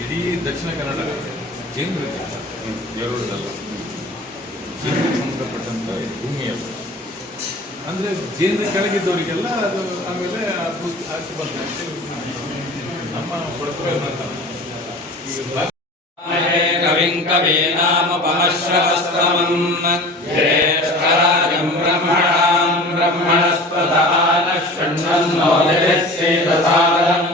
ಇಡೀ ದಕ್ಷಿಣ ಕನ್ನಡ ಜೈನರು ದೇವರದಲ್ಲ, ಜೈನರಿಗೆ ಸಂಬಂಧಪಟ್ಟಂಥ ಭೂಮಿಯಲ್ಲ. ಅಂದರೆ ಜೈನರ ಕೆಳಗಿದ್ದವರಿಗೆಲ್ಲ ಅದು ಆಮೇಲೆ ಆಚೆ ಬಂದಂತೆ ನಮ್ಮ ಕವಿಂ ಕವೀನಾಮುಪಮಶ್ರವಸ್ತಮಂ ಜ್ಯೇಷ್ಠರಾಜಂ ಬ್ರಹ್ಮಣಾಂ ಬ್ರಹ್ಮಣಸ್ಪದ ಆನಶೃಣ್ವನ್ನೋ ದಿವ್ಯಸ್ಯೇದಸಾದರಂ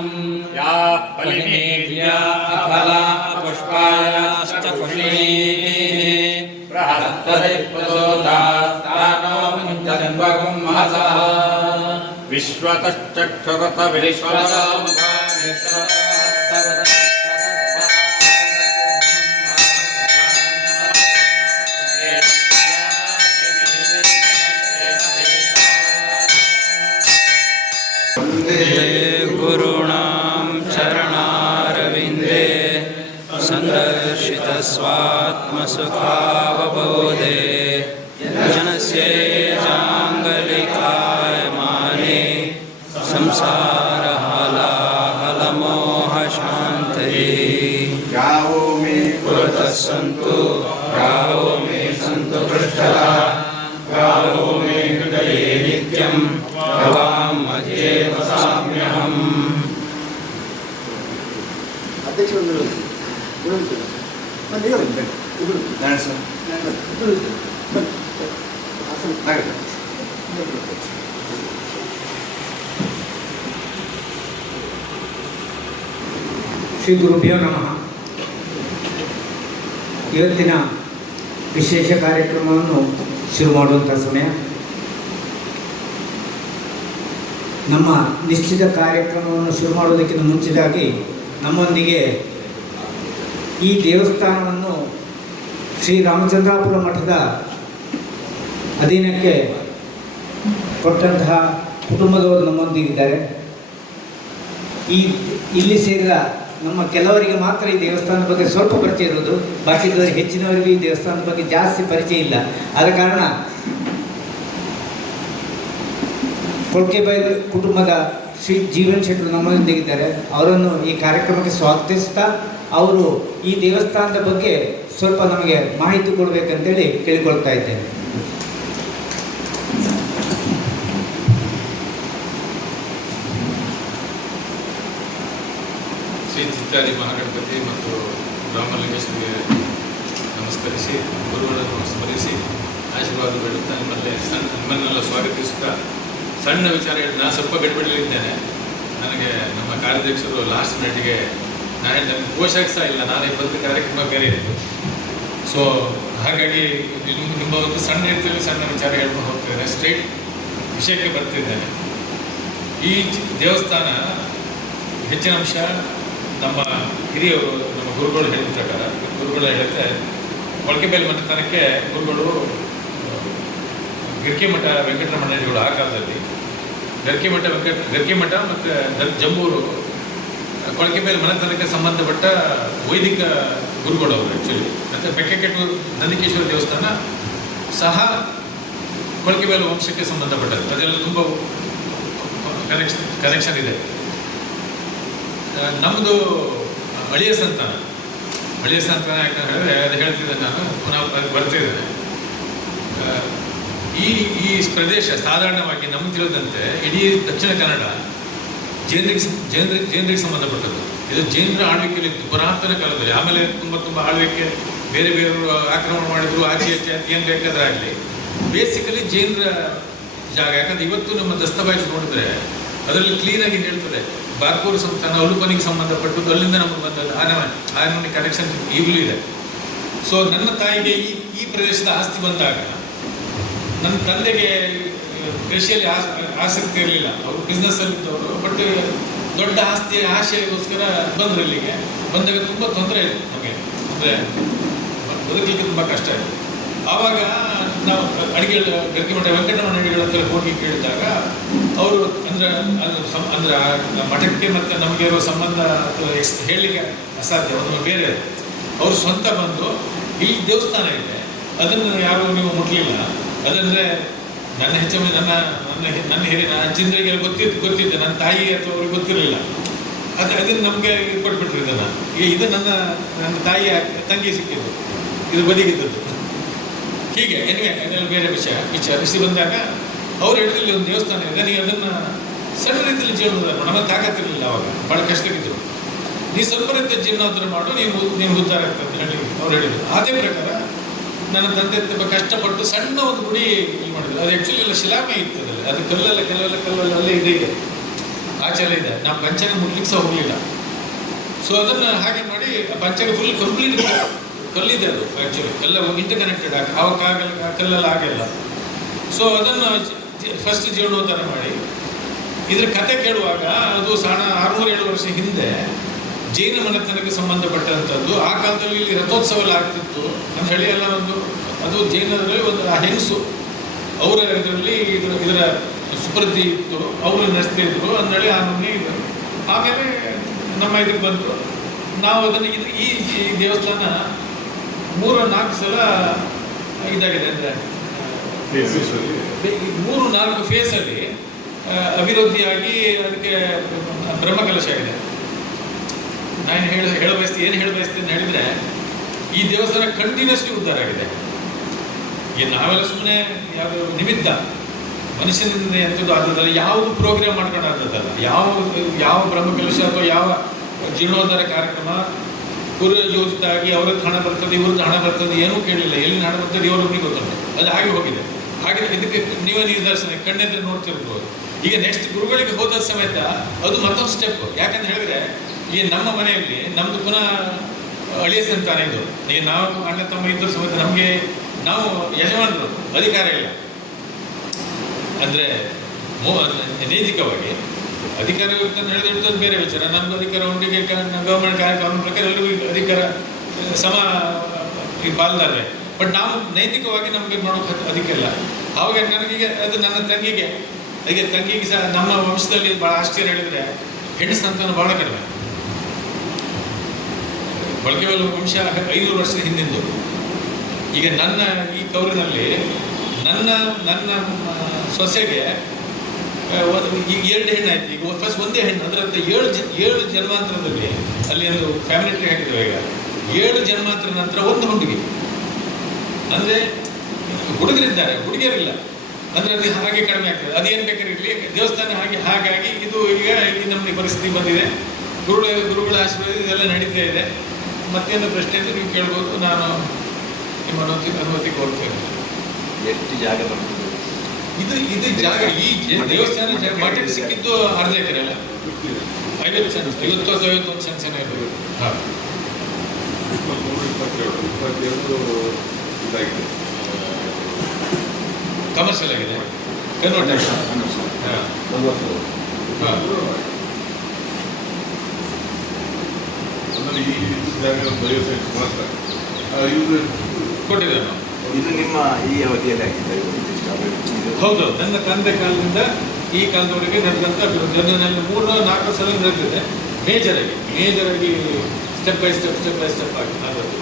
ಯಾ ಫಲಿನೇವ್ಯಾ ಅಫಲಾ ಪುಷ್ಪಾಯಾಶ್ಚ ಪುಷ್ಪೀಃ ಬೃಹಸ್ಪತಿ ಪ್ರಸೋದಾಸ್ತಾನೋ ಮುಂಚನ್ವಗುಂ ಮಹಸಃ ವಿಶ್ವತಶ್ಚಕ್ಷುರತ ವಿಶ್ವತೋಮುಖಾ गुरूणां चरणारविन्दे सन्दर्शित स्वात्मसुखावबोधे जनस्येजाङ्गलिकायमाने संसारहलाहलमोहशान्तये गावो मे पुरतः सन्तु गावो मे सन्तु पृष्ठतः गावो मे हृदये नित्यं गवां मध्ये वसाम्यहम्. ಶ್ರೀ ಗುರುಭ್ಯೋ ನಮಃ. ಇವತ್ತಿನ ವಿಶೇಷ ಕಾರ್ಯಕ್ರಮವನ್ನು ಶುರು ಮಾಡುವಂಥ ಸಮಯ. ನಮ್ಮ ನಿಶ್ಚಿತ ಕಾರ್ಯಕ್ರಮವನ್ನು ಶುರು ಮಾಡುವುದಕ್ಕಿಂತ ಮುಂಚಿತವಾಗಿ ನಮ್ಮೊಂದಿಗೆ ಈ ದೇವಸ್ಥಾನವನ್ನು ಶ್ರೀ ರಾಮಚಂದ್ರಾಪುರ ಮಠದ ಅಧೀನಕ್ಕೆ ಕೊಟ್ಟಂತಹ ಕುಟುಂಬದವರು ನಮ್ಮೊಂದಿಗಿದ್ದಾರೆ. ಇಲ್ಲಿ ಸೇರಿದ ನಮ್ಮ ಕೆಲವರಿಗೆ ಮಾತ್ರ ಈ ದೇವಸ್ಥಾನದ ಬಗ್ಗೆ ಸ್ವಲ್ಪ ಪರಿಚಯ ಇರೋದು, ಬಾಕಿದವರಿಗೆ ಹೆಚ್ಚಿನವರಿಗೆ ಈ ದೇವಸ್ಥಾನದ ಬಗ್ಗೆ ಜಾಸ್ತಿ ಪರಿಚಯ ಇಲ್ಲ. ಆದ ಕಾರಣ ಕೊಳ್ಕೆಬೈಲು ಕುಟುಂಬದ ಶ್ರೀ ಜೀವನ್ ಶೆಟ್ಟರು ನಮ್ಮೊಂದಿಗಿದ್ದಾರೆ. ಅವರನ್ನು ಈ ಕಾರ್ಯಕ್ರಮಕ್ಕೆ ಸ್ವಾಗತಿಸ್ತಾ ಅವರು ಈ ದೇವಸ್ಥಾನದ ಬಗ್ಗೆ ಸ್ವಲ್ಪ ನಮಗೆ ಮಾಹಿತಿ ಕೊಡಬೇಕಂತೇಳಿ ಕೇಳಿಕೊಳ್ತಾ ಇದ್ದೇನೆ. ಶ್ರೀ ಚಿತ್ತಾರಿ ಮಹಾಗಣಪತಿ ಮತ್ತು ರಾಮಲಿಂಗೇಶ್ವರಿಗೆ ನಮಸ್ಕರಿಸಿ ಗುರುಗಳನ್ನು ಸ್ಮರಿಸಿ ಆಶೀರ್ವಾದ ಬೇಡುತ್ತಾ ನಿಮ್ಮನ್ನೆಲ್ಲ ಸ್ವಾಗತಿಸುತ್ತಾ ಸಣ್ಣ ವಿಚಾರ ಹೇಳಿ ನಾನು ಸ್ವಲ್ಪ ಗಡಿಬಿಡಲಿದ್ದೇನೆ. ನನಗೆ ನಮ್ಮ ಕಾರ್ಯಾಧ್ಯಕ್ಷರು ಲಾಸ್ಟ್ ಮಿನಿಟ್ಗೆ ನನಗೆ ಪೋಷಕ ಸಹ ಇಲ್ಲ, ನಾನು ಬಂದ ಕಾರ್ಯಕ್ರಮ ಬೇರೆ ಇತ್ತು. ಸೊ ಹಾಗಾಗಿ ನಿಮ್ಮ ಒಂದು ಸಣ್ಣ ರೀತಿಯಲ್ಲಿ ಸಣ್ಣ ವಿಚಾರ ಹೇಳ್ಕೊಂಡು ಹೋಗ್ತಿದ್ದೇನೆ. ಸ್ಟ್ರೇಟ್ ವಿಷಯಕ್ಕೆ ಬರ್ತಿದ್ದೇನೆ. ಈ ದೇವಸ್ಥಾನ ಹೆಚ್ಚಿನ ಅಂಶ ನಮ್ಮ ಹಿರಿಯವರು, ನಮ್ಮ ಗುರುಗಳು ಹೇಳಿದ ಪ್ರಕಾರ, ಗುರುಗಳು ಹೇಳಿದ್ರೆ ಕೊಳ್ಕೆಬೈಲು ಮನೆತನಕ್ಕೆ ಗುರುಗಳು ಗರ್ಕಿಮಠ ವೆಂಕಟರಮಣಗಳು ಆ ಕಾಲದಲ್ಲಿ ಗರ್ಕಿಮಠ ಮತ್ತು ಜಂಬೂರು ಕೊಳ್ಕೆಬೈಲು ಮನೆತನಕ್ಕೆ ಸಂಬಂಧಪಟ್ಟ ವೈದಿಕ ಗುರುಗಳು ಅವರು ಆ್ಯಕ್ಚುಲಿ. ಮತ್ತು ಬೆಕ್ಕಕೆಟ್ಟೂರು ನಂದಿಕೇಶ್ವರ ದೇವಸ್ಥಾನ ಸಹ ಕೊಳ್ಕೆಬೈಲು ವಂಶಕ್ಕೆ ಸಂಬಂಧಪಟ್ಟದ್ದು. ಅದೆಲ್ಲ ತುಂಬ ಕನೆಕ್ಷನ್ ಇದೆ. ನಮ್ಮದು ಹಳೆಯ ಸಂತಾನ ಯಾಕಂತ ಹೇಳಿದ್ರೆ ಅದು ಹೇಳ್ತಿದ್ದೆ, ನಾನು ಪುನಃ ಬರ್ತಿದ್ದೇನೆ. ಈ ಪ್ರದೇಶ ಸಾಧಾರಣವಾಗಿ ನಮ್ಗೆ ತಿಳಿದಂತೆ ಇಡೀ ದಕ್ಷಿಣ ಕನ್ನಡ ಜೈನರಿಗೆ ಸಂಬಂಧಪಟ್ಟದ್ದು. ಇದು ಜೈನರ ಆಳ್ವಿಕೆಯಲ್ಲಿ ಪುರಾತನ ಕಾಲದಲ್ಲಿ. ಆಮೇಲೆ ತುಂಬ ಆಳ್ವಿಕೆ ಬೇರೆ ಆಕ್ರಮಣ ಮಾಡಿದ್ರು, ಆಚೆ ಏನು ಬೇಕಾದ್ರೆ ಆಗಲಿ, ಬೇಸಿಕಲಿ ಜೈನರ ಜಾಗ. ಯಾಕಂದ್ರೆ ಇವತ್ತು ನಮ್ಮ ದಸ್ತವಾಯಿಸಿ ನೋಡಿದ್ರೆ ಅದರಲ್ಲಿ ಕ್ಲೀನಾಗಿ ಹೇಳ್ತದೆ ಬಾರ್ಕೂರು ಸಂಸ್ಥಾನ ಅಲುಪನಿಗೆ ಸಂಬಂಧಪಟ್ಟದ್ದು, ಅಲ್ಲಿಂದ ನಮಗೆ ಬಂದದ್ದು ಆನಮನೆ ಕನೆಕ್ಷನ್ ಈಗಲೂ ಇದೆ. ಸೊ ನನ್ನ ತಾಯಿಗೆ ಈ ಪ್ರದೇಶದ ಆಸ್ತಿ ಬಂದಾಗ ನನ್ನ ತಂದೆಗೆ ಕೃಷಿಯಲ್ಲಿ ಆಸಕ್ತಿ ಇರಲಿಲ್ಲ, ಅವರು ಬಿಸ್ನೆಸ್ಸಲ್ಲಿದ್ದವರು. ಬಟ್ ದೊಡ್ಡ ಆಸ್ತಿಯ ಆಶೆಗೋಸ್ಕರ ಬಂದರು ಇಲ್ಲಿಗೆ. ಬಂದಾಗ ತುಂಬ ತೊಂದರೆ ಆಯಿತು ನಮಗೆ, ಅಂದರೆ ಬದುಕಲಿಕ್ಕೆ ತುಂಬ ಕಷ್ಟ ಆಯಿತು. ಆವಾಗ ನಾವು ಅಡಿಗೆ ಗರ್ಗಿಮಠ ವೆಂಕಟರಮಣ ಅಡಿಗಳ ಹತ್ರ ಹೋಗಿ ಕೇಳಿದಾಗ ಅವರು ಅಂದ್ರೆ ಮಠಕ್ಕೆ ಮತ್ತು ನಮಗೆ ಇರೋ ಸಂಬಂಧ ಹೇಳಲಿಕ್ಕೆ ಅಸಾಧ್ಯ, ಒಂದು ಬೇರೆ. ಅವರು ಸ್ವಂತ ಬಂದು ಇಲ್ಲಿ ದೇವಸ್ಥಾನ ಇದೆ, ಅದನ್ನು ಯಾರೂ ನೀವು ಮುಟ್ಲಿಲ್ಲ. ಅದಂದರೆ ನನ್ನ ಹೆಚ್ಚು ನನ್ನ ಹಿರಿಯ ಅಜ್ಜಿಂದ್ರಿಗೆಲ್ಲ ಗೊತ್ತಿದ್ದೆ, ನನ್ನ ತಾಯಿ ಅಥವಾ ಅವ್ರಿಗೆ ಗೊತ್ತಿರಲಿಲ್ಲ. ಅದನ್ನು ನಮಗೆ ಕೊಟ್ಬಿಟ್ರು ಇದನ್ನು. ಇದು ನನ್ನ ತಾಯಿಯ ತಂಗಿ ಸಿಕ್ಕಿದ್ದು, ಇದು ಬದಿಗಿದ್ದದ್ದು. ಹೀಗೆ ಅದೆಲ್ಲ ಬೇರೆ ವಿಚಾರಿಸಿ ಬಂದಾಗ ಅವ್ರು ಹೇಳಿದ್ರು ಒಂದು ದೇವಸ್ಥಾನ ಇದೆ, ನೀವು ಅದನ್ನು ಸಣ್ಣ ರೀತಿಯಲ್ಲಿ ಜೀರ್ಣೋದ್ಧಾರ ಮಾಡು. ನಮಗೆ ತಾಕತ್ತಿರಲಿಲ್ಲ ಅವಾಗ, ಭಾಳ ಕಷ್ಟಕ್ಕಿದ್ದರು. ನೀವು ಸ್ವಲ್ಪ ರೀತಿಯ ಜೀರ್ಣೋದ್ಧಾರ ಮಾಡು, ನೀವು ಉದ್ಧಾರ ಆಗ್ತದೆ ಹೇಳಿ ಅವ್ರು ಹೇಳಿದರು. ಅದೇ ಪ್ರಕಾರ ನನ್ನ ತಂದೆ ತುಂಬ ಕಷ್ಟಪಟ್ಟು ಸಣ್ಣ ಒಂದು ಗುಡಿ ಇದು ಮಾಡಿದ್ರು. ಅದು ಆ್ಯಕ್ಚುಲಿ ಎಲ್ಲ ಶಿಲಾಮಯ ಇತ್ತು, ಅದು ಕಲ್ಲಲ್ಲ ಅಲ್ಲೇ ಇದೆ ಆಚೆಲ್ಲ ಇದೆ. ನಾವು ಪಂಚನ ಮುಟ್ಲಿಕ್ಕೆ ಸಹ ಹೋಗಲಿಲ್ಲ. ಸೊ ಅದನ್ನು ಹಾಗೆ ಮಾಡಿ ಪಂಚನ ಫುಲ್ ಕಂಪ್ಲೀಟ್ ಕಲ್ಲಿದೆ ಅದು. ಆ್ಯಕ್ಚುಲಿ ಎಲ್ಲ ಇಂಟರ್ ಕನೆಕ್ಟೆಡ್ ಆವಾಗ ಕಲ್ಲೆಲ್ಲ ಆಗಿಲ್ಲ. ಸೊ ಅದನ್ನು ಫಸ್ಟ್ ಜೀರ್ಣೋದ್ಧಾರ ಮಾಡಿ ಇದ್ರ ಕತೆ ಕೇಳುವಾಗ ಅದು 607 ವರ್ಷ ಹಿಂದೆ ಜೈನ ಮನೆತನಕ್ಕೆ ಸಂಬಂಧಪಟ್ಟಂಥದ್ದು. ಆ ಕಾಲದಲ್ಲಿ ಇಲ್ಲಿ ರಥೋತ್ಸವ ಎಲ್ಲ ಆಗ್ತಿತ್ತು ಅಂತ ಹೇಳಿ ಎಲ್ಲ ಅದು ಜೈನರಲ್ಲಿ ಒಂದು ಹೆಂಗಸು ಅವರ ಇದರಲ್ಲಿ ಇದರ ಸುಪ್ರತಿ ಇತ್ತು, ಅವರು ನಡೆಸ್ತಾ ಇದ್ರು ಅಂದೇಳಿ ಆ ನಮ್ಮನೆ ಇದ್ದರು. ಆಮೇಲೆ ನಮ್ಮ ಇದಕ್ಕೆ ಬಂದರು. ನಾವು ಅದನ್ನು ಈ ದೇವಸ್ಥಾನ 3-4 ಸಲ ಇದಾಗಿದೆ, ಅಂದರೆ 3-4 ಫೇಸಲ್ಲಿ ಅಭಿವೃದ್ಧಿಯಾಗಿ ಅದಕ್ಕೆ ಬ್ರಹ್ಮಕಲಶ ಆಗಿದೆ. ನಾನು ಏನು ಹೇಳ ಬಯಸ್ತೀನಿ ಅಂತ ಹೇಳಿದರೆ, ಈ ದೇವಸ್ಥಾನ ಕಂಟಿನ್ಯೂಸ್ಲಿ ಉದ್ಧಾರ ಆಗಿದೆ. ಈಗ ನಾವೆಲ್ಲ ಸುಮ್ಮನೆ ಯಾವುದು ನಿಮಿತ್ತ ಮನುಷ್ಯನಿಂದ ಎಂಥದ್ದು ಆದದಲ್ಲ, ಯಾವುದು ಪ್ರೋಗ್ರಾಮ್ ಮಾಡ್ಕೊಂಡು ಆದದ್ದಲ್ಲ, ಯಾವ ಬ್ರಹ್ಮಕಲಶ ಅಥವಾ ಯಾವ ಜೀರ್ಣೋದ್ಧಾರ ಕಾರ್ಯಕ್ರಮ ಪೂರ್ವಯೋಜಿತ ಆಗಿ ಅವ್ರದ್ದು ಹಣ ಬರ್ತದೆ, ಇವ್ರದ್ದು ಹಣ ಬರ್ತದೆ, ಏನೂ ಕೇಳಲಿಲ್ಲ. ಎಲ್ಲಿ ಹಣ ಬರ್ತದೆ ಇವ್ರಿಗೆ ಗೊತ್ತುಂಟು. ಅದು ಹಾಗೆ ಹೋಗಿದೆ. ಹಾಗೆ ಇದಕ್ಕೆ ನೀವೇ ನಿದರ್ಶನ ಕಣ್ಣೆದ್ರೆ ನೋಡ್ತಿರ್ಬೋದು. ಈಗ ನೆಕ್ಸ್ಟ್ ಗುರುಗಳಿಗೆ ಹೋದ ಸಮೇತ ಅದು ಮತ್ತೊಂದು ಸ್ಟೆಪ್. ಯಾಕಂತ ಹೇಳಿದ್ರೆ ಈಗ ನಮ್ಮ ಮನೆಯಲ್ಲಿ ನಮ್ಮದು ಪುನಃ ಅಳಿಯ ಸಂತಾನ ಇದು. ಈಗ ನಾವು ಅಣ್ಣ ತಮ್ಮ ಇದ್ದರೂ ಸಮೇತ ನಮಗೆ ನಾವು ಯಜಮಾನರು, ಅಧಿಕಾರ ಇಲ್ಲ. ಅಂದರೆ ನೈತಿಕವಾಗಿ ಅಧಿಕಾರ ಅಂತ ಹೇಳಿದ್ರೆ ಬೇರೆ ವಿಚಾರ. ನಮ್ಮದು ಅಧಿಕಾರ ಉಂಡಿಗೆ ಗೌರ್ಮೆಂಟ್ ಕಾನೂನು ಪ್ರಕಾರ ಎಲ್ಲರಿಗೂ ಅಧಿಕಾರ ಸಮ ಪಾಲ್ದಾರೆ. ಬಟ್ ನಾವು ನೈತಿಕವಾಗಿ ನಮಗೆ ಮಾಡೋಕೆ ಅಧಿಕಾರ ಇಲ್ಲ. ಆವಾಗ ನನಗೆ ಅದು ನನ್ನ ತಂಗಿಗೆ ಸಹ ನಮ್ಮ ವಂಶದಲ್ಲಿ ಭಾಳ ಆಶ್ಚರ್ಯ ಹೇಳಿದರೆ ಹೆಣ್ಣು ಸಂತಾನ ಭಾಳ ಕಡಿಮೆ. ಬಳಕೆವಲ್ಲ ವಂಶ 500 ವರ್ಷದ ಹಿಂದಿಂದು. ಈಗ ನನ್ನ ಈ ಕೌರಿನಲ್ಲಿ ನನ್ನ ಸೊಸೆಗೆ ಈಗ 2 ಹೆಣ್ಣು ಆಯ್ತು. ಈಗ ಫಸ್ಟ್ ಒಂದೇ ಹೆಣ್ಣು, ಅದರಂತೆ 7 ಜನ್ಮಾಂತರದಲ್ಲಿ ಅಲ್ಲಿ ಒಂದು ಫ್ಯಾಮಿಲಿ ಟ್ರೀ ಹಾಕಿದ್ದೇವೆ. ಈಗ 7 ಜನ್ಮಾಂತರ ನಂತರ ಒಂದು ಹುಡುಗಿ, ಅಂದರೆ ಹುಡುಗರಿದ್ದಾರೆ, ಹುಡುಗಿಯರಿಲ್ಲ. ಅಂದರೆ ಅದು ಹಾಗೆ ಕಡಿಮೆ ಆಗ್ತದೆ. ಅದೇನು ಬೇಕಾದ್ರೆ ಇರಲಿ, ದೇವಸ್ಥಾನ ಹಾಗಾಗಿ ಇದು ಈಗ ನಮಗೆ ಪರಿಸ್ಥಿತಿ ಬಂದಿದೆ. ಗುರುಗಳ ಆಶೀರ್ವಾದ ಇದೆಲ್ಲ ನಡೀತಾ ಇದೆ. ಮತ್ತೇನು ಪ್ರಶ್ನೆ ಇದ್ದು ನೀವು ಕೇಳ್ಬೋದು, ನಾನು ನಿಮ್ಮ ಅನುಮತಿ ಕೊಡ್ತೇನೆ. ಎಷ್ಟು ಜಾಗ ಬರ್ತದೆ ಇದು ಜಾಗ? ಈ ದೇವಸ್ಥಾನ ಮಠಕ್ಕೆ ಸಿಕ್ಕಿದ್ದು ಅರ್ಧ ಎಕರೆ ಅಲ್ಲ, 50 ಸೆಂಟ್ಸ್, 50-51 ಸೆಂಟ್ಸ್ ಏನೋ ಇರ್ಬೋದು. ಹಾಂ, 22 ಇದಾಗಿದೆ, ಕಮರ್ಷಿಯಲ್ ಆಗಿದೆ, ಕನ್ವರ್ಟ್ ಆಗಿದೆ. ಹಾಂ ಹಾಂ, ಅಂದರೆ ಈ ಜಾಗ ಬಯೋಸೈನ್ಸ್ ಮಾತ್ರ ಇವರು ಕೊಟ್ಟಿದ್ದೇವೆ ನಾವು. ಇದು ನಿಮ್ಮ ಈ ಅವಧಿಯಲ್ಲಿ ಆಗಿದೆ? ಹೌದು, ನನ್ನ ತಂದೆ ಕಾಲದಿಂದ ಈ ಕಾಲದವರೆಗೆ ನಡೆದಂಥ ಅಭಿವೃದ್ಧಿ. ಅದನ್ನಲ್ಲಿ 3-4 ಸಲ ನಡೆದಿದೆ. ಮೇಜರಾಗಿ ಸ್ಟೆಪ್ ಬೈ ಸ್ಟೆಪ್ ಆಗಿ ಆಗೋದು.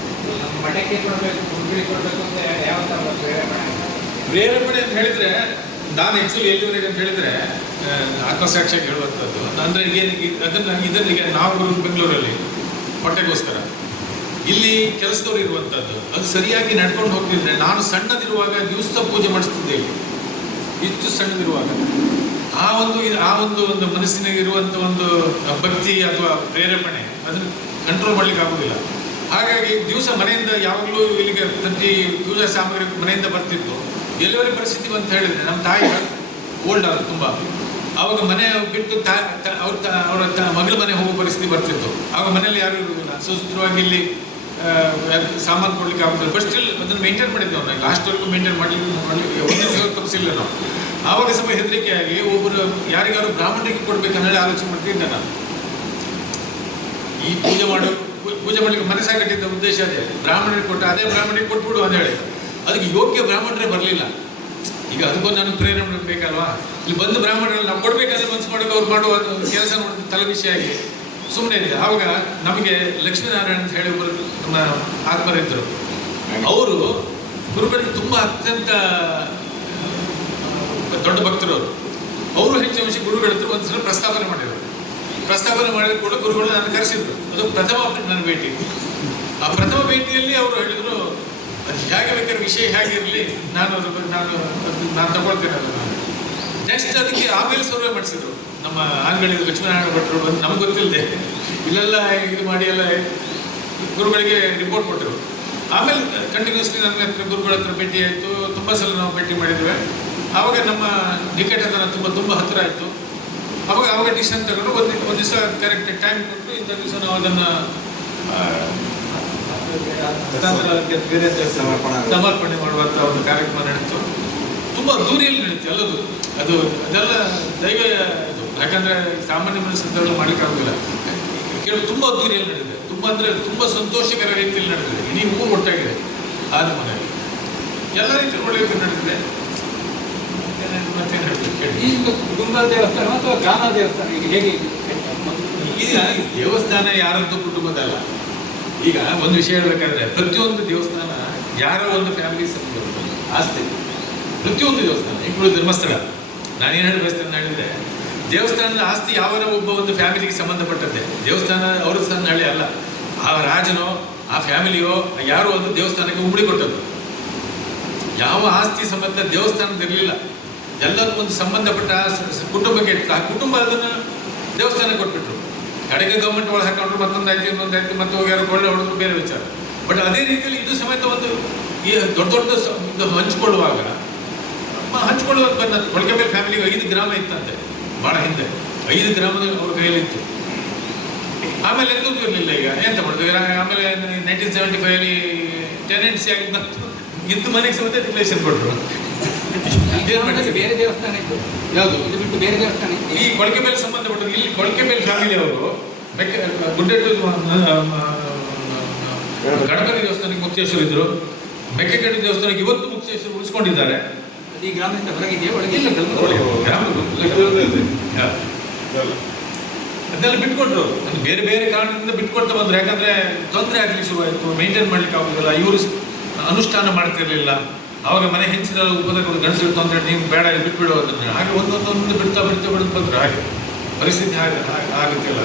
ಮಠಕ್ಕೆ ಕೊಡಬೇಕು, ಗುರುಗಳಿಗೆ ಕೊಡಬೇಕು ಅಂತ ಯಾವ ಥರ ಪ್ರೇರೇಪಣೆ ಅಂತ ಹೇಳಿದರೆ, ನಾನು ಆ್ಯಕ್ಚುಲಿ ಎಲ್ಲಿವರೆಗೆ ಅಂತ ಹೇಳಿದರೆ ಆತ್ಮಸಾಕ್ಷಿಯಾಗಿ ಹೇಳುವಂಥದ್ದು. ಅಂದರೆ ಈಗ ನಾವು ಬೆಂಗಳೂರಲ್ಲಿ ಹೊಟ್ಟೆಗೋಸ್ಕರ ಇಲ್ಲಿ ಕೆಲಸದವ್ರು ಇರುವಂಥದ್ದು, ಅದು ಸರಿಯಾಗಿ ನಡ್ಕೊಂಡು ಹೋಗ್ತಿದ್ರೆ, ನಾನು ಸಣ್ಣದಿರುವಾಗ ದಿವಸ ಪೂಜೆ ಮಾಡಿಸ್ತಿದ್ದೆ. ಇಷ್ಟು ಸಣ್ಣದಿರುವಾಗ ಆ ಒಂದು ಮನಸ್ಸಿನಾಗಿರುವಂಥ ಒಂದು ಭಕ್ತಿ ಅಥವಾ ಪ್ರೇರೇಪಣೆ ಅದನ್ನು ಕಂಟ್ರೋಲ್ ಮಾಡಲಿಕ್ಕೆ ಆಗೋದಿಲ್ಲ. ಹಾಗಾಗಿ ದಿವಸ ಮನೆಯಿಂದ ಯಾವಾಗಲೂ ಇಲ್ಲಿಗೆ ಪ್ರತಿ ಪೂಜಾ ಸಾಮಗ್ರಿ ಮನೆಯಿಂದ ಬರ್ತಿತ್ತು. ಎಲ್ಲಿವರೆಗೆ ಪರಿಸ್ಥಿತಿ ಅಂತ ಹೇಳಿದರೆ, ನಮ್ಮ ತಾಯಿ ಓಲ್ಡ್ ಆದ ತುಂಬ ಆವಾಗ ಮನೆ ಬಿಟ್ಟು ಅವರ ಮಗಳ ಮನೆ ಹೋಗೋ ಪರಿಸ್ಥಿತಿ ಬರ್ತಿತ್ತು. ಆವಾಗ ಮನೇಲಿ ಯಾರು ಇರುವುದಿಲ್ಲ, ಸುಸ್ಥಿರವಾಗಿ ಇಲ್ಲಿ ಸಾಮಾನು ಕೊಡ್ಲಿಕ್ಕೆ ಆಗುತ್ತದೆ. ಬಟ್ ಸ್ಟಿಲ್ ಅದನ್ನು ಮೇಂಟೈನ್ ಮಾಡಿದ್ದೇವೆ ನಾವು, ಲಾಸ್ಟ್ವರೆಗೂ ಮೇಂಟೈನ್ ಮಾಡಲಿಕ್ಕೆ ಒಂದು ದಿವಸ ತಪ್ಪಿಸಿಲ್ಲ ನಾವು. ಆವಾಗ ಸ್ವಲ್ಪ ಹೆದರಿಕೆಯಾಗಿ ಒಬ್ಬರು ಯಾರಿಗಾರು ಬ್ರಾಹ್ಮಣರಿಗೆ ಕೊಡ್ಬೇಕಂದೇಳಿ ಆಲೋಚನೆ ಮಾಡ್ತಿದ್ದೆ ನಾನು. ಈ ಪೂಜೆ ಮಾಡಲಿಕ್ಕೆ ಮನೆ ಸಾಕಟ್ಟಿದ್ದ ಉದ್ದೇಶ ಅದೇ, ಬ್ರಾಹ್ಮಣರಿಗೆ ಕೊಟ್ಟು ಅದೇ ಬ್ರಾಹ್ಮಣರಿಗೆ ಕೊಟ್ಬಿಡು ಅಂದೇಳಿ. ಅದಕ್ಕೆ ಯೋಗ್ಯ ಬ್ರಾಹ್ಮಣರೇ ಬರಲಿಲ್ಲ. ಈಗ ಅದಕ್ಕೊಂದು ನನಗೆ ಪ್ರೇರಣೆ ಬೇಕಲ್ವಾ, ಇಲ್ಲಿ ಬಂದು ಬ್ರಾಹ್ಮಣರಲ್ಲಿ ನಾವು ಕೊಡಬೇಕಾದ್ರೆ ಮನಸ್ಸು ಮಾಡೋಕೆ ಅವ್ರು ಮಾಡುವ ಕೆಲಸ ನೋಡಿದ ತಲೆಬಿಸಿ ಆಗಿ ಸುಮ್ಮನೆ ಇದ್ದೆ. ಆವಾಗ ನಮಗೆ ಲಕ್ಷ್ಮೀನಾರಾಯಣ ಅಂತ ಹೇಳಿ ಒಬ್ಬರು ನಮ್ಮ ಆತ್ಮರಿದ್ದರು. ಅವರು ಗುರುಗಳಿಗೆ ತುಂಬ ಅತ್ಯಂತ ದೊಡ್ಡ ಭಕ್ತರು. ಅವರು ಹೆಚ್ಚು ಅಂಶ ಗುರುಗಳ ಹತ್ರ ಒಂದು ಸಲ ಪ್ರಸ್ತಾವನೆ ಮಾಡಿದ ಕೂಡ ಗುರುಗಳು ನಾನು ಕರೆಸಿದ್ರು. ಅದು ಪ್ರಥಮ ನನ್ನ ಭೇಟಿ. ಆ ಪ್ರಥಮ ಭೇಟಿಯಲ್ಲಿ ಅವರು ಹೇಳಿದರು, ಅದು ಹೇಗೆ ಬೇಕಾದ್ರೆ ವಿಷಯ ಹೇಗಿರಲಿ, ನಾನು ತಗೊಳ್ತೇನೆ ಅದು. ನೆಕ್ಸ್ಟ್ ಅದಕ್ಕೆ ಆಮೇಲೆ ಸರ್ವೆ ಮಾಡಿಸಿದ್ರು ನಮ್ಮ ಆಂಗಡಿ ಲಕ್ಷ್ಮೀನಾರಾಯಣ ಭಟ್ರು ಬಂದು, ನಮ್ಗೆ ಗೊತ್ತಿಲ್ಲದೆ ಇಲ್ಲೆಲ್ಲ ಇದು ಮಾಡಿ ಎಲ್ಲ ಗುರುಗಳಿಗೆ ರಿಪೋರ್ಟ್ ಕೊಟ್ಟರು. ಆಮೇಲೆ ಕಂಟಿನ್ಯೂಸ್ಲಿ ನನ್ನ ಹತ್ರ ಗುರುಗಳ ಹತ್ರ ಭೇಟಿ ಆಯಿತು, ತುಂಬ ಸಲ ನಾವು ಭೇಟಿ ಮಾಡಿದ್ವಿ. ಆವಾಗ ನಮ್ಮ ನಿಕಟತನ ತುಂಬ ಹತ್ತಿರ ಆಯಿತು. ಆವಾಗ ಡಿಸಿಷನ್ ತಗೊಂಡು ಒಂದು ದಿವಸ ಕರೆಕ್ಟ್ ಟೈಮ್ ಕೊಟ್ಟು ಇಂಥ ದಿವಸ ನಾವು ಅದನ್ನು ಸಮರ್ಪಣೆ ಮಾಡುವಂಥ ಒಂದು ಕಾರ್ಯಕ್ರಮ ನಡೀತು. ತುಂಬ ಅದ್ದೂರಿಯಲ್ಲಿ ನಡೀತು ಎಲ್ಲದು. ಅದೆಲ್ಲ ದೈವ ಇದು, ಯಾಕಂದರೆ ಸಾಮಾನ್ಯ ಮನಸ್ಸು ಮಾಡಲಿಕ್ಕಾಗೋದಿಲ್ಲ. ತುಂಬ ಅದ್ದೂರಿಯಲ್ಲಿ ನಡೆದಿದೆ. ತುಂಬ ಸಂತೋಷಕರ ರೀತಿಯಲ್ಲಿ ನಡೆದಿದೆ. ಇಡೀ ಊರು ಒಟ್ಟಾಗಿದೆ ಆದ ಮನೆಯಲ್ಲಿ ಎಲ್ಲ ರೀತಿಯಲ್ಲಿ ಒಳ್ಳೆ ರೀತಿ ನಡೆದಿದೆ. ಈ ಕುಟುಂಬ ದೇವಸ್ಥಾನ ಅಥವಾ ಗಾನ ದೇವಸ್ಥಾನ ಈಗ ಹೇಗೆ? ಈಗ ದೇವಸ್ಥಾನ ಯಾರದ್ದು ಕುಟುಂಬದಲ್ಲ. ಈಗ ಒಂದು ವಿಷಯ ಹೇಳಬೇಕಾದ್ರೆ, ಪ್ರತಿಯೊಂದು ದೇವಸ್ಥಾನ ಯಾರೋ ಒಂದು ಫ್ಯಾಮಿಲಿ ಆಸ್ತಿ. ಪ್ರತಿಯೊಂದು ದೇವಸ್ಥಾನ ಇಬ್ಬರು ಧರ್ಮಸ್ಥಳ. ನಾನೇನು ಹೇಳಿ ಬಯಸ್ತೇನೆ ಅಂತ ಹೇಳಿದರೆ, ದೇವಸ್ಥಾನದ ಆಸ್ತಿ ಯಾವನ ಒಬ್ಬ ಒಂದು ಫ್ಯಾಮಿಲಿಗೆ ಸಂಬಂಧಪಟ್ಟದ್ದೇ. ದೇವಸ್ಥಾನ ಅವ್ರ ಸ್ಥಾನ ಹಳ್ಳಿ ಅಲ್ಲ. ಆ ರಾಜನೋ ಆ ಫ್ಯಾಮಿಲಿಯೋ ಯಾರೋ ಒಂದು ದೇವಸ್ಥಾನಕ್ಕೆ ಉಂಬಡಿ ಕೊಟ್ಟದ್ದು. ಯಾವ ಆಸ್ತಿ ಸಂಬಂಧ ದೇವಸ್ಥಾನದಿರಲಿಲ್ಲ. ಎಲ್ಲರೂ ಒಂದು ಸಂಬಂಧಪಟ್ಟ ಕುಟುಂಬಕ್ಕೆ ಇತ್ತು. ಆ ಕುಟುಂಬ ಅದನ್ನು ದೇವಸ್ಥಾನ ಕೊಟ್ಬಿಟ್ರು. ಕಡೆಗೆ ಗೌರ್ಮೆಂಟ್ ಒಳಗೆ ಹಾಕೊಂಡ್ರು, ಇನ್ನೊಂದಾಯ್ತು ಮತ್ತೆ ಹೋಗಿ ಯಾರು ಕೊಳ್ಳೆ ಹೊಡೆದ್ರು, ಬೇರೆ ವಿಚಾರ. ಬಟ್ ಅದೇ ರೀತಿಯಲ್ಲಿ ಇದು ಸಮೇತ ಒಂದು ದೊಡ್ಡ ಇದು ಹಂಚ್ಕೊಳ್ಳುವಾಗ ಬಂದದ್ದು. ಕೊಳಕೆಬೇಲ್ ಫ್ಯಾಮಿಲಿಗೆ 5 ಗ್ರಾಮ ಇತ್ತಂತೆ ಭಾಳ ಹಿಂದೆ. 5 ಗ್ರಾಮದ ಅವ್ರ ಕೈಯಲ್ಲಿತ್ತು. ಆಮೇಲೆ ಎಂಥದ್ದು ಇರಲಿಲ್ಲ. ಈಗ ಎಂತ ಮಾಡಿದ್ವಿ, ಆಮೇಲೆ 1975 ಟೆನೆನ್ಸಿ ಆಗಿ ಬಂತು. ಇದ್ದು ಮನೆಗೆ ಸಮೇತ ಡಿಕ್ಲೇಷನ್ ಕೊಟ್ಟರು. ಬೇರೆ ದೇವಸ್ಥಾನ ಇತ್ತು ಯಾವುದು ಇದು ಬಿಟ್ಟು ಬೇರೆ ದೇವಸ್ಥಾನ ಇತ್ತು. ಈ ಕೊಳಕೆಬೇಲ್ ಸಂಬಂಧಪಟ್ಟರು. ಇಲ್ಲಿ ಕೊಳಕೆಬೇಲ್ ಫ್ಯಾಮಿಲಿ ಅವರು ಗುಡ್ಡೆಟ್ಟು ಗಣಪತಿ ದೇವಸ್ಥಾನಕ್ಕೆ ಮುಕ್ತೇಶ್ವರ ಇದ್ರು. ಮೆಕ್ಕೆಗಡ್ಡೆ ದೇವಸ್ಥಾನಕ್ಕೆ ಇವತ್ತು ಮುಕ್ತೇಶ್ವರ ಉಳಿಸ್ಕೊಂಡಿದ್ದಾರೆ. ಈ ಗ್ರಾಮದಿಂದ ಹೊರಗಿದೆಯಾ ಒಳಗೆ? ಇಲ್ಲ, ಅದನ್ನೆಲ್ಲ ಬಿಟ್ಕೊಟ್ರು. ಬೇರೆ ಬೇರೆ ಕಾರಣದಿಂದ ಬಿಟ್ಕೊಳ್ತಾ ಬಂದ್ರು. ಯಾಕಂದ್ರೆ ತೊಂದರೆ ಆಗ್ಲಿಕ್ಕೆ ಶುರುವಾಯಿತು, ಮೇಂಟೈನ್ ಮಾಡ್ಲಿಕ್ಕೆ ಆಗೋದಿಲ್ಲ. ಇವರು ಅನುಷ್ಠಾನ ಮಾಡ್ತಿರ್ಲಿಲ್ಲ. ಆವಾಗ ಮನೆ ಹೆಂಚಿದ ಉಪದಗಳು ಗಂಡಸರು ತೊಂದರೆ, ನೀವು ಬೇಡ ಬಿಟ್ಬಿಡೋ ಅದನ್ನು. ಹಾಗೆ ಒಂದೊಂದೊಂದು ಬಿಡ್ತಾ ಬಂದ್ರು. ಹಾಗೆ ಪರಿಸ್ಥಿತಿ ಆಗುತ್ತಿಲ್ಲ.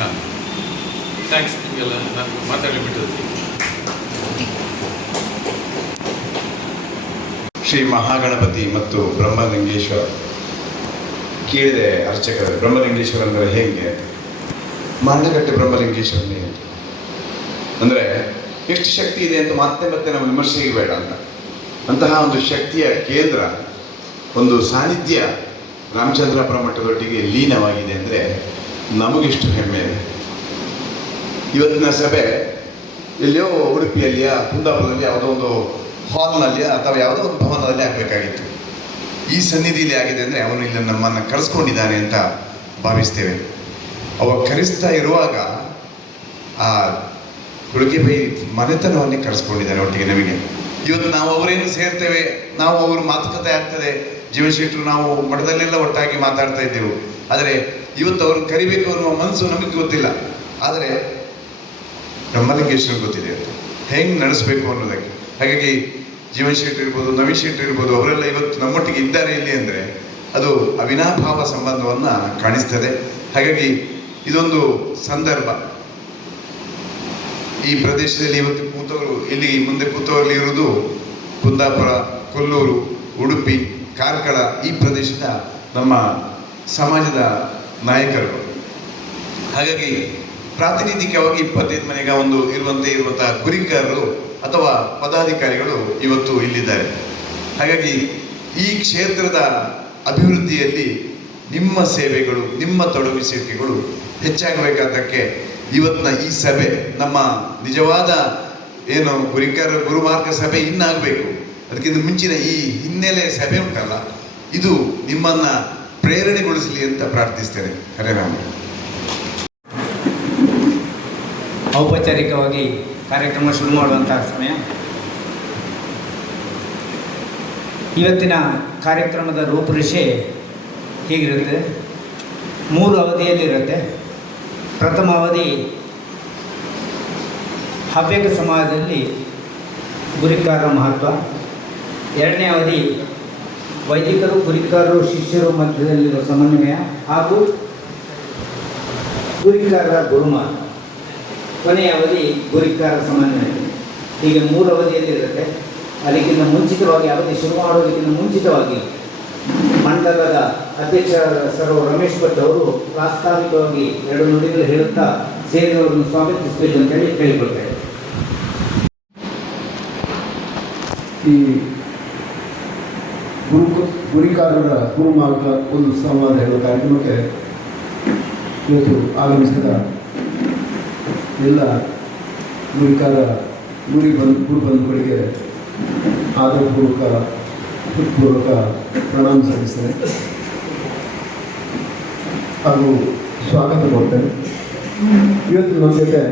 ಹಾಂ, ಥ್ಯಾಂಕ್ಸ್ ನಿಮಗೆಲ್ಲ. ನಾನು ಮಾತಾಡಲಿ ಬಿಟ್ಟಿದ್ದೆ. ಶ್ರೀ ಮಹಾಗಣಪತಿ ಮತ್ತು ಬ್ರಹ್ಮಲಿಂಗೇಶ್ವರ ಕೇಳಿದೆ ಅರ್ಚಕರು. ಬ್ರಹ್ಮಲಿಂಗೇಶ್ವರ ಅಂದರೆ ಹೇಗೆ? ಮಂಡಗಟ್ಟೆ ಬ್ರಹ್ಮಲಿಂಗೇಶ್ವರನೇ ಅಂದರೆ ಎಷ್ಟು ಶಕ್ತಿ ಇದೆ ಅಂತ ಮತ್ತೆ ನಮ್ಮ ವಿಮರ್ಶೆಗೆ ಬೇಡ ಅಂತ. ಅಂತಹ ಒಂದು ಶಕ್ತಿಯ ಕೇಂದ್ರ, ಒಂದು ಸಾನ್ನಿಧ್ಯ ರಾಮಚಂದ್ರಾಪುರ ಮಠದೊಟ್ಟಿಗೆ ಲೀನವಾಗಿದೆ ಅಂದರೆ ನಮಗೆಷ್ಟು ಹೆಮ್ಮೆ ಇದೆ. ಇವತ್ತಿನ ಸಭೆ ಎಲ್ಲಿಯೋ ಉಡುಪಿಯಲ್ಲಿಯ ಕುಂದಾಪುರದಲ್ಲಿ ಯಾವುದೋ ಒಂದು ಹಾಲ್ನಲ್ಲಿ ಅಥವಾ ಯಾವುದೋ ಒಂದು ಭವನದಲ್ಲಿ ಆಗಬೇಕಾಗಿತ್ತು. ಈ ಸನ್ನಿಧಿಯಲ್ಲಿ ಆಗಿದೆ ಅಂದರೆ ಅವನು ಇಲ್ಲಿ ನಮ್ಮನ್ನು ಕರೆಸ್ಕೊಂಡಿದ್ದಾನೆ ಅಂತ ಭಾವಿಸ್ತೇವೆ. ಅವ ಕರೆಸ್ತಾ ಇರುವಾಗ ಆ ಹುಡುಗಿಬೈ ಮನೆತನವನ್ನೇ ಕರೆಸ್ಕೊಂಡಿದ್ದಾನೆ ಒಟ್ಟಿಗೆ ನಮಗೆ. ಇವತ್ತು ನಾವು ಅವರೇನು ಸೇರ್ತೇವೆ, ನಾವು ಅವ್ರ ಮಾತುಕತೆ ಆಗ್ತದೆ. ಜೀವಶೆಟ್ಟರು ನಾವು ಮಠದಲ್ಲೆಲ್ಲ ಒಟ್ಟಾಗಿ ಮಾತಾಡ್ತಾ ಇದ್ದೆವು. ಆದರೆ ಇವತ್ತು ಅವ್ರನ್ನ ಕರಿಬೇಕು ಅನ್ನುವ ಮನಸ್ಸು ನಮಗೆ ಗೊತ್ತಿಲ್ಲ. ಆದರೆ ಬ್ರಹ್ಮಲಿಂಗೇಶ್ವರ ಗೊತ್ತಿದೆ ಅಂತ ಹೆಂಗೆ ನಡೆಸಬೇಕು ಅನ್ನೋದಕ್ಕೆ. ಹಾಗಾಗಿ ಜೀವನ್ ಶೆಟ್ಟಿ ಇರ್ಬೋದು, ನವೀನ್ ಶೆಟ್ಟಿ ಇರ್ಬೋದು, ಅವರೆಲ್ಲ ಇವತ್ತು ನಮ್ಮೊಟ್ಟಿಗೆ ಇದ್ದಾರೆ ಇಲ್ಲಿ ಅಂದರೆ ಅದು ಅವಿನಾಭಾವ ಸಂಬಂಧವನ್ನು ಕಾಣಿಸ್ತದೆ. ಹಾಗಾಗಿ ಇದೊಂದು ಸಂದರ್ಭ. ಈ ಪ್ರದೇಶದಲ್ಲಿ ಇವತ್ತು ಕೂತವರು, ಇಲ್ಲಿ ಮುಂದೆ ಕೂತವರಲ್ಲಿ ಇರುವುದು ಕುಂದಾಪುರ, ಕೊಲ್ಲೂರು, ಉಡುಪಿ, ಕಾರ್ಕಳ, ಈ ಪ್ರದೇಶದ ನಮ್ಮ ಸಮಾಜದ ನಾಯಕರು. ಹಾಗಾಗಿ ಪ್ರಾತಿನಿಧಿಕವಾಗಿ 25 ಮನೆಗೆ ಒಂದು ಇರುವಂತಹ ಗುರಿಕಾರರು ಅಥವಾ ಪದಾಧಿಕಾರಿಗಳು ಇವತ್ತು ಇಲ್ಲಿದ್ದಾರೆ. ಹಾಗಾಗಿ ಈ ಕ್ಷೇತ್ರದ ಅಭಿವೃದ್ಧಿಯಲ್ಲಿ ನಿಮ್ಮ ಸೇವೆಗಳು, ನಿಮ್ಮ ತೊಡಗಿಸುವಿಕೆಗಳು ಹೆಚ್ಚಾಗಬೇಕಾದಕ್ಕೆ ಇವತ್ತಿನ ಈ ಸಭೆ ನಮ್ಮ ನಿಜವಾದ ಏನು ಗುರುಮಾರ್ಗ ಸಭೆ ಇನ್ನಾಗಬೇಕು. ಅದಕ್ಕಿಂತ ಮುಂಚಿನ ಈ ಹಿನ್ನೆಲೆ ಸಭೆ ಉಂಟಲ್ಲ, ಇದು ನಿಮ್ಮನ್ನು ಪ್ರೇರಣೆಗೊಳಿಸಲಿ ಅಂತ ಪ್ರಾರ್ಥಿಸ್ತೇನೆ. ಹರೇ ರಾಮ. ಔಪಚಾರಿಕವಾಗಿ ಕಾರ್ಯಕ್ರಮ ಶುರು ಮಾಡುವಂತಹ ಸಮಯ. ಇವತ್ತಿನ ಕಾರ್ಯಕ್ರಮದ ರೂಪುರೇಷೆ ಹೀಗಿರುತ್ತೆ. 3 ಅವಧಿಯಲ್ಲಿರುತ್ತೆ. ಪ್ರಥಮ ಅವಧಿ ಹವ್ಯಕ ಸಮಾಜದಲ್ಲಿ ಗುರಿಕಾರರ ಮಹತ್ವ. 2ನೇ ಅವಧಿ ವೈದಿಕರು, ಗುರಿಕಾರರು, ಶಿಷ್ಯರು ಮಧ್ಯದಲ್ಲಿರುವ ಸಮನ್ವಯ ಹಾಗೂ ಗುರಿಕಾರರ ಗುರುಮಾರ್ಗ. ಕೊನೆಯ ಅವಧಿ ಗುರಿಕಾರ ಸಮನ್ವಯ. ಹೀಗೆ 3 ಅವಧಿಯಲ್ಲಿರುತ್ತೆ. ಅದಕ್ಕಿಂತ ಮುಂಚಿತವಾಗಿ, ಅವಧಿ ಶುರು ಮಾಡೋದಕ್ಕಿಂತ ಮುಂಚಿತವಾಗಿ ಮಂಡಲದ ಅಧ್ಯಕ್ಷರಾದ ಸರ್ ರಮೇಶ್ ಭಟ್ ಅವರು ಪ್ರಾಸ್ತಾವಿಕವಾಗಿ 2 ನುಡಿಗಳು ಹೇಳುತ್ತಾ ಸೇರಿದವರನ್ನು ಸ್ವಾಗತಿಸಬೇಕು ಅಂತೇಳಿ ಕೇಳಿಕೊಳ್ತಾರೆ. ಈ ಗುರಿಕಾರರ ಗುರುಮಾರ್ಗ ಒಂದು ಸಂವಾದ ಹೇಳುವ ಕಾರ್ಯಕ್ರಮಕ್ಕೆ ಇವತ್ತು ಆಗಮಿಸಿದ ಎಲ್ಲ ಗುರು ಬಂಧುಗಳಿಗೆ ಆದರಪೂರ್ವಕ ಪ್ರಣಾಮ ಸಲ್ಲಿಸ್ತೇನೆ ಹಾಗೂ ಸ್ವಾಗತ ಕೊಡ್ತೇನೆ. ಇವತ್ತು ನಮ್ಮ ಜೊತೆ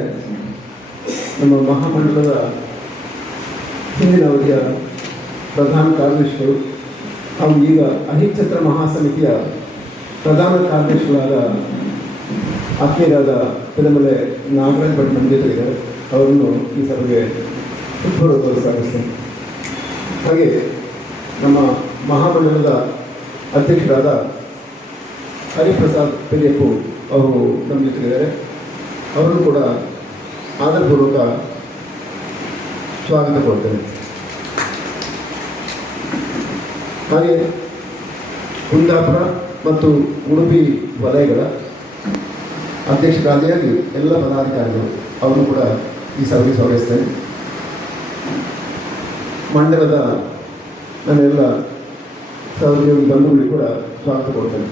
ನಮ್ಮ ಮಹಾಮಂಡಲದ ಹಿಂದಿನ ಅವಧಿಯ ಪ್ರಧಾನ ಕಾರ್ಯದರ್ಶಿಗಳು ಹಾಗೂ ಈಗ ಅಹಿಚ್ಛತ್ರ ಮಹಾಸಮಿತಿಯ ಪ್ರಧಾನ ಕಾರ್ಯದರ್ಶಿಗಳಾದ ಆತ್ಮೀಯರಾದ ಪೆದಮಲೆ ನಾಗರಾಜ್ ಭಟ್ ನಮ್ಮ ಜೊತೆಗಿದ್ದಾರೆ. ಅವರನ್ನು ಈ ಸಭೆಗೆ ಹೃತ್ಪೂರ್ವಕವಾಗಿ ಸ್ವಾಗತಿಸ್ತೇನೆ. ಹಾಗೆ ನಮ್ಮ ಮಹಾಮಂಡಲದ ಅಧ್ಯಕ್ಷರಾದ ಹರಿಪ್ರಸಾದ್ ಪೆರಿಯಪ್ಪು ಅವರು ನಮ್ಮ ಜೊತೆಗಿದ್ದಾರೆ. ಅವರನ್ನು ಕೂಡ ಆದರಪೂರ್ವಕ ಸ್ವಾಗತ ಕೊಡ್ತೇನೆ. ಹಾಗೆ ಕುಂದಾಪುರ ಮತ್ತು ಉಡುಪಿ ವಲಯಗಳ ಅಧ್ಯಕ್ಷರಾದಿಯಾಗಿ ಎಲ್ಲ ಪದಾಧಿಕಾರಿಗಳು ಅವರನ್ನು ಕೂಡ ಈ ಸಭೆಗೆ ಸ್ವಾಗತಿಸ್ತೇನೆ. ಮಂಡಲದ ನನ್ನೆಲ್ಲ ಸಹೋದ್ಯೋಗಿ ಬಂಧುಗಳಿಗೆ ಕೂಡ ಸ್ವಾಗತ ಕೊಡ್ತೇನೆ.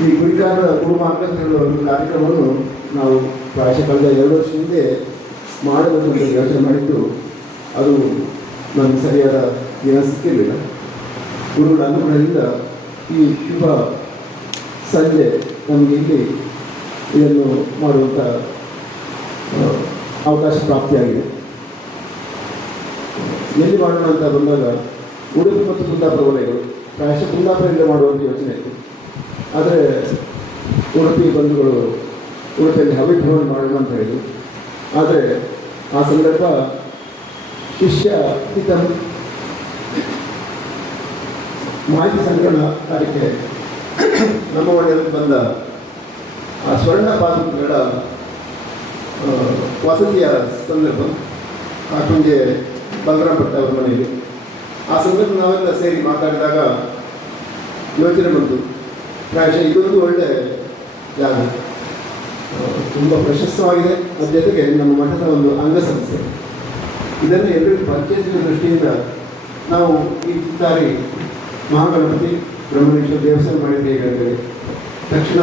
ಈ ಗುರಿಕಾರರ ಗುರುಮಾರ್ಗ ಅಂತ ಹೇಳುವ ಒಂದು ಕಾರ್ಯಕ್ರಮವನ್ನು ನಾವು ಪ್ರಾಯಶಃ ಕಳೆದ 2 ವರ್ಷ ಹಿಂದೆ ಮಾಡಬೇಕು ಅಂತ ಯೋಚನೆ ಮಾಡಿದ್ದು. ಅದು ನನಗೆ ಸರಿಯಾದ ದಿನ ಸಿಕ್ಕಿರಲಿಲ್ಲ. ಗುರುಗಳ ಅನುಗ್ರಹದಿಂದ ಈ ಶುಭ ಸಂಜೆ ನಮಗೆ ಇಲ್ಲಿ ಇದನ್ನು ಮಾಡುವಂಥ ಅವಕಾಶ ಪ್ರಾಪ್ತಿಯಾಗಿದೆ. ಎಲ್ಲಿ ಮಾಡೋಣ ಅಂತ ಬಂದಾಗ ಉಡುಪಿ ಮತ್ತು ಕುಂದಾಪುರ ವಲಯಗಳು, ಪ್ರಾಯಶಃ ಕುಂದಾಪುರದಿಂದ ಮಾಡುವಂಥ ಯೋಚನೆ ಇತ್ತು. ಆದರೆ ಉಡುಪಿ ಬಂಧುಗಳು ಉಡುಪಿಯಲ್ಲಿ ಹವ್ಯಭವನ ಮಾಡೋಣ ಅಂತ ಹೇಳಿದರು. ಆದರೆ ಆ ಸಂದರ್ಭ ಶಿಷ್ಯ ಹಿತ ಮಾಹಿತಿ ಸಂಗ್ರಹಣ ಕಾರ್ಯಕ್ಕೆ ನಮ್ಮ ಮನೆಯಲ್ಲಿ ಬಂದ ಆ ಸ್ವರ್ಣ ಪಾದಗಳ ವಸತಿಯ ಸಂದರ್ಭ ಕಾಕಂಗೆ ಬಲರಾಮ್ ಭಟ್ ಅವರ ಮನೆಯಲ್ಲಿ. ಆ ಸಂದರ್ಭ ನಾವೆಲ್ಲ ಸೇರಿ ಮಾತಾಡಿದಾಗ ಯೋಚನೆ ಬಂತು, ಪ್ರಾಯಶಃ ಇದೊಂದು ಒಳ್ಳೆಯ ಜಾಗ, ತುಂಬ ಪ್ರಶಸ್ತವಾಗಿದೆ. ಅದ್ರ ಜೊತೆಗೆ ನಮ್ಮ ಮಠದ ಒಂದು ಅಂಗಸಂಸ್ಥೆ. ಇದನ್ನು ಎಲ್ಲರಿಗೂ ಪರಿಚಯಿಸುವ ದೃಷ್ಟಿಯಿಂದ ನಾವು ಈ ಬಾರಿ ಮಹಾಗಣಪತಿ ಬ್ರಹ್ಮಲಿಂಗೇಶ್ವರ ದೇವಸ್ಥಾನ ಮಾಡಿದ್ದು ಹೇಗೆ ಅಂತೇಳಿ ತಕ್ಷಣ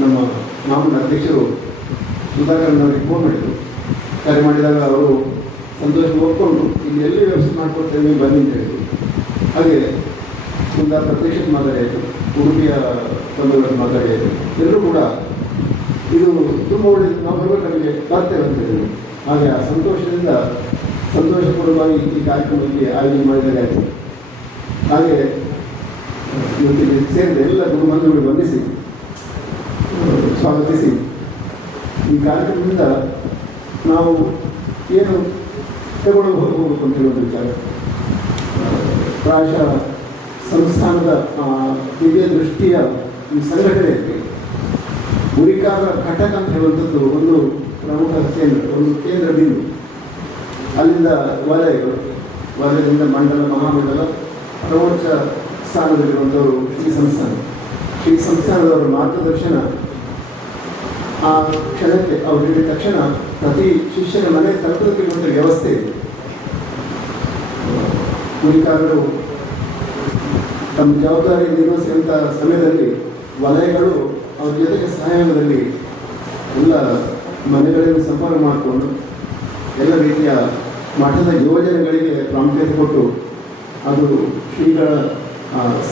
ನಮ್ಮ ಮಾಮೂಲ ಅಧ್ಯಕ್ಷರು ಸುಧಾಕರ್ನವರಿಗೆ ಫೋನ್ ಮಾಡಿದರು. ಕರೆ ಮಾಡಿದಾಗ ಅವರು ಸಂತೋಷ ಒಪ್ಕೊಂಡು ಇಲ್ಲಿ ಎಲ್ಲಿ ವ್ಯವಸ್ಥೆ ಮಾಡಿಕೊಡ್ತೇವೆ ಬನ್ನಿ ಅಂತ ಹೇಳಿದರು. ಹಾಗೆ ಕುಂದಾಪುರ ಅಧ್ಯಕ್ಷರು ಮಾತಾಡಿದರು, ಉಡುಪಿಯ ಬಂಧುಗಳನ್ನು ಮಾತಾಡಿದರು. ಎಲ್ಲರೂ ಕೂಡ ಇದು ತುಂಬ ಒಳ್ಳೆಯದು, ನಾವು ಬರಬೇಕು, ನಮಗೆ ಬರ್ತೇವೆ ಅಂತ ಹೇಳಿದರು. ಹಾಗೆ ಆ ಸಂತೋಷದಿಂದ ಸಂತೋಷಪೂರ್ವವಾಗಿ ಈ ಕಾರ್ಯಕ್ರಮಕ್ಕೆ ಆಯೋಜನೆ ಮಾಡಿದರೆ ಆಯಿತು. ಹಾಗೆ ಇವತ್ತಿಗೆ ಸೇರಿದ ಎಲ್ಲ ಗುರುಬಂಧುಗಳು ವಂದಿಸಿ ಸ್ವಾಗತಿಸಿ ಈ ಕಾರ್ಯಕ್ರಮದಿಂದ ನಾವು ಏನು ತಗೊಂಡು ಹೋಗಬೇಕು ಅಂತ ಹೇಳುವ ವಿಚಾರ. ಪ್ರಾಯಶಃ ಸಂಸ್ಥಾನದ ದಿವ್ಯ ದೃಷ್ಟಿಯ ಈ ಸಂಘಟನೆಯಲ್ಲಿ ಗುರಿಕಾರರ ಘಟಕ ಅಂತ ಹೇಳುವಂಥದ್ದು ಒಂದು ಪ್ರಮುಖ ಕೇಂದ್ರ ಬಿಂದು. ಅಲ್ಲಿಂದ ವಲಯದಿಂದ ಮಂಡಲ, ಮಹಾಮಂಡಲ, ಸರ್ವೋಚ್ಚ ಸ್ಥಾನದಲ್ಲಿರುವಂಥವರು ಶ್ರೀ ಸಂಸ್ಥಾನದವರ ಮಾರ್ಗದರ್ಶನ ಆ ಕ್ಷಣಕ್ಕೆ ಅವ್ರು ಹೇಳಿದ ತಕ್ಷಣ ಪ್ರತಿ ಶಿಷ್ಯನ ಮನೆ ತಲುಪೋದಕ್ಕೆ ಒಂದು ವ್ಯವಸ್ಥೆ ಇದೆ. ಗುರಿಕಾರರು ತಮ್ಮ ಜವಾಬ್ದಾರಿ ನಿರ್ವಹಿಸುವಂಥ ಸಮಯದಲ್ಲಿ ವಲಯಗಳು ಅವ್ರ ಜೊತೆಗೆ ಸಹಯೋಗದಲ್ಲಿ ಎಲ್ಲ ಮನೆಗಳನ್ನು ಸಂಪರ್ಕ ಮಾಡಿಕೊಂಡು ಎಲ್ಲ ರೀತಿಯ ಮಠದ ಯೋಜನೆಗಳಿಗೆ ಪ್ರಾಮುಖ್ಯತೆ ಕೊಟ್ಟು ಅದು ಶ್ರೀಗಳ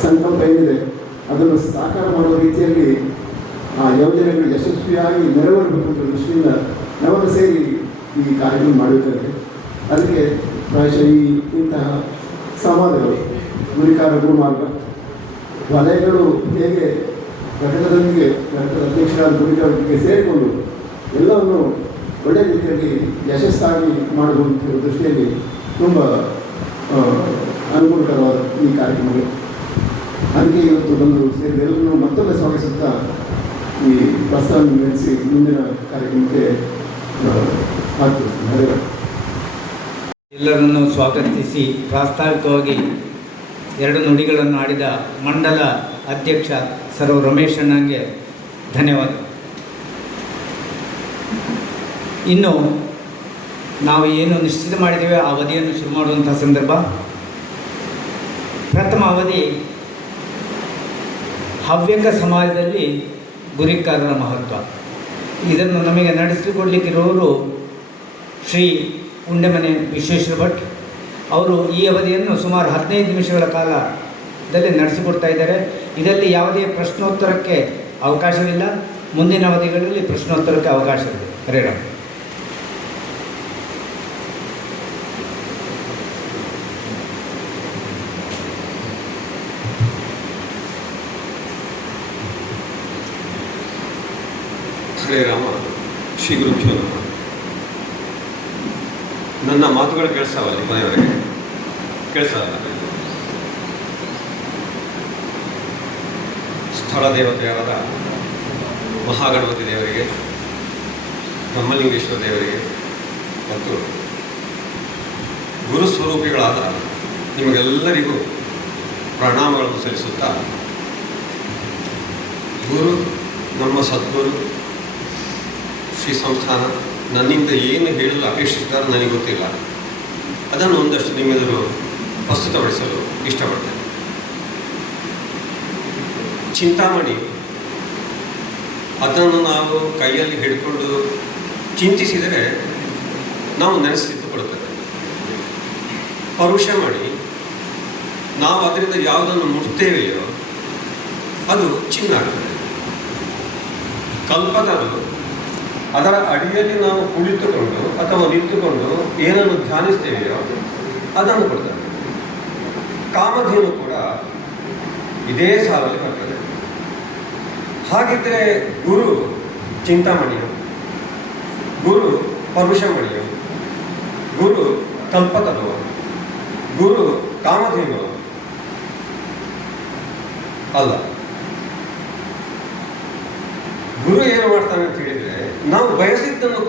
ಸಂಕಲ್ಪ ಏನಿದೆ ಅದನ್ನು ಸಾಕಾರ ಮಾಡುವ ರೀತಿಯಲ್ಲಿ ಆ ಯೋಜನೆಗಳು ಯಶಸ್ವಿಯಾಗಿ ನೆರವೇರಬೇಕು ಅಂತ ದೃಷ್ಟಿಯಿಂದ ನಾವೆಲ್ಲ ಸೇರಿ ಈ ಕಾರ್ಯಕ್ರಮ ಮಾಡಿದ್ದೇವೆ. ಅದಕ್ಕೆ ಪ್ರಾಯಶಃ ಇಂತಹ ಸಂವಾದಗಳು ಗುರಿಕಾರ ಗುರುಮಾರ್ಗ ವಲಯಗಳು ಹೇಗೆ ಘಟಕದೊಂದಿಗೆ ಘಟಕದ ಅಧ್ಯಕ್ಷರಾದ ಗುರಿಕಾರರಿಗೆ ಸೇರಿಕೊಂಡು ಎಲ್ಲವನ್ನು ಒಳ್ಳೆಯ ರೀತಿಯಲ್ಲಿ ಯಶಸ್ಸಾಗಿ ಮಾಡುವಂಥ ದೃಷ್ಟಿಯಲ್ಲಿ ತುಂಬ ಅನುಕೂಲಕರವಾದ ಈ ಕಾರ್ಯಕ್ರಮಗಳು. ಅದಕ್ಕೆ ಇವತ್ತು ಬಂದು ಸೇರಿ ಎಲ್ಲರೂ ಮತ್ತೊಮ್ಮೆ ಸ್ವಾಗತಿಸುತ್ತಾ ಈ ಪ್ರಸ್ತಾವ ನಡೆಸಿ ಮುಂದಿನ ಕಾರ್ಯಕ್ರಮಕ್ಕೆ ಆಗ್ತದೆ. ಧನ್ಯವಾದ. ಎಲ್ಲರನ್ನು ಸ್ವಾಗತಿಸಿ ಪ್ರಾಸ್ತಾವಿಕವಾಗಿ 2 ನುಡಿಗಳನ್ನು ಆಡಿದ ಮಂಡಲ ಅಧ್ಯಕ್ಷ ಸರ್ ರಮೇಶ್ ಅಣ್ಣಂಗೆ ಧನ್ಯವಾದ. ಇನ್ನು ನಾವು ಏನು ನಿಶ್ಚಿತ ಮಾಡಿದ್ದೇವೆ ಆ ಅವಧಿಯನ್ನು ಶುರು ಮಾಡುವಂಥ ಸಂದರ್ಭ. ಪ್ರಥಮ ಅವಧಿ ಹವ್ಯಕ ಸಮಾಜದಲ್ಲಿ ಗುರಿಕಾರರ ಮಹತ್ವ. ಇದನ್ನು ನಮಗೆ ನಡೆಸಿಕೊಡ್ಲಿಕ್ಕಿರೋರು ಶ್ರೀ ಉಂಡೆಮನೆ ವಿಶ್ವೇಶ್ವರ ಭಟ್ ಅವರು ಈ ಅವಧಿಯನ್ನು ಸುಮಾರು 15 ನಿಮಿಷಗಳ ಕಾಲದಲ್ಲಿ ನಡೆಸಿಕೊಡ್ತಾ ಇದ್ದಾರೆ. ಇದರಲ್ಲಿ ಯಾವುದೇ ಪ್ರಶ್ನೋತ್ತರಕ್ಕೆ ಅವಕಾಶವಿಲ್ಲ. ಮುಂದಿನ ಅವಧಿಗಳಲ್ಲಿ ಪ್ರಶ್ನೋತ್ತರಕ್ಕೆ ಅವಕಾಶವಿದೆ. ಹರೇ ರಾಮ್. ಹರೇ ರಾಮ. ಶ್ರೀ ಗುರುಭ್ಯೋ ನಮಃ. ನನ್ನ ಮಾತುಗಳು ಕೇಳಿಸ್ತಾವಲ್ಲ ಮನೆಯವರೆಗೆ? ಕೇಳಿಸಲ್ಲ. ಸ್ಥಳ ದೇವತೆಯಾದ ಮಹಾಗಣಪತಿ ದೇವರಿಗೆ, ಬ್ರಹ್ಮಲಿಂಗೇಶ್ವರ ದೇವರಿಗೆ ಮತ್ತು ಗುರುಸ್ವರೂಪಿಗಳಾದ ನಿಮಗೆಲ್ಲರಿಗೂ ಪ್ರಣಾಮಗಳನ್ನು ಸಲ್ಲಿಸುತ್ತಾ, ಗುರು ನಮ್ಮ ಸದ್ಗುರು ಶ್ರೀ ಸಂಸ್ಥಾನ ನನ್ನಿಂದ ಏನು ಹೇಳಲು ಅಪೇಕ್ಷಿಸುತ್ತಾರೆ ನನಗೆ ಗೊತ್ತಿಲ್ಲ. ಅದನ್ನು ಒಂದಷ್ಟು ನಿಮ್ಮೆದುರು ಪ್ರಸ್ತುತಪಡಿಸಲು ಇಷ್ಟಪಡ್ತೇನೆ. ಚಿಂತಾಮಣಿ, ಅದನ್ನು ನಾವು ಕೈಯಲ್ಲಿ ಹಿಡ್ಕೊಂಡು ಚಿಂತಿಸಿದರೆ ನಾವು ನೆನೆಸಿಟ್ಟುಕೊಳ್ಳುತ್ತೇವೆ. ಪರುಷಮಣಿ, ನಾವು ಅದರಿಂದ ಯಾವುದನ್ನು ಮುಟ್ತೇವೆಯೋ ಅದು ಚಿನ್ನ ಆಗ್ತದೆ. ಕಲ್ಪತರು, ಅದರ ಅಡಿಯಲ್ಲಿ ನಾವು ಕುಳಿತುಕೊಂಡು ಅಥವಾ ನಿಂತುಕೊಂಡು ಏನನ್ನು ಧ್ಯಾನಿಸ್ತೇವೆಯೋ ಅದನ್ನು ಕೊಡ್ತಾರೆ. ಕಾಮಧೇನು ಕೂಡ ಇದೇ ಸಾಲಲ್ಲಿ ಬರ್ತದೆ. ಹಾಗಿದ್ದರೆ ಗುರು ಚಿಂತಾಮಣಿಯು, ಗುರು ಪರುಷಮಣಿಯು, ಗುರು ಕಲ್ಪತರು, ಗುರು ಕಾಮಧೇನು ಅಲ್ಲ. ಗುರು ಏನು ಮಾಡ್ತಾನೆ ಅಂತ ಹೇಳಿದರೆ, ನಾವು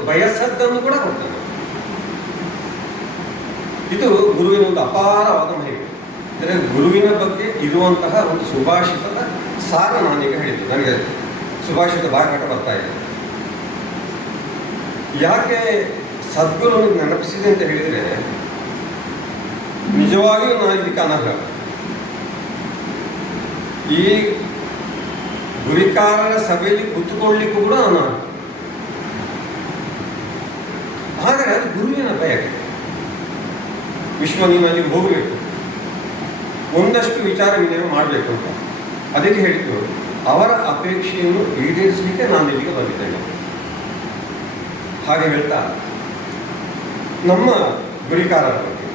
ಬಯಸದ್ದನ್ನು ಕೂಡ ಕೊಡ್ತಾನೆ. ಇದು ಗುರುವಿನ ಒಂದು ಅಪಾರವಾದ ಮಹಿಮೆ. ಅಂದರೆ ಗುರುವಿನ ಬಗ್ಗೆ ಇರುವಂತಹ ಒಂದು ಸುಭಾಷಿತದ ಸಾರ ನಾನೀಗ ಹೇಳಿದ್ದು. ನನಗೆ ಸುಭಾಷಿತ ಬಾಕಟ ಬರ್ತಾ ಇದೆ. ಯಾಕೆ ಸದ್ಗುರು ನೆನಪಿಸಿದೆ ಅಂತ ಹೇಳಿದರೆ, ನಿಜವಾಗಿಯೂ ನಾನು ಇದಕ್ಕೆ ಅನರ್ಹ. ಈ ಗುರಿಕಾರರ ಸಭೆಯಲ್ಲಿ ಕೂತ್ಕೊಳ್ಳಿಕ್ಕೂ ಕೂಡ ನಾನು, ಆದರೆ ಅದು ಗುರುವಿನ ಬಯಕೆ. ವಿಶ್ವ ನೀನು ಅಲ್ಲಿಗೆ ಹೋಗಬೇಕು, ಒಂದಷ್ಟು ವಿಚಾರ ವಿನಿಮಯ ಮಾಡಬೇಕು ಅಂತ. ಅದಕ್ಕೆ ಹೇಳಿದ್ದು, ಅವರ ಅಪೇಕ್ಷೆಯನ್ನು ಈಡೇರಿಸಲಿಕ್ಕೆ ನಾನು ಇಲ್ಲಿಗೆ ಬಂದಿದ್ದೇನೆ. ಹಾಗೆ ಹೇಳ್ತಾ ನಮ್ಮ ಗುರಿಕಾರರ ಬಗ್ಗೆ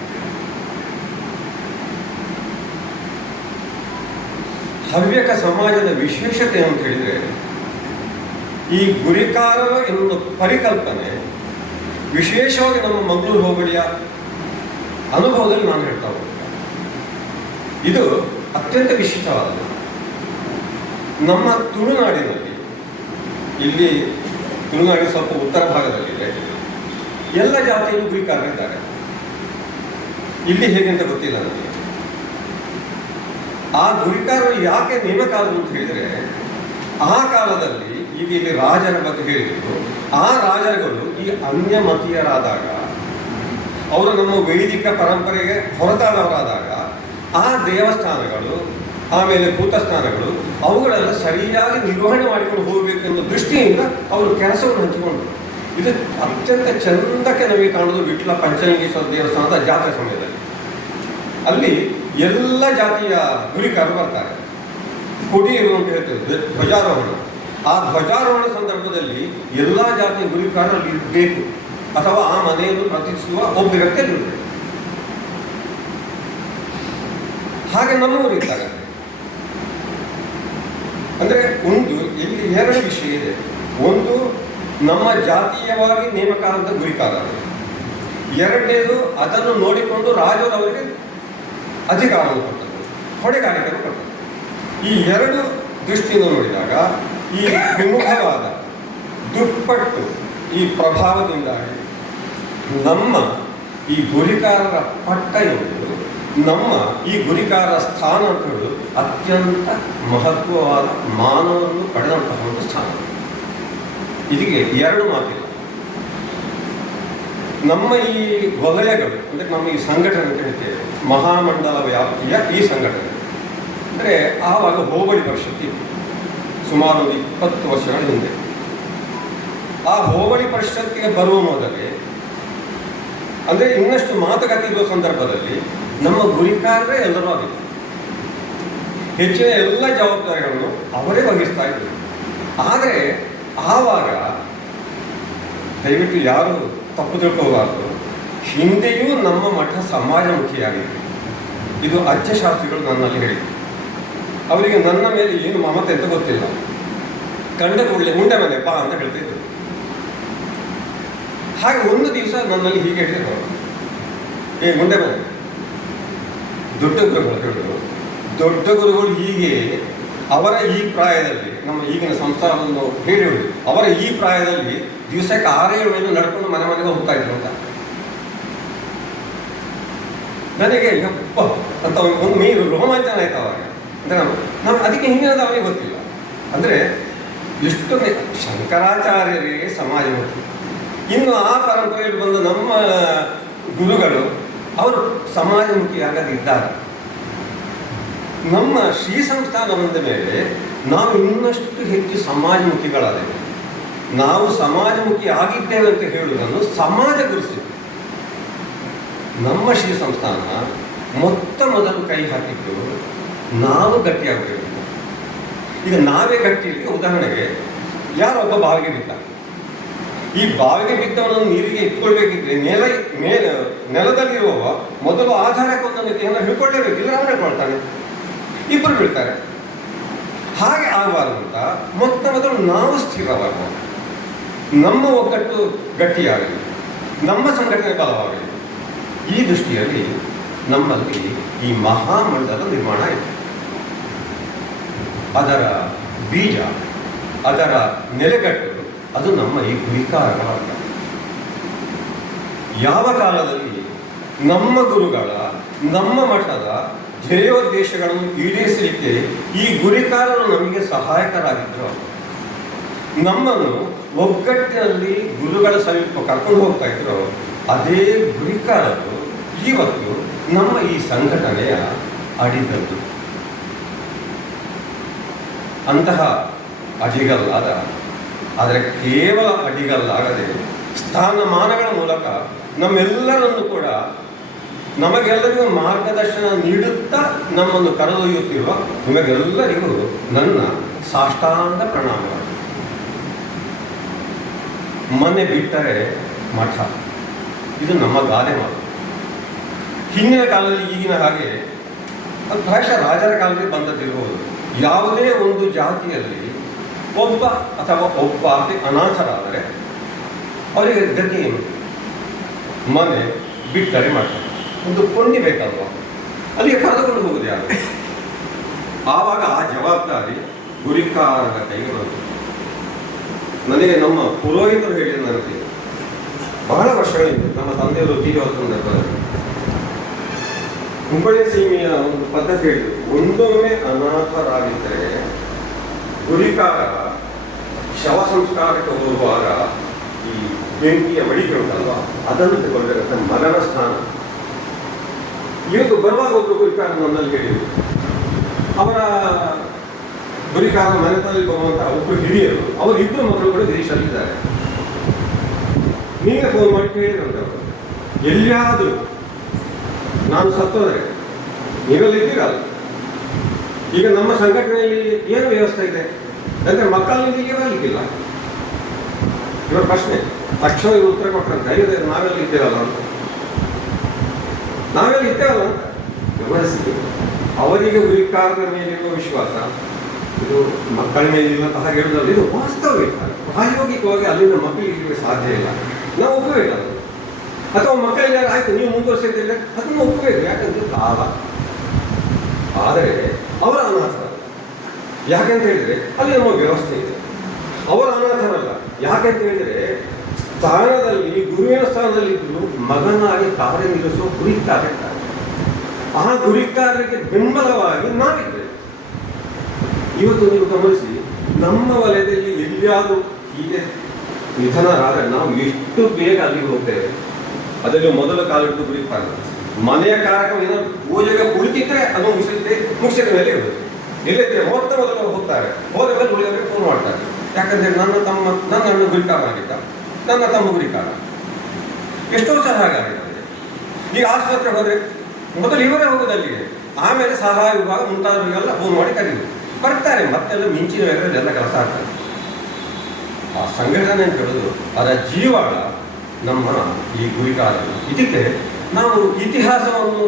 ಹವ್ಯಕ ಸಮಾಜದ ವಿಶೇಷತೆ ಅಂತ ಹೇಳಿದರೆ, ಈ ಗುರಿಕಾರರು ಎನ್ನುವ ಪರಿಕಲ್ಪನೆ ವಿಶೇಷವಾಗಿ ನಮ್ಮ ಮಂಗಳೂರು ಹೋಬಳಿಯ ಅನುಭವದಲ್ಲಿ ನಾನು ಹೇಳ್ತಾ ಹೋಗ್ತೇನೆ. ಇದು ಅತ್ಯಂತ ವಿಶಿಷ್ಟವಾದದ್ದು. ನಮ್ಮ ತುಳುನಾಡಿನಲ್ಲಿ, ಇಲ್ಲಿ ತುಳುನಾಡಿನ ಸ್ವಲ್ಪ ಉತ್ತರ ಭಾಗದಲ್ಲಿದೆ, ಎಲ್ಲ ಜಾತಿಯಲ್ಲೂ ಗುರಿಕಾರರಿದ್ದಾರೆ. ಇಲ್ಲಿ ಹೇಗೆ ಅಂತ ಗೊತ್ತಿಲ್ಲ ನನಗೆ. ಆ ಗುರಿಕಾರರು ಯಾಕೆ ನೇಮಕ ಆದರು ಅಂತ ಹೇಳಿದರೆ, ಆ ಕಾಲದಲ್ಲಿ ಈಗ ಇಲ್ಲಿ ರಾಜರ ಬಗ್ಗೆ ಹೇಳಿದ್ರು, ಆ ರಾಜರುಗಳು ಈ ಅನ್ಯಮತೀಯರಾದಾಗ, ಅವರು ನಮ್ಮ ವೈದಿಕ ಪರಂಪರೆಗೆ ಹೊರತಾದವರಾದಾಗ ಆ ದೇವಸ್ಥಾನಗಳು ಆಮೇಲೆ ಭೂತಸ್ಥಾನಗಳು ಅವುಗಳೆಲ್ಲ ಸರಿಯಾಗಿ ನಿರ್ವಹಣೆ ಮಾಡಿಕೊಂಡು ಹೋಗಬೇಕು ಎನ್ನುವ ದೃಷ್ಟಿಯಿಂದ ಅವರು ಕೆಲಸವನ್ನು ಹಂಚಿಕೊಂಡರು. ಇದು ಅತ್ಯಂತ ಚಂದಕ್ಕೆ ನಮಗೆ ಕಾಣುವುದು ವಿಟ್ಲ ಪಂಚಲಿಂಗೇಶ್ವರ ದೇವಸ್ಥಾನದ ಜಾತ್ರೆ ಸಮಯದಲ್ಲಿ. ಅಲ್ಲಿ ಎಲ್ಲ ಜಾತಿಯ ಗುರಿಕಾರರು ಬರ್ತಾರೆ. ಕುಡಿಯರು ಅಂತ ಹೇಳ್ತೇವೆ, ಧ್ವಜಾರೋಹಣ. ಆ ಧ್ವಜಾರೋಹಣ ಸಂದರ್ಭದಲ್ಲಿ ಎಲ್ಲ ಜಾತಿಯ ಗುರಿಕಾರರು ಅಲ್ಲಿ ಇರಬೇಕು, ಅಥವಾ ಆ ಮನೆಯನ್ನು ಪ್ರತಿಷ್ಠಿಸುವ ಒಬ್ಬ ವ್ಯಕ್ತಿಯಲ್ಲಿ ಇರಬೇಕು. ಹಾಗೆ ನಮ್ಮವರು ಇದ್ದಾರೆ. ಅಂದರೆ ಒಂದು ಇಲ್ಲಿ ಎರಡು ವಿಷಯ ಇದೆ. ಒಂದು, ನಮ್ಮ ಜಾತೀಯವಾಗಿ ನೇಮಕಾದಂಥ ಗುರಿಕಾರರು. ಎರಡನೇದು, ಅದನ್ನು ನೋಡಿಕೊಂಡು ರಾಜರು ಅವರಿಗೆ ಅಧಿಕಾರವನ್ನು ಕೊಟ್ಟರು, ಹೊಣೆಗಾರಿಕೆಯನ್ನು ಕೊಟ್ಟರು. ಈ ಎರಡು ದೃಷ್ಟಿಯಿಂದ ನೋಡಿದಾಗ ಈ ವಿಮುಖವಾದ ದುಪ್ಪಟ್ಟು ಈ ಪ್ರಭಾವದಿಂದಾಗಿ ನಮ್ಮ ಈ ಗುರಿಕಾರರ ಪಟ್ಟ ಎಂಬುದು, ನಮ್ಮ ಈ ಗುರಿಕಾರರ ಸ್ಥಾನ ಅಂತ ಹೇಳುವುದು ಅತ್ಯಂತ ಮಹತ್ವವಾದ ಮಾನವನ್ನು ಪಡೆದಂತಹ ಒಂದು ಸ್ಥಾನ. ಇದಕ್ಕೆ ಎರಡು ಮಾತಿಲ್ಲ. ನಮ್ಮ ಈ ವಲಯಗಳು ಅಂದರೆ ನಮ್ಮ ಈ ಸಂಘಟನೆ ಅಂತ ಹೇಳ್ತೇವೆ, ಮಹಾಮಂಡಲ ವ್ಯಾಪ್ತಿಯ ಈ ಸಂಘಟನೆ ಅಂದರೆ ಆವಾಗ ಹೋಬಳಿ ಪರಿಷತ್ ಇತ್ತು, ಸುಮಾರು 20 ವರ್ಷಗಳ ಹಿಂದೆ. ಆ ಹೋಬಳಿ ಪರಿಷತ್ತಿಗೆ ಬರುವ ಮೊದಲೇ ಅಂದರೆ ಇನ್ನಷ್ಟು ಮಾತುಕತೆ ಇರುವ ಸಂದರ್ಭದಲ್ಲಿ ನಮ್ಮ ಗುರಿಕಾರರೇ ಎಲ್ಲರೂ ಆಗಿತ್ತು. ಹೆಚ್ಚಿನ ಎಲ್ಲ ಜವಾಬ್ದಾರಿಗಳನ್ನು ಅವರೇ ವಹಿಸ್ತಾ ಇದ್ದರು. ಆದರೆ ಆವಾಗ ದಯವಿಟ್ಟು ಯಾರು ತಪ್ಪು ತಿಳ್ಕೋಬಾರ್ದು, ಹಿಂದೆಯೂ ನಮ್ಮ ಮಠ ಸಮಾಜಮುಖಿಯಾಗಿದೆ. ಇದು ಅಜ್ಜಶಾಸ್ತ್ರಿಗಳು ನನ್ನಲ್ಲಿ ಹೇಳಿದರು. ಅವರಿಗೆ ನನ್ನ ಮೇಲೆ ಏನು ಮಮತೆ ಅಂತ ಗೊತ್ತಿಲ್ಲ. ಕಂಡ ಕೂಡಲೇ ಮುಂಡೆ ಮನೆ ಬಾ ಅಂತ ಹೇಳ್ತಿದ್ರು. ಹಾಗೆ ಒಂದು ದಿವಸ ನನ್ನಲ್ಲಿ ಹೀಗೆ ಹೇಳಿದ್ರು, ಮುಂಡೆ ಮನೆ ದೊಡ್ಡ ಗುರುಗಳು ಹೇಳಿದ್ರು. ದೊಡ್ಡ ಗುರುಗಳು ಹೀಗೆ ಅವರ ಈ ಪ್ರಾಯದಲ್ಲಿ, ನಮ್ಮ ಈಗಿನ ಸಂಸ್ಥಾನವನ್ನು ಹೇಳಿ ಅವರ ಈ ಪ್ರಾಯದಲ್ಲಿ ದಿವಸಕ್ಕೆ 6-7 ಮೈಲು ನಡ್ಕೊಂಡು ಮನೆ ಮನೆಗೆ ಹೋಗ್ತಾ ಇದ್ರು ಅಂತ. ನನಗೆ ಯಪ್ಪ ಅಂತ ಒಂದು ಮೀನು ರೋಮಾಂಚನ ಆಯ್ತು ಅವಾಗ. ಅಂದರೆ ನಾವು ಅದಕ್ಕೆ ಹಿಂದಿನದ ಅವನಿಗೆ ಗೊತ್ತಿಲ್ಲ. ಅಂದರೆ ಎಷ್ಟು ಶಂಕರಾಚಾರ್ಯರೇ ಸಮಾಜಮುಖಿ. ಇನ್ನು ಆ ಪರಂಪರೆಯಲ್ಲಿ ಬಂದ ನಮ್ಮ ಗುರುಗಳು ಅವರು ಸಮಾಜಮುಖಿಯಾಗದಿದ್ದಾರೆ. ನಮ್ಮ ಶ್ರೀ ಸಂಸ್ಥಾನ ಬಂದ ಮೇಲೆ ನಾವು ಇನ್ನಷ್ಟು ಹೆಚ್ಚು ಸಮಾಜಮುಖಿಗಳಾದೇವೆ. ನಾವು ಸಮಾಜಮುಖಿ ಆಗಿದ್ದೇವೆ ಅಂತ ಹೇಳುವುದನ್ನು ಸಮಾಜ ಗುರುತಿಸಿದೆ. ನಮ್ಮ ಶ್ರೀ ಸಂಸ್ಥಾನ ಮೊದಲು ಕೈ ಹಾಕಿದ್ದು ನಾವು ಗಟ್ಟಿಯಾಗಬೇಕು. ಈಗ ನಾವೇ ಗಟ್ಟಿ ಇರಲಿಕ್ಕೆ, ಉದಾಹರಣೆಗೆ ಯಾರೊಬ್ಬ ಬಾವಿಗೆ ಬಿದ್ದ. ಈ ಬಾವಿಗೆ ಬಿದ್ದವನನ್ನು ನೀರಿಗೆ ಇಟ್ಕೊಳ್ಬೇಕಿದ್ರೆ ನೆಲದಲ್ಲಿರುವವ ಮೊದಲು ಆಧಾರಕ್ಕೆ ಒಂದನ್ನು ಹಿಡ್ಕೊಳ್ಳೇಬೇಕು, ಇಲ್ಲ ಅವನು ಹಿಡ್ಕೊಳ್ತಾನೆ, ಇಬ್ಬರು ಬೀಳ್ತಾರೆ. ಹಾಗೆ ಆಗಬಾರ್ದು ಅಂತ ಮೊದಲು ನಾವು ಸ್ಥಿರವಾಗುವ, ನಮ್ಮ ಒಗ್ಗಟ್ಟು ಗಟ್ಟಿಯಾಗಲಿ, ನಮ್ಮ ಸಂಘಟನೆ ಬಲವಾಗಲಿ. ಈ ದೃಷ್ಟಿಯಲ್ಲಿ ನಮ್ಮಲ್ಲಿ ಈ ಮಹಾಮಂಡಲ ನಿರ್ಮಾಣ ಆಯಿತು. ಅದರ ಬೀಜ, ಅದರ ನೆಲೆಗಟ್ಟು ಅದು ನಮ್ಮ ಈ ಗುರಿಕಾರಗಳಲ್ಲ. ಯಾವ ಕಾಲದಲ್ಲಿ ನಮ್ಮ ಗುರುಗಳ, ನಮ್ಮ ಮಠದ ಧ್ಯೇಯೋದ್ದೇಶಗಳನ್ನು ಈಡೇರಿಸಲಿಕ್ಕೆ ಈ ಗುರಿಕಾರರು ನಮಗೆ ಸಹಾಯಕರಾಗಿದ್ದರು. ನಮ್ಮನ್ನು ಒಗ್ಗಟ್ಟಿನಲ್ಲಿ ಗುರುಗಳ ಸಮೀಪ ಕರ್ಕೊಂಡು ಹೋಗ್ತಾ ಇದ್ರು. ಅದೇ ಗುರಿಕಾರರು ಇವತ್ತು ನಮ್ಮ ಈ ಸಂಘಟನೆಯ ಅಡಿಗಲ್ಲು. ಅಂತಹ ಅಡಿಗಲ್ಲಾದ, ಆದರೆ ಕೇವಲ ಅಡಿಗಲ್ಲಾಗದೆ ಸ್ಥಾನಮಾನಗಳ ಮೂಲಕ ನಮ್ಮೆಲ್ಲರನ್ನು ಕೂಡ, ನಮಗೆಲ್ಲರಿಗೂ ಮಾರ್ಗದರ್ಶನ ನೀಡುತ್ತಾ ನಮ್ಮನ್ನು ಕರೆದೊಯ್ಯುತ್ತಿರುವ ನಿಮಗೆಲ್ಲರಿಗೂ ನನ್ನ ಸಾಷ್ಟಾಂಗ ಪ್ರಣಾಮಗಳು. ಮನೆ ಬಿಟ್ಟರೆ ಮಠ, ಇದು ನಮ್ಮ ಗಾದೆ ಮಾತು. ಹಿಂದಿನ ಕಾಲದಲ್ಲಿ ಈಗಿನ ಹಾಗೆ ಅದು ಪ್ರಾಯಶಃ ರಾಜರ ಕಾಲದಲ್ಲಿ ಬಂದದ್ದಿರಬಹುದು. ಯಾವುದೇ ಒಂದು ಜಾತಿಯಲ್ಲಿ ಒಬ್ಬ ಅಥವಾ ಒಬ್ಬ ಅನಾಥರಾದರೆ ಅವರಿಗೆ ಗತಿ ಏನು? ಮನೆ ಬಿಟ್ಟರೆ ಮಠ. ಒಂದು ಕೊಂಡಿ ಬೇಕಲ್ವ, ಅಲ್ಲಿಗೆ ಕರೆದುಕೊಂಡು ಹೋಗುದು ಯಾರು? ಆವಾಗ ಆ ಜವಾಬ್ದಾರಿ ಗುರಿಕಾರರ ಕೈಗೆ ಬಂತು. ನನಗೆ ನಮ್ಮ ಪುರೋಹಿತರು ಹೇಳಿದ ನನಗೆ ಬಹಳ ವರ್ಷಗಳಿಂದ, ನಮ್ಮ ತಂದೆಯವರು ತೀರಿದ ಸಂದರ್ಭದಲ್ಲಿ ಹುಬ್ಬಳ್ಳಿ ಸೀಮೆಯ ಒಂದು ಪದ್ಧತಿ ಹೇಳಿದ್ರು. ಒಂದೊಮ್ಮೆ ಅನಾಥರಾಗಿದ್ದರೆ ಗುರಿಕಾರ ಶವ ಸಂಸ್ಕಾರಕ್ಕೆ ಹೋಗುವಾಗ ಈ ಬೆಂಕಿಯ ಮಡಿಕೆ ಉಂಟಲ್ವಾ ಅದನ್ನು ತಗೊಳ್ಬೇಕಂತ ಮರಣ ಸ್ಥಾನ. ಇವತ್ತು ಬರುವಾಗ ಒಬ್ಬರು ಗುರಿಕಾರ ನನ್ನಲ್ಲಿ ಹೇಳಿದರು, ಅವರ ಗುರಿಕಾರ ಮನೆತನದಲ್ಲಿ ಬರುವಂತಹ ಒಬ್ಬರು ಹಿರಿಯರು, ಅವರು ಇಬ್ಬರು ಮಕ್ಕಳು ಕೂಡ ದೇಶದಲ್ಲಿದ್ದಾರೆ. ನೀವೇ ಫೋನ್ ಮಾಡಿ ಕೇಳಿದ್ರಂತವರು, ಎಲ್ಲಿಯಾದರೂ ನಾನು ಸತ್ತೋದ್ರೆ ನೀವೆಲ್ಲ ಇದ್ದೀರಲ್ಲ, ಈಗ ನಮ್ಮ ಸಂಘಟನೆಯಲ್ಲಿ ಏನು ವ್ಯವಸ್ಥೆ ಇದೆ ಅಂದರೆ ಮಕ್ಕಳನ್ನ ಇಲ್ಲಿಗೆ ಬರಲಿಕ್ಕಿಲ್ಲ. ಇವರ ಪ್ರಶ್ನೆ ತಕ್ಷಣ ಇವರು ಉತ್ತರ ಕೊಟ್ಟಂತೆ, ನಾವೆಲ್ಲ ಇದ್ದೇವಲ್ಲ ಅಂತ, ನಾವೆಲ್ಲ ಇದ್ದೇವಲ್ಲ ಅಂತ ಗಮನಿಸಿ. ಅವರಿಗೆ ಗುರಿಕಾರದ ಮೇಲಿರುವ ವಿಶ್ವಾಸ ಇದು ಮಕ್ಕಳ ಮೇಲಿರುವಂತ ಹಾಗೆ ಹೇಳುವುದಲ್ಲ, ಇದು ವಾಸ್ತವಿಕ. ಪ್ರಾಯೋಗಿಕವಾಗಿ ಅಲ್ಲಿಂದ ಮಕ್ಕಳಿಗೆ ಸಾಧ್ಯ ಇಲ್ಲ, ನಾವು ಒಪ್ಪಬೇಕು. ಅಥವಾ ಮಕ್ಕಳಿಗೆ ಆಯ್ತು ನೀವು ಮುಂದುವರಿಸಿದ್ರೆ ಅದನ್ನು ಒಪ್ಪಬೇಕು, ಯಾಕಂದ್ರೆ ಕಾಲ. ಆದರೆ ಅವರ ಅನಾಥ ಯಾಕೆಂತ ಹೇಳಿದರೆ ಅಲ್ಲಿ ನಮ್ಮ ವ್ಯವಸ್ಥೆ ಇದೆ. ಅವರ ಅನಾಥರಲ್ಲ, ಯಾಕೆಂತ ಹೇಳಿದರೆ ಸ್ಥಾನದಲ್ಲಿ ಗುರುವಿನ ಸ್ಥಾನದಲ್ಲಿ ಇದ್ದು ಮಗನಾಗಿ ಕಾರ್ಯನಿರ್ವಹಿಸುವ ಗುರಿಕಾರ. ಆ ಗುರಿಕಾರರಿಗೆ ಬೆಂಬಲವಾಗಿ ನಾವಿದ್ದೇವೆ. ಇವತ್ತು ನೀವು ಗಮನಿಸಿ, ನಮ್ಮ ವಲಯದಲ್ಲಿ ಎಲ್ಲಿಯಾದರೂ ಹೀಗೆ ನಿಧನರಾದರೆ ನಾವು ಎಷ್ಟು ಬೇಗ ಅಲ್ಲಿಗೆ ಹೋಗ್ತೇವೆ. ಅದರಲ್ಲಿ ಮೊದಲ ಕಾಲಿಟ್ಟು ಗುರಿಕಾರ ಮನೆಯ ಕಾರ್ಯಕ್ರಮ ಏನಾದ್ರು ಪೂಜೆಗೆ ಕುಳಿತಿದ್ರೆ ಅದು ಮುಗಿಸಿದ ಮೇಲೆ ಇರೋದು. ಇಲ್ಲದಿದ್ರೆ ಮೊದಲು ಹೋಗ್ತಾರೆ, ಹೋದ ಮೇಲೆ ಉಳಿದವರಿಗೆ ಫೋನ್ ಮಾಡ್ತಾರೆ. ಯಾಕಂದ್ರೆ ನನ್ನ ಅಣ್ಣ ಗುರಿಕಾರ ಆಗಿದ್ದ, ನನ್ನ ತಮ್ಮ ಗುರಿಕಾರ. ಎಷ್ಟೋ ಸಹ ಹಾಗಾಗಿರ್ತದೆ. ಈಗ ಆಸ್ಪತ್ರೆಗೆ ಹೋದರೆ ಮೊದಲು ಇವರೇ ಹೋಗೋದು ಅಲ್ಲಿಗೆ, ಆಮೇಲೆ ಸಹಾಯ ವಿಭಾಗ ಮುಂತಾದವರಿಗೆಲ್ಲ ಫೋನ್ ಮಾಡಿ ಕರೀದು ಬರ್ತಾರೆ. ಮತ್ತೆಲ್ಲ ಮಿಂಚಿನ ಎಲ್ಲ ಕೆಲಸ ಆಗ್ತದೆ. ಆ ಸಂಘಟನೆ ಅಂತ ಹೇಳೋದು ಅದರ ಜೀವಾಳ ನಮ್ಮ ಈ ಗುರಿಕಾರ. ಇದಕ್ಕೆ ನಾವು ಇತಿಹಾಸವನ್ನು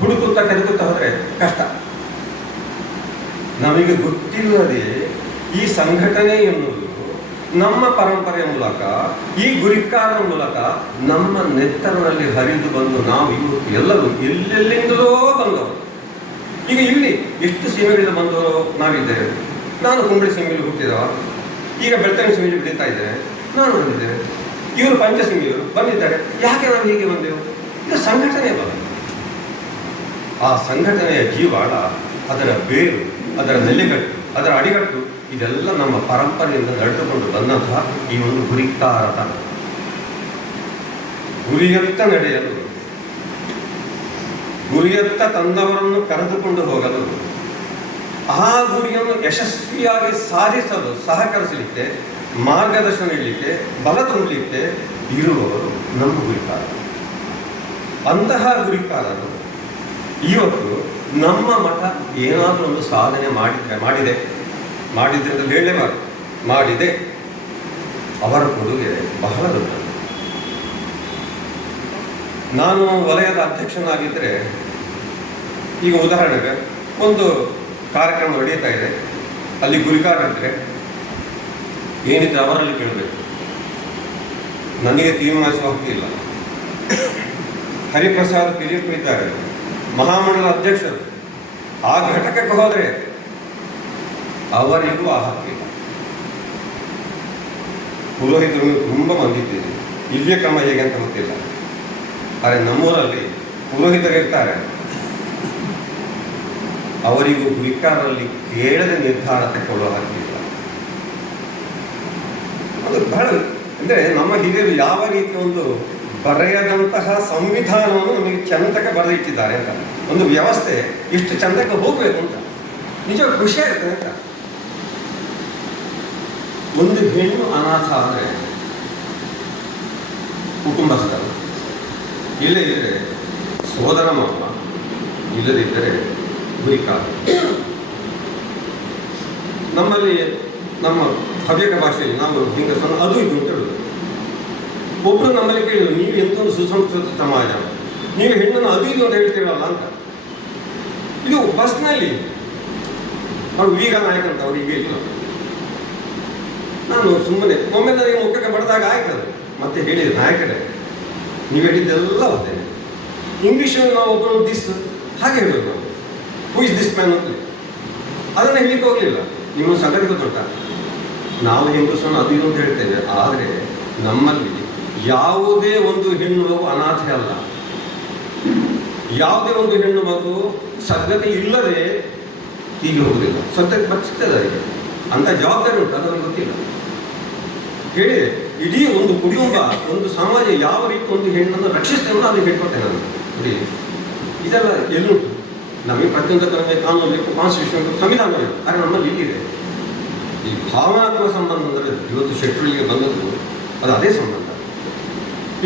ಹುಡುಕುತ್ತಾ ಕೆದಕುತ್ತಾ ಹೋದರೆ ಕಷ್ಟ. ನಮಗೆ ಗೊತ್ತಿಲ್ಲದೆ ಈ ಸಂಘಟನೆ ಎನ್ನುವುದು ನಮ್ಮ ಪರಂಪರೆಯ ಮೂಲಕ, ಈ ಗುರಿಕಾರನ ಮೂಲಕ ನಮ್ಮ ನೆತ್ತರದಲ್ಲಿ ಹರಿದು ಬಂದು ನಾವು ಇವತ್ತು ಎಲ್ಲರೂ ಎಲ್ಲೆಲ್ಲಿಂದಲೋ ಬಂದವರು. ಈಗ ಇಲ್ಲಿ ಎಷ್ಟು ಸೀಮೆಗಳಿಂದ ಬಂದವರು ನಾವಿದ್ದೇವೆ. ನಾನು ಕುಂಬಳಿ ಸೀಮೆಯಲ್ಲಿ ಹುಟ್ಟಿದವ, ಈಗ ಬೆಳ್ತಂಗಿ ಸೀಮೆಯಲ್ಲಿ ಬೆಳೀತಾ ಇದ್ದೇನೆ, ನಾನು ಬಂದಿದ್ದೇನೆ. ಇವರು ಪಂಚಸಿಂಗಿಯವರು ಬಂದಿದ್ದಾರೆ. ಯಾಕೆ ನಾವು ಹೀಗೆ ಬಂದೆವು? ಇದು ಸಂಘಟನೆ ಬಲ. ಆ ಸಂಘಟನೆಯ ಜೀವಾಳ, ಅದರ ಬೇರು, ಅದರ ನೆಲೆಗಟ್ಟು, ಅದರ ಅಡಿಗಟ್ಟು ಇದೆಲ್ಲ ನಮ್ಮ ಪರಂಪರೆಯಿಂದ ನಡೆದುಕೊಂಡು ಬಂದಂತಹ ಈ ಒಂದು ಗುರಿಕಾರತ. ಗುರಿಯತ್ತ ನಡೆಯಲು, ಗುರಿಯತ್ತ ತಂದವರನ್ನು ಕರೆದುಕೊಂಡು ಹೋಗಲು, ಆ ಗುರಿಯನ್ನು ಯಶಸ್ವಿಯಾಗಿ ಸಾಧಿಸಲು ಸಹಕರಿಸಲಿಕ್ಕೆ, ಮಾರ್ಗದರ್ಶನ ನೀಡಲಿಕ್ಕೆ, ಬಲ ತುಂಬಲಿಕ್ಕೆ ಇರುವವರು ನಮ್ಮ ಗುರಿಕಾರ. ಅಂತಹ ಗುರಿಕಾರರು ಇವತ್ತು ನಮ್ಮ ಮಠ ಏನಾದರೂ ಒಂದು ಸಾಧನೆ ಮಾಡಿದೆ ಅಂತ ಹೇಳಲೇಬಾರದು, ಮಾಡಿದೆ. ಅವರ ಕೊಡುಗೆ ಬಹಳ ದೊಡ್ಡದು. ನಾನು ವಲಯದ ಅಧ್ಯಕ್ಷನಾಗಿದ್ದರೆ, ಈಗ ಉದಾಹರಣೆಗೆ ಒಂದು ಕಾರ್ಯಕ್ರಮ ನಡೆಯುತ್ತಾ ಇದೆ, ಅಲ್ಲಿ ಗುರಿಕಾರರಿದ್ದರೆ ಏನಿದ್ರೆ ಅವರಲ್ಲಿ ಕೇಳಬೇಕು. ನನಗೆ ತೀರ್ಮಾನಿಸುವ ಹಕ್ಕಿಲ್ಲ. ಹರಿಪ್ರಸಾದ್ ಪಿಲಿಪ್ ಇದ್ದಾರೆ, ಮಹಾಮಂಡಲ ಅಧ್ಯಕ್ಷರು. ಆ ಘಟಕಕ್ಕೆ ಹೋದರೆ ಅವರಿಗೂ ಆ ಹಕ್ಕಿಲ್ಲ. ಪುರೋಹಿತರು ತುಂಬ ಮಂದಿದ್ದೀರಿ, ಇಲ್ಲಿಯ ಕ್ರಮ ಹೇಗೆ ಅಂತ ಗೊತ್ತಿಲ್ಲ. ಆದರೆ ನಮ್ಮೂರಲ್ಲಿ ಪುರೋಹಿತರಿರ್ತಾರೆ, ಅವರಿಗೂ ಗುರಿಕಾರರಲ್ಲಿ ಕೇಳದ ನಿರ್ಧಾರ ತಗೊಳ್ಳುವ ಹಕ್ಕಿಲ್ಲ. ಅದು ಬಹಳ ಅಂದರೆ ನಮ್ಮ ಹಿರಿಯರು ಯಾವ ರೀತಿ ಒಂದು ಬರೆಯದಂತಹ ಸಂವಿಧಾನವನ್ನು ನಮಗೆ ಚಂದಕ್ಕೆ ಬರೆದಿಟ್ಟಿದ್ದಾರೆ ಅಂತ, ಒಂದು ವ್ಯವಸ್ಥೆ ಎಷ್ಟು ಚಂದಕ್ಕೆ ಹೋಗಬೇಕು ಅಂತ ನಿಜ ಖುಷಿ ಆಗುತ್ತೆ ಅಂತ. ಒಂದು ಹೆಣ್ಣು ಅನಾಥ ಆದರೆ ಕುಟುಂಬಸ್ಥರು, ಇಲ್ಲೇ ಇದ್ದರೆ ಸೋದರ ಮಾವ, ಇಲ್ಲದಿದ್ದರೆ ಗುರಿಕಾರ. ನಮ್ಮಲ್ಲಿ ನಮ್ಮ ಹವ್ಯಕ ಭಾಷೆಯಲ್ಲಿ ನಾವು ಹಿಂಗಸನ್ನು ಅದು ಇದು ಅಂತ ಹೇಳುದು. ಒಬ್ಬರು ನಮ್ಮಲ್ಲಿ ಕೇಳಿದ್ರು, ನೀವು ಎಂತೊಂದು ಸುಸಂಸ್ಕೃತ ಸಮಾಜ, ನೀವು ಹೆಣ್ಣನ್ನು ಅದು ಇದು ಅಂತ ಹೇಳ್ತೀರಲ್ಲ ಅಂತ. ಇದು ಬಸ್ನಲ್ಲಿ ಅವರು ಈಗ ನಾಯಕ ಅಂತ ಅವ್ರು ಈಗ ಇಲ್ಲ. ನಾನು ಸುಮ್ಮನೆ ಒಮ್ಮೆ ನನಗೆ ಮುಖಕ್ಕೆ ಬಡ್ದಾಗ ಆಯ್ತದೆ, ಮತ್ತೆ ಹೇಳಿದೆ ನಾಯಕರೇ ನೀವು ಹೇಳಿದ್ದೆಲ್ಲ ಹೋಗ್ತೇನೆ. ಇಂಗ್ಲೀಷಲ್ಲಿ ನಾವು ಒಬ್ಬರು ದಿಸ್ ಹಾಗೆ ಹೇಳೋದು, ನಾವು ಹೂ ಇಸ್ ದಿಸ್ ಮ್ಯಾನ್ ಅಂತ. ಅದನ್ನು ಹೇಳಲಿಕ್ಕೆ ಹೋಗಲಿಲ್ಲ. ನಿಮ್ಮ ಸಂಗತಿ ಗೊತ್ತುಂಟ, ನಾವು ಹೆಂಗಸನ್ನು ಅದು ಇದು ಅಂತ ಹೇಳ್ತೇವೆ, ಆದರೆ ನಮ್ಮಲ್ಲಿ ಯಾವುದೇ ಒಂದು ಹೆಣ್ಣು ಮಗು ಅನಾಥೆ ಅಲ್ಲ. ಯಾವುದೇ ಒಂದು ಹೆಣ್ಣು ಮಗು ಸದ್ಗತಿ ಇಲ್ಲದೆ ಹೀಗೆ ಹೋಗುವುದಿಲ್ಲ, ಸತ್ಯಕ್ಕೆ ಬಚ್ಚಿತ್ತದೆ. ಅವರಿಗೆ ಅಂಥ ಜವಾಬ್ದಾರಿ ಉಂಟು, ಅದು ನಮಗೆ ಗೊತ್ತಿಲ್ಲ. ಹೇಳಿದೆ, ಇಡೀ ಒಂದು ಕುಟುಂಬ, ಒಂದು ಸಮಾಜ ಯಾವ ರೀತಿ ಒಂದು ಹೆಣ್ಣನ್ನು ರಕ್ಷಿಸ್ತೇವೆ ಅದು ಹೇಳ್ಕೊಟ್ಟೆ ನಾನು. ನೋಡಿ, ಇದೆಲ್ಲ ಎಲ್ಲುಂಟು. ನಮಗೆ ಪ್ರತಿಯೊಂದು ಕಾನೂನು ಬೇಕು, ಕಾನ್ಸ್ಟಿಟ್ಯೂಷನ್ ಬೇಕು, ಸಂವಿಧಾನ ಬೇಕು. ಆದರೆ ನಮ್ಮಲ್ಲಿ ಇಲ್ಲಿದೆ ಈ ಭಾವನಾತ್ಮಕ ಸಂಬಂಧ. ಅಂದರೆ ಇವತ್ತು ಶೆಟ್ರುಗಳಿಗೆ ಬಂದದ್ದು ಅದು ಅದೇ ಸಂಬಂಧ.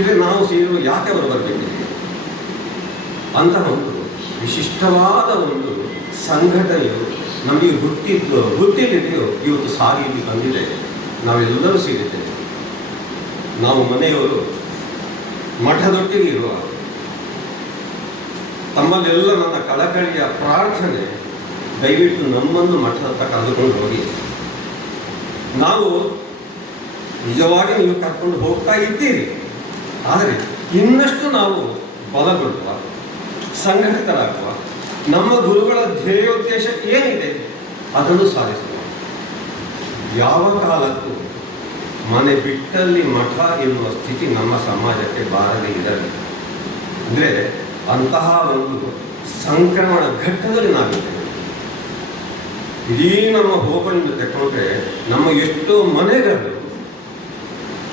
ಇದು ನಾವು ಸೇರುವ ಯಾಕೆ ಅವರು ಬರಬೇಕಿದೆ ಅಂತಹ ಒಂದು ವಿಶಿಷ್ಟವಾದ ಒಂದು ಸಂಘಟನೆಯು ನಮಗೆ ಹುಟ್ಟಿದೆಯೋ ಇವತ್ತು ಸಾಗಿ ಇಲ್ಲಿ ಬಂದಿದೆ. ನಾವೆಲ್ಲರೂ ಸೇರಿದ್ದೇವೆ. ನಾವು ಮನೆಯವರು ಮಠದೊಟ್ಟಿಗೆ ಇರುವ ತಮ್ಮಲ್ಲೆಲ್ಲ ನನ್ನ ಕಳಕಳಿಯ ಪ್ರಾರ್ಥನೆ, ದಯವಿಟ್ಟು ನಮ್ಮನ್ನು ಮಠದತ್ತ ಕರೆದುಕೊಂಡು ಹೋಗಿ. ನಾವು ನಿಜವಾಗಿ ನೀವು ಕರ್ಕೊಂಡು ಹೋಗ್ತಾ ಇದ್ದೀರಿ, ಆದರೆ ಇನ್ನಷ್ಟು ನಾವು ಬಲಗೊಳ್ಳುವ, ಸಂಘಟಿತರಾಗುವ, ನಮ್ಮ ಗುರುಗಳ ಧ್ಯೇಯೋದ್ದೇಶ ಏನಿದೆ ಅದನ್ನು ಸಾಧಿಸುವ. ಯಾವ ಕಾಲಕ್ಕೂ ಮನೆ ಬಿಟ್ಟಲ್ಲಿ ಮಠ ಎನ್ನುವ ಸ್ಥಿತಿ ನಮ್ಮ ಸಮಾಜಕ್ಕೆ ಬಾರದೇ ಇರಲಿ. ಅಂದರೆ ಅಂತಹ ಒಂದು ಸಂಕ್ರಮಣ ಘಟ್ಟದಲ್ಲಿ ನಾವಿದ್ದೇವೆ. ಇಡೀ ನಮ್ಮ ಹೋಬಳಿಯಿಂದ ತಗೊಂಡ್ರೆ ನಮ್ಮ ಎಷ್ಟೋ ಮನೆಗಳು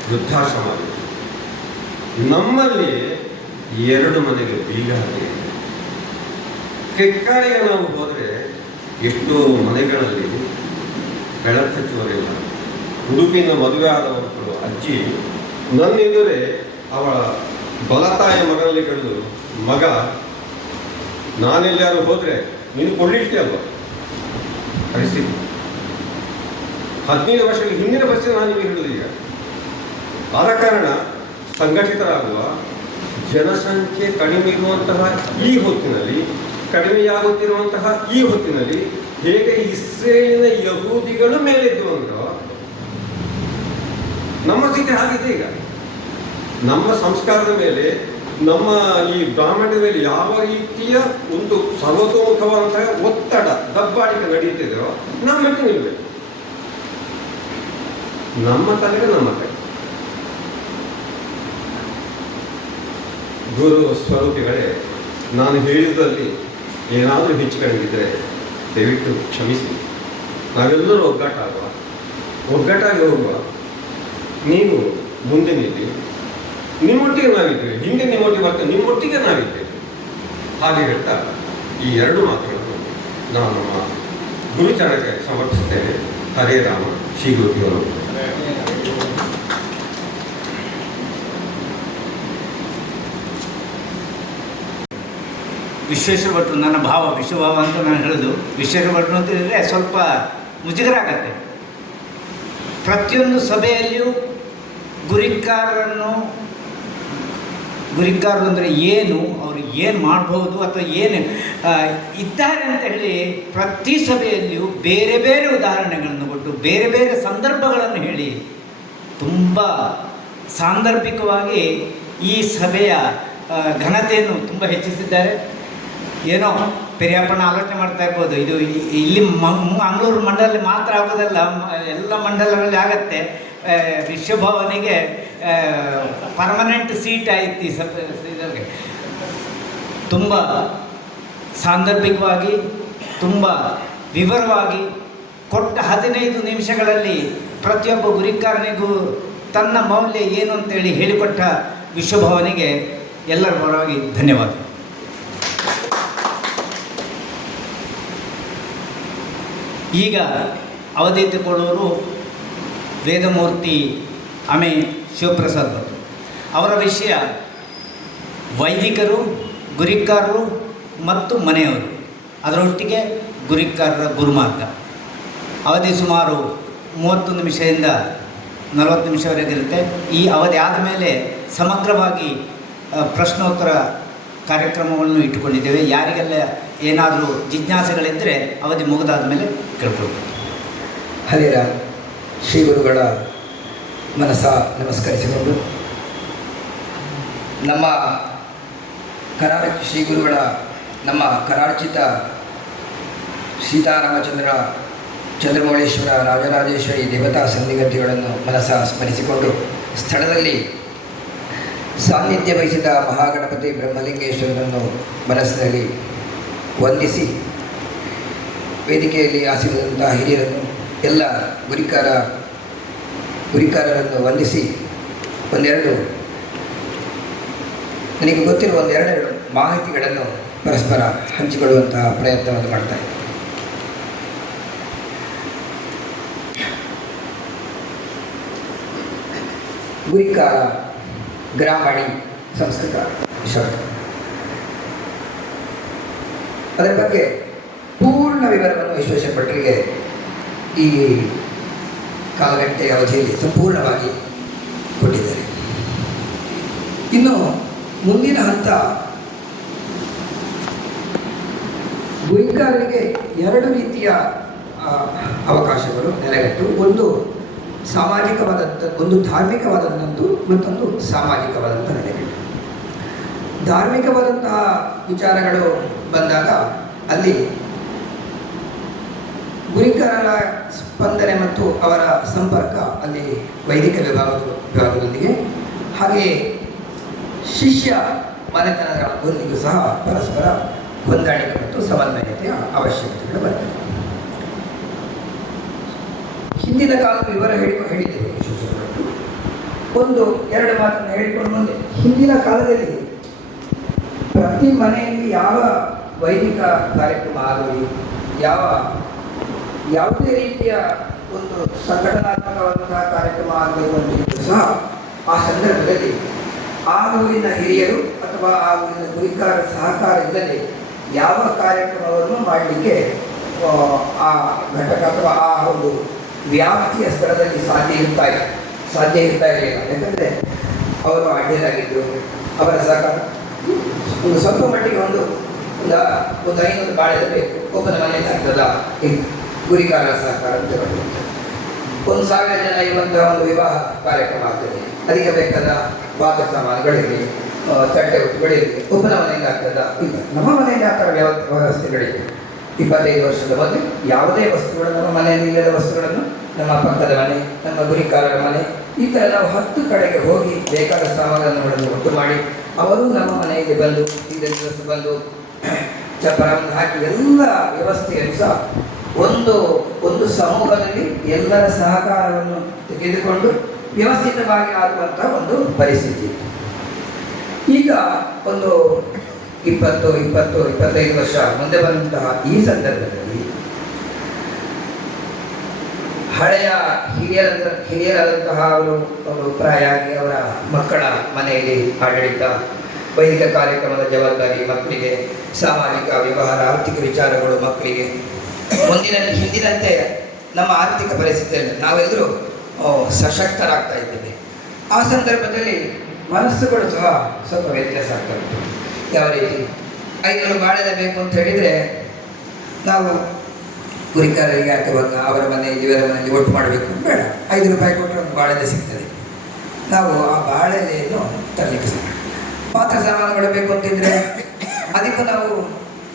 ವೃದ್ಧಾಶ್ರಮ. ನಮ್ಮಲ್ಲಿ 2 ಮನೆಗೆ ಬೀಗ ಹಾಕಿದೆ. ಕೆಕ್ಕಾಳಿಗೆ ನಾವು ಹೋದರೆ ಎಷ್ಟೋ ಮನೆಗಳಲ್ಲಿ ಬೆಳಕಚ್ಚುವರಿಲ್ಲ. ಉಡುಪಿನ ಮದುವೆ ಆದ ಮಕ್ಕಳು ಅಜ್ಜಿ ನನ್ನೆದುರೇ ಅವಳ ಬಲತಾಯ ಮಗನಲ್ಲಿ ಕಳೆದು, ಮಗ ನಾನೆಲ್ಲಾರು ಹೋದರೆ ನೀನು ಕೊಡ್ಲಿಕ್ಕೆ ಅಲ್ವ ಪರಿಸ್ಥಿತಿ. 15 ವರ್ಷಗಳ ಹಿಂದಿನ ಬಸ್ಸಿನ ನಾನು ನಿಮಗೆ ಹೇಳುದು ಈಗ. ಆದ ಕಾರಣ ಸಂಘಟಿತರಾಗುವ, ಜನಸಂಖ್ಯೆ ಕಡಿಮೆ ಇರುವಂತಹ ಈ ಹೊತ್ತಿನಲ್ಲಿ, ಕಡಿಮೆಯಾಗುತ್ತಿರುವಂತಹ ಈ ಹೊತ್ತಿನಲ್ಲಿ ಹೇಗೆ ಇಸ್ರೇಲಿನ ಯಹೂದಿಗಳು ಮೇಲೆದ್ದು ಅಂದ್ರೋ ನಮ್ಮ ಸ್ಥಿತಿ ಆಗಿದೆ ಈಗ. ನಮ್ಮ ಸಂಸ್ಕಾರದ ಮೇಲೆ, ನಮ್ಮ ಈ ಬ್ರಾಹ್ಮಣದ ಮೇಲೆ ಯಾವ ರೀತಿಯ ಒಂದು ಸರ್ವತೋಮುಖವಾದಂತಹ ಒತ್ತಡ, ದಬ್ಬಾಳಿಕೆ ನಡೀತಿದೆಯೋ ನಮ್ಮ ಮಟ್ಟಿಗೆ ನಿಲ್ಲಬೇಕು. ನಮ್ಮ ತಲೆಗೆ ನಮ್ಮ ಕೈ. ಗುರು ಸ್ವರೂಪಿಗಳೇ, ನಾನು ಹೇಳಿದಲ್ಲಿ ಏನಾದರೂ ಹೆಚ್ಚು ಕಡಿಮಿದ್ದರೆ ದಯವಿಟ್ಟು ಕ್ಷಮಿಸಿ. ನಾವೆಲ್ಲರೂ ಒಗ್ಗಟ್ಟಾಗಿ ಹೋಗುವ. ನೀವು ಮುಂದೆ ನಿಲ್ಲಿ, ನಿಮ್ಮೊಟ್ಟಿಗೆ ನಾವಿದ್ದೇವೆ, ಹಿಂದೆ ನಿಮ್ಮೊಟ್ಟಿಗೆ ಬರ್ತೇವೆ, ನಿಮ್ಮೊಟ್ಟಿಗೆ ನಾವಿದ್ದೇವೆ. ಹಾಗೆ ಹೇಳ್ತಾ ಈ 2 ಮಾತುಗಳನ್ನು ನಾನು ನಮ್ಮ ಗುರುಚರಣಕ್ಕೆ ಸಮರ್ಪಿಸುತ್ತೇನೆ. ಹರೇ ರಾಮ, ಶ್ರೀ ಗುರುದೇವರು. ವಿಶ್ವೇಶ್ವರ ಭಟ್ರು ನನ್ನ ಭಾವ, ವಿಶ್ವಭಾವ ಅಂತ ನಾನು ಹೇಳೋದು. ವಿಶ್ವೇಶ್ವರ ಭಟ್ರು ಅಂತ ಹೇಳಿದರೆ ಸ್ವಲ್ಪ ಮುಜುಗರ ಆಗತ್ತೆ. ಪ್ರತಿಯೊಂದು ಸಭೆಯಲ್ಲಿಯೂ ಗುರಿಕಾರರು ಅಂದರೆ ಏನು, ಅವರು ಏನು ಮಾಡ್ಬೋದು ಅಥವಾ ಏನು ಇದ್ದಾರೆ ಅಂತ ಹೇಳಿ ಪ್ರತಿ ಸಭೆಯಲ್ಲಿಯೂ ಬೇರೆ ಬೇರೆ ಉದಾಹರಣೆಗಳನ್ನು ಕೊಟ್ಟು ಬೇರೆ ಬೇರೆ ಸಂದರ್ಭಗಳನ್ನು ಹೇಳಿ ತುಂಬ ಸಾಂದರ್ಭಿಕವಾಗಿ ಈ ಸಭೆಯ ಘನತೆಯನ್ನು ತುಂಬ ಹೆಚ್ಚಿಸಿದ್ದಾರೆ. ಏನೋ ಪೆರಿಯಪ್ಪನ ಆಲೋಚನೆ ಮಾಡ್ತಾ ಇರ್ಬೋದು, ಇದು ಇಲ್ಲಿ ಮಂಗಳೂರು ಮಂಡಲದಲ್ಲಿ ಮಾತ್ರ ಆಗೋದಲ್ಲ, ಎಲ್ಲ ಮಂಡಲಗಳಲ್ಲಿ ಆಗತ್ತೆ. ವಿಶ್ವಭವನಿಗೆ ಪರ್ಮನೆಂಟ್ ಸೀಟ್ ಆಯಿತು ಈ ಇದಕ್ಕೆ. ತುಂಬ ಸಾಂದರ್ಭಿಕವಾಗಿ, ತುಂಬ ವಿವರವಾಗಿ ಕೊಟ್ಟ 15 ನಿಮಿಷಗಳಲ್ಲಿ ಪ್ರತಿಯೊಬ್ಬ ಗುರಿಕಾರನಿಗೂ ತನ್ನ ಮೌಲ್ಯ ಏನು ಅಂತೇಳಿ ಹೇಳಿಕೊಟ್ಟ ವಿಶ್ವಭವನಿಗೆ ಎಲ್ಲರ ಪರವಾಗಿ ಧನ್ಯವಾದ. ಈಗ ಅವಧಿ ತೆಗೆದುಕೊಳ್ಳುವರು ವೇದಮೂರ್ತಿ ಅಮೆ ಶಿವಪ್ರಸಾದ್ ಭಟ್. ಅವರ ವಿಷಯ ವೈದಿಕರು, ಗುರಿಕಾರರು ಮತ್ತು ಮನೆಯವರು, ಅದರೊಟ್ಟಿಗೆ ಗುರಿಕಾರರ ಗುರುಮಾರ್ಗ. ಅವಧಿ ಸುಮಾರು 30 ನಿಮಿಷದಿಂದ 40 ನಿಮಿಷವರೆಗೆ ಇರುತ್ತೆ. ಈ ಅವಧಿ ಆದಮೇಲೆ ಸಮಗ್ರವಾಗಿ ಪ್ರಶ್ನೋತ್ತರ ಕಾರ್ಯಕ್ರಮಗಳನ್ನು ಇಟ್ಟುಕೊಂಡಿದ್ದೇವೆ. ಯಾರಿಗೆಲ್ಲ ಏನಾದರೂ ಜಿಜ್ಞಾಸೆಗಳಿದ್ದರೆ ಅವಧಿ ಮುಗಿದಾದ ಮೇಲೆ ಕೇಳ್ಕೊಳ್ಬೋದು. ಹರಿರ ಶ್ರೀ ಗುರುಗಳ ಮನಸ ನಮಸ್ಕರಿಸಿಕೊಂಡು ನಮ್ಮ ಶ್ರೀ ಗುರುಗಳ ನಮ್ಮ ಕರಾರ್ಚಿತ ಸೀತಾರಾಮಚಂದ್ರ ಚಂದ್ರಮೌಳೇಶ್ವರ ರಾಜರಾಜೇಶ್ವರಿ ದೇವತಾ ಸನ್ನಿಗತಿಗಳನ್ನು ಮನಸ ಸ್ಮರಿಸಿಕೊಂಡು ಸ್ಥಳದಲ್ಲಿ ಸಾನ್ನಿಧ್ಯ ವಹಿಸಿದ ಮಹಾಗಣಪತಿ ಬ್ರಹ್ಮಲಿಂಗೇಶ್ವರರನ್ನು ಮನಸ್ಸಿನಲ್ಲಿ ವಂದಿಸಿ ವೇದಿಕೆಯಲ್ಲಿ ಆಸೀನದಂತಹ ಹಿರಿಯರನ್ನು, ಎಲ್ಲ ಗುರಿಕಾರ ಗುರಿಕಾರರನ್ನು ವಂದಿಸಿ ಒಂದೆರಡು ನನಗೆ ಗೊತ್ತಿರುವ ಒಂದೆರಡು ಮಾಹಿತಿಗಳನ್ನು ಪರಸ್ಪರ ಹಂಚಿಕೊಳ್ಳುವಂತಹ ಪ್ರಯತ್ನವನ್ನು ಮಾಡ್ತಾರೆ. ಗುರಿಕಾರ ಗ್ರಾಮಣಿ ಸಂಸ್ಕೃತ ಶಬ್ದ. ಅದರ ಬಗ್ಗೆ ಪೂರ್ಣ ವಿವರವನ್ನು ವಿಶ್ವೇಶ್ವರ ಭಟ್ರಿಗೆ ಈ ಕಾಲಗಟ್ಟೆಯ ಅವಧಿಯಲ್ಲಿ ಸಂಪೂರ್ಣವಾಗಿ ಕೊಟ್ಟಿದ್ದಾರೆ. ಇನ್ನು ಮುಂದಿನ ಹಂತ, ಗುರಿಕಾರರಿಗೆ ಎರಡು ರೀತಿಯ ಅವಕಾಶಗಳು ನೆಲೆಗಟ್ಟು. ಒಂದು ಸಾಮಾಜಿಕವಾದಂಥ, ಒಂದು ಧಾರ್ಮಿಕವಾದಂಥದ್ದು, ಮತ್ತೊಂದು ಸಾಮಾಜಿಕವಾದಂಥ ನೆಲೆಗಟ್ಟು. ಧಾರ್ಮಿಕವಾದಂತಹ ವಿಚಾರಗಳು ಬಂದಾಗ ಅಲ್ಲಿ ಗುರಿಕಾರರ ಸ್ಪಂದನೆ ಮತ್ತು ಅವರ ಸಂಪರ್ಕ ಅಲ್ಲಿ ವೈದಿಕ ವಿಭಾಗದೊಂದಿಗೆ, ಹಾಗೆಯೇ ಶಿಷ್ಯ ಮನೆತನದೊಂದಿಗೂ ಸಹ ಪರಸ್ಪರ ಹೊಂದಾಣಿಕೆ ಮತ್ತು ಸಮನ್ವಯತೆಯ ಅವಶ್ಯಕತೆಗಳು ಬರ್ತದೆ. ಹಿಂದಿನ ಕಾಲದ ವಿವರ ಹೇಳಿದ್ದೇವೆ. ಒಂದು ಎರಡು ಮಾತನ್ನು ಹೇಳಿಕೊಂಡು ಮುಂದೆ, ಹಿಂದಿನ ಕಾಲದಲ್ಲಿ ಪ್ರತಿ ಮನೆಯಲ್ಲಿ ಯಾವ ವೈದಿಕ ಕಾರ್ಯಕ್ರಮ ಆಗಲಿ, ಯಾವುದೇ ರೀತಿಯ ಒಂದು ಸಂಘಟನಾತ್ಮಕವಾದಂತಹ ಕಾರ್ಯಕ್ರಮ ಆಗಬೇಕು ಅಂತ ಸಹ ಆ ಸಂದರ್ಭದಲ್ಲಿ ಆ ಊರಿನ ಹಿರಿಯರು ಅಥವಾ ಆ ಊರಿನ ಗುರಿಕಾರರ ಸಹಕಾರ ಇಲ್ಲದೆ ಯಾವ ಕಾರ್ಯಕ್ರಮವನ್ನು ಮಾಡಲಿಕ್ಕೆ ಆ ಘಟಕ ಅಥವಾ ಆ ಒಂದು ವ್ಯಾಪ್ತಿಯ ಸ್ಥಳದಲ್ಲಿ ಸಾಧ್ಯ ಇರ್ತಾ ಇರಲಿಲ್ಲ. ಯಾಕಂದರೆ ಅವರು ಅಡ್ಡಿಯರಾಗಿದ್ದರು. ಅವರ ಸಹಕಾರ ಒಂದು ಸ್ವಲ್ಪ ಮಟ್ಟಿಗೆ ಒಂದು 500 ಬಾಳೆದ ಬೇಕು, ಒಬ್ಬನ ಮನೆಯಲ್ಲಿ ಆಗ್ತದ ಗುರಿಕಾರರ ಸಹಕಾರ ಅಂತ ಹೇಳಿ 1,000 ಜನ ಇರುವಂತಹ ಒಂದು ವಿವಾಹ ಕಾರ್ಯಕ್ರಮ ಆಗ್ತದೆ. ಅದಕ್ಕೆ ಬೇಕಾದ ಪಾತ್ರ ಸಾಮಾನುಗಳಿರಲಿ, ಚಟ್ಟೆ ಉಟ್ಟುಗಳಿರಲಿ, ಒಬ್ಬನ ಮನೆಯಲ್ಲಿ ಆಗ್ತದ? ಇಲ್ಲ. ನಮ್ಮ ಮನೆಯಲ್ಲಿ ಆ ಥರ ವ್ಯವಸ್ಥೆಗಳಿವೆ. 25 ವರ್ಷದ ಮೊದಲು ಯಾವುದೇ ವಸ್ತುಗಳು, ನಮ್ಮ ಮನೆಯಲ್ಲಿ ಇಲ್ಲದ ವಸ್ತುಗಳನ್ನು ನಮ್ಮ ಪಕ್ಕದ ಮನೆ, ನಮ್ಮ ಗುರಿಕಾರರ ಮನೆ, ಈ ಥರ ನಾವು 10 ಕಡೆಗೆ ಹೋಗಿ ಬೇಕಾದ ಸಾಮಾನುಗಳನ್ನು ಒಟ್ಟು ಮಾಡಿ ಅವರು ನಮ್ಮ ಮನೆಯಲ್ಲಿ ಬಂದು ದಿವಸ ಬಂದು ಚಪ್ಪರವನ್ನು ಹಾಕಿ ಎಲ್ಲ ವ್ಯವಸ್ಥೆಯನ್ನು ಸಹ ಒಂದು ಸಮೂಹದಲ್ಲಿ ಎಲ್ಲರ ಸಹಕಾರವನ್ನು ತೆಗೆದುಕೊಂಡು ವ್ಯವಸ್ಥಿತವಾಗಿ ಆಗುವಂತಹ ಒಂದು ಪರಿಸ್ಥಿತಿ. ಈಗ ಒಂದು 20-25 ವರ್ಷ ಮುಂದೆ ಬಂದಂತಹ ಈ ಸಂದರ್ಭದಲ್ಲಿ ಹಳೆಯ ಹಿರಿಯರಾದಂತಹ ಅವರು ಪ್ರಾಯ ಆಗಿ ಅವರ ಮಕ್ಕಳ ಮನೆಯಲ್ಲಿ ಆಡಳಿತ, ವೈದಿಕ ಕಾರ್ಯಕ್ರಮದ ಜವಾಬ್ದಾರಿ ಮಕ್ಕಳಿಗೆ, ಸಾಮಾಜಿಕ ವ್ಯವಹಾರ, ಆರ್ಥಿಕ ವಿಚಾರಗಳು ಮಕ್ಕಳಿಗೆ. ಹಿಂದಿನಂತೆ ನಮ್ಮ ಆರ್ಥಿಕ ಪರಿಸ್ಥಿತಿಯಲ್ಲಿ ನಾವೆಲ್ಲರೂ ಸಶಕ್ತರಾಗ್ತಾ ಇದ್ದೇವೆ. ಆ ಸಂದರ್ಭದಲ್ಲಿ ಮನಸ್ಸುಗಳು ಸಹ ಸ್ವಲ್ಪ ವ್ಯತ್ಯಾಸ ಆಗ್ತಾ ಇತ್ತು. ಯಾವ ರೀತಿ 500 ಬಾಳೆಲೆ ಬೇಕು ಅಂತ ಹೇಳಿದರೆ ನಾವು ಗುರಿಕಾರರಿಗೆ ಅಥವಾ ಅವರ ಮನೆಯಲ್ಲಿ ಇವರ ಮನೆಯಲ್ಲಿ ಒಟ್ಟು ಮಾಡಬೇಕು ಬೇಡ, 5 ರೂಪಾಯಿ ಕೊಟ್ಟರೆ ಒಂದು ಬಾಳೆಲೆ ಸಿಗ್ತದೆ. ನಾವು ಆ ಬಾಳೆಲೆಯನ್ನು ತರಲಿಕ್ಕೆ ಸಾಧ್ಯ. ಪಾತ್ರ ಸಾಮಾನುಗಳು ಬೇಕು ಅಂತಿದ್ರೆ ಅದಕ್ಕೂ ನಾವು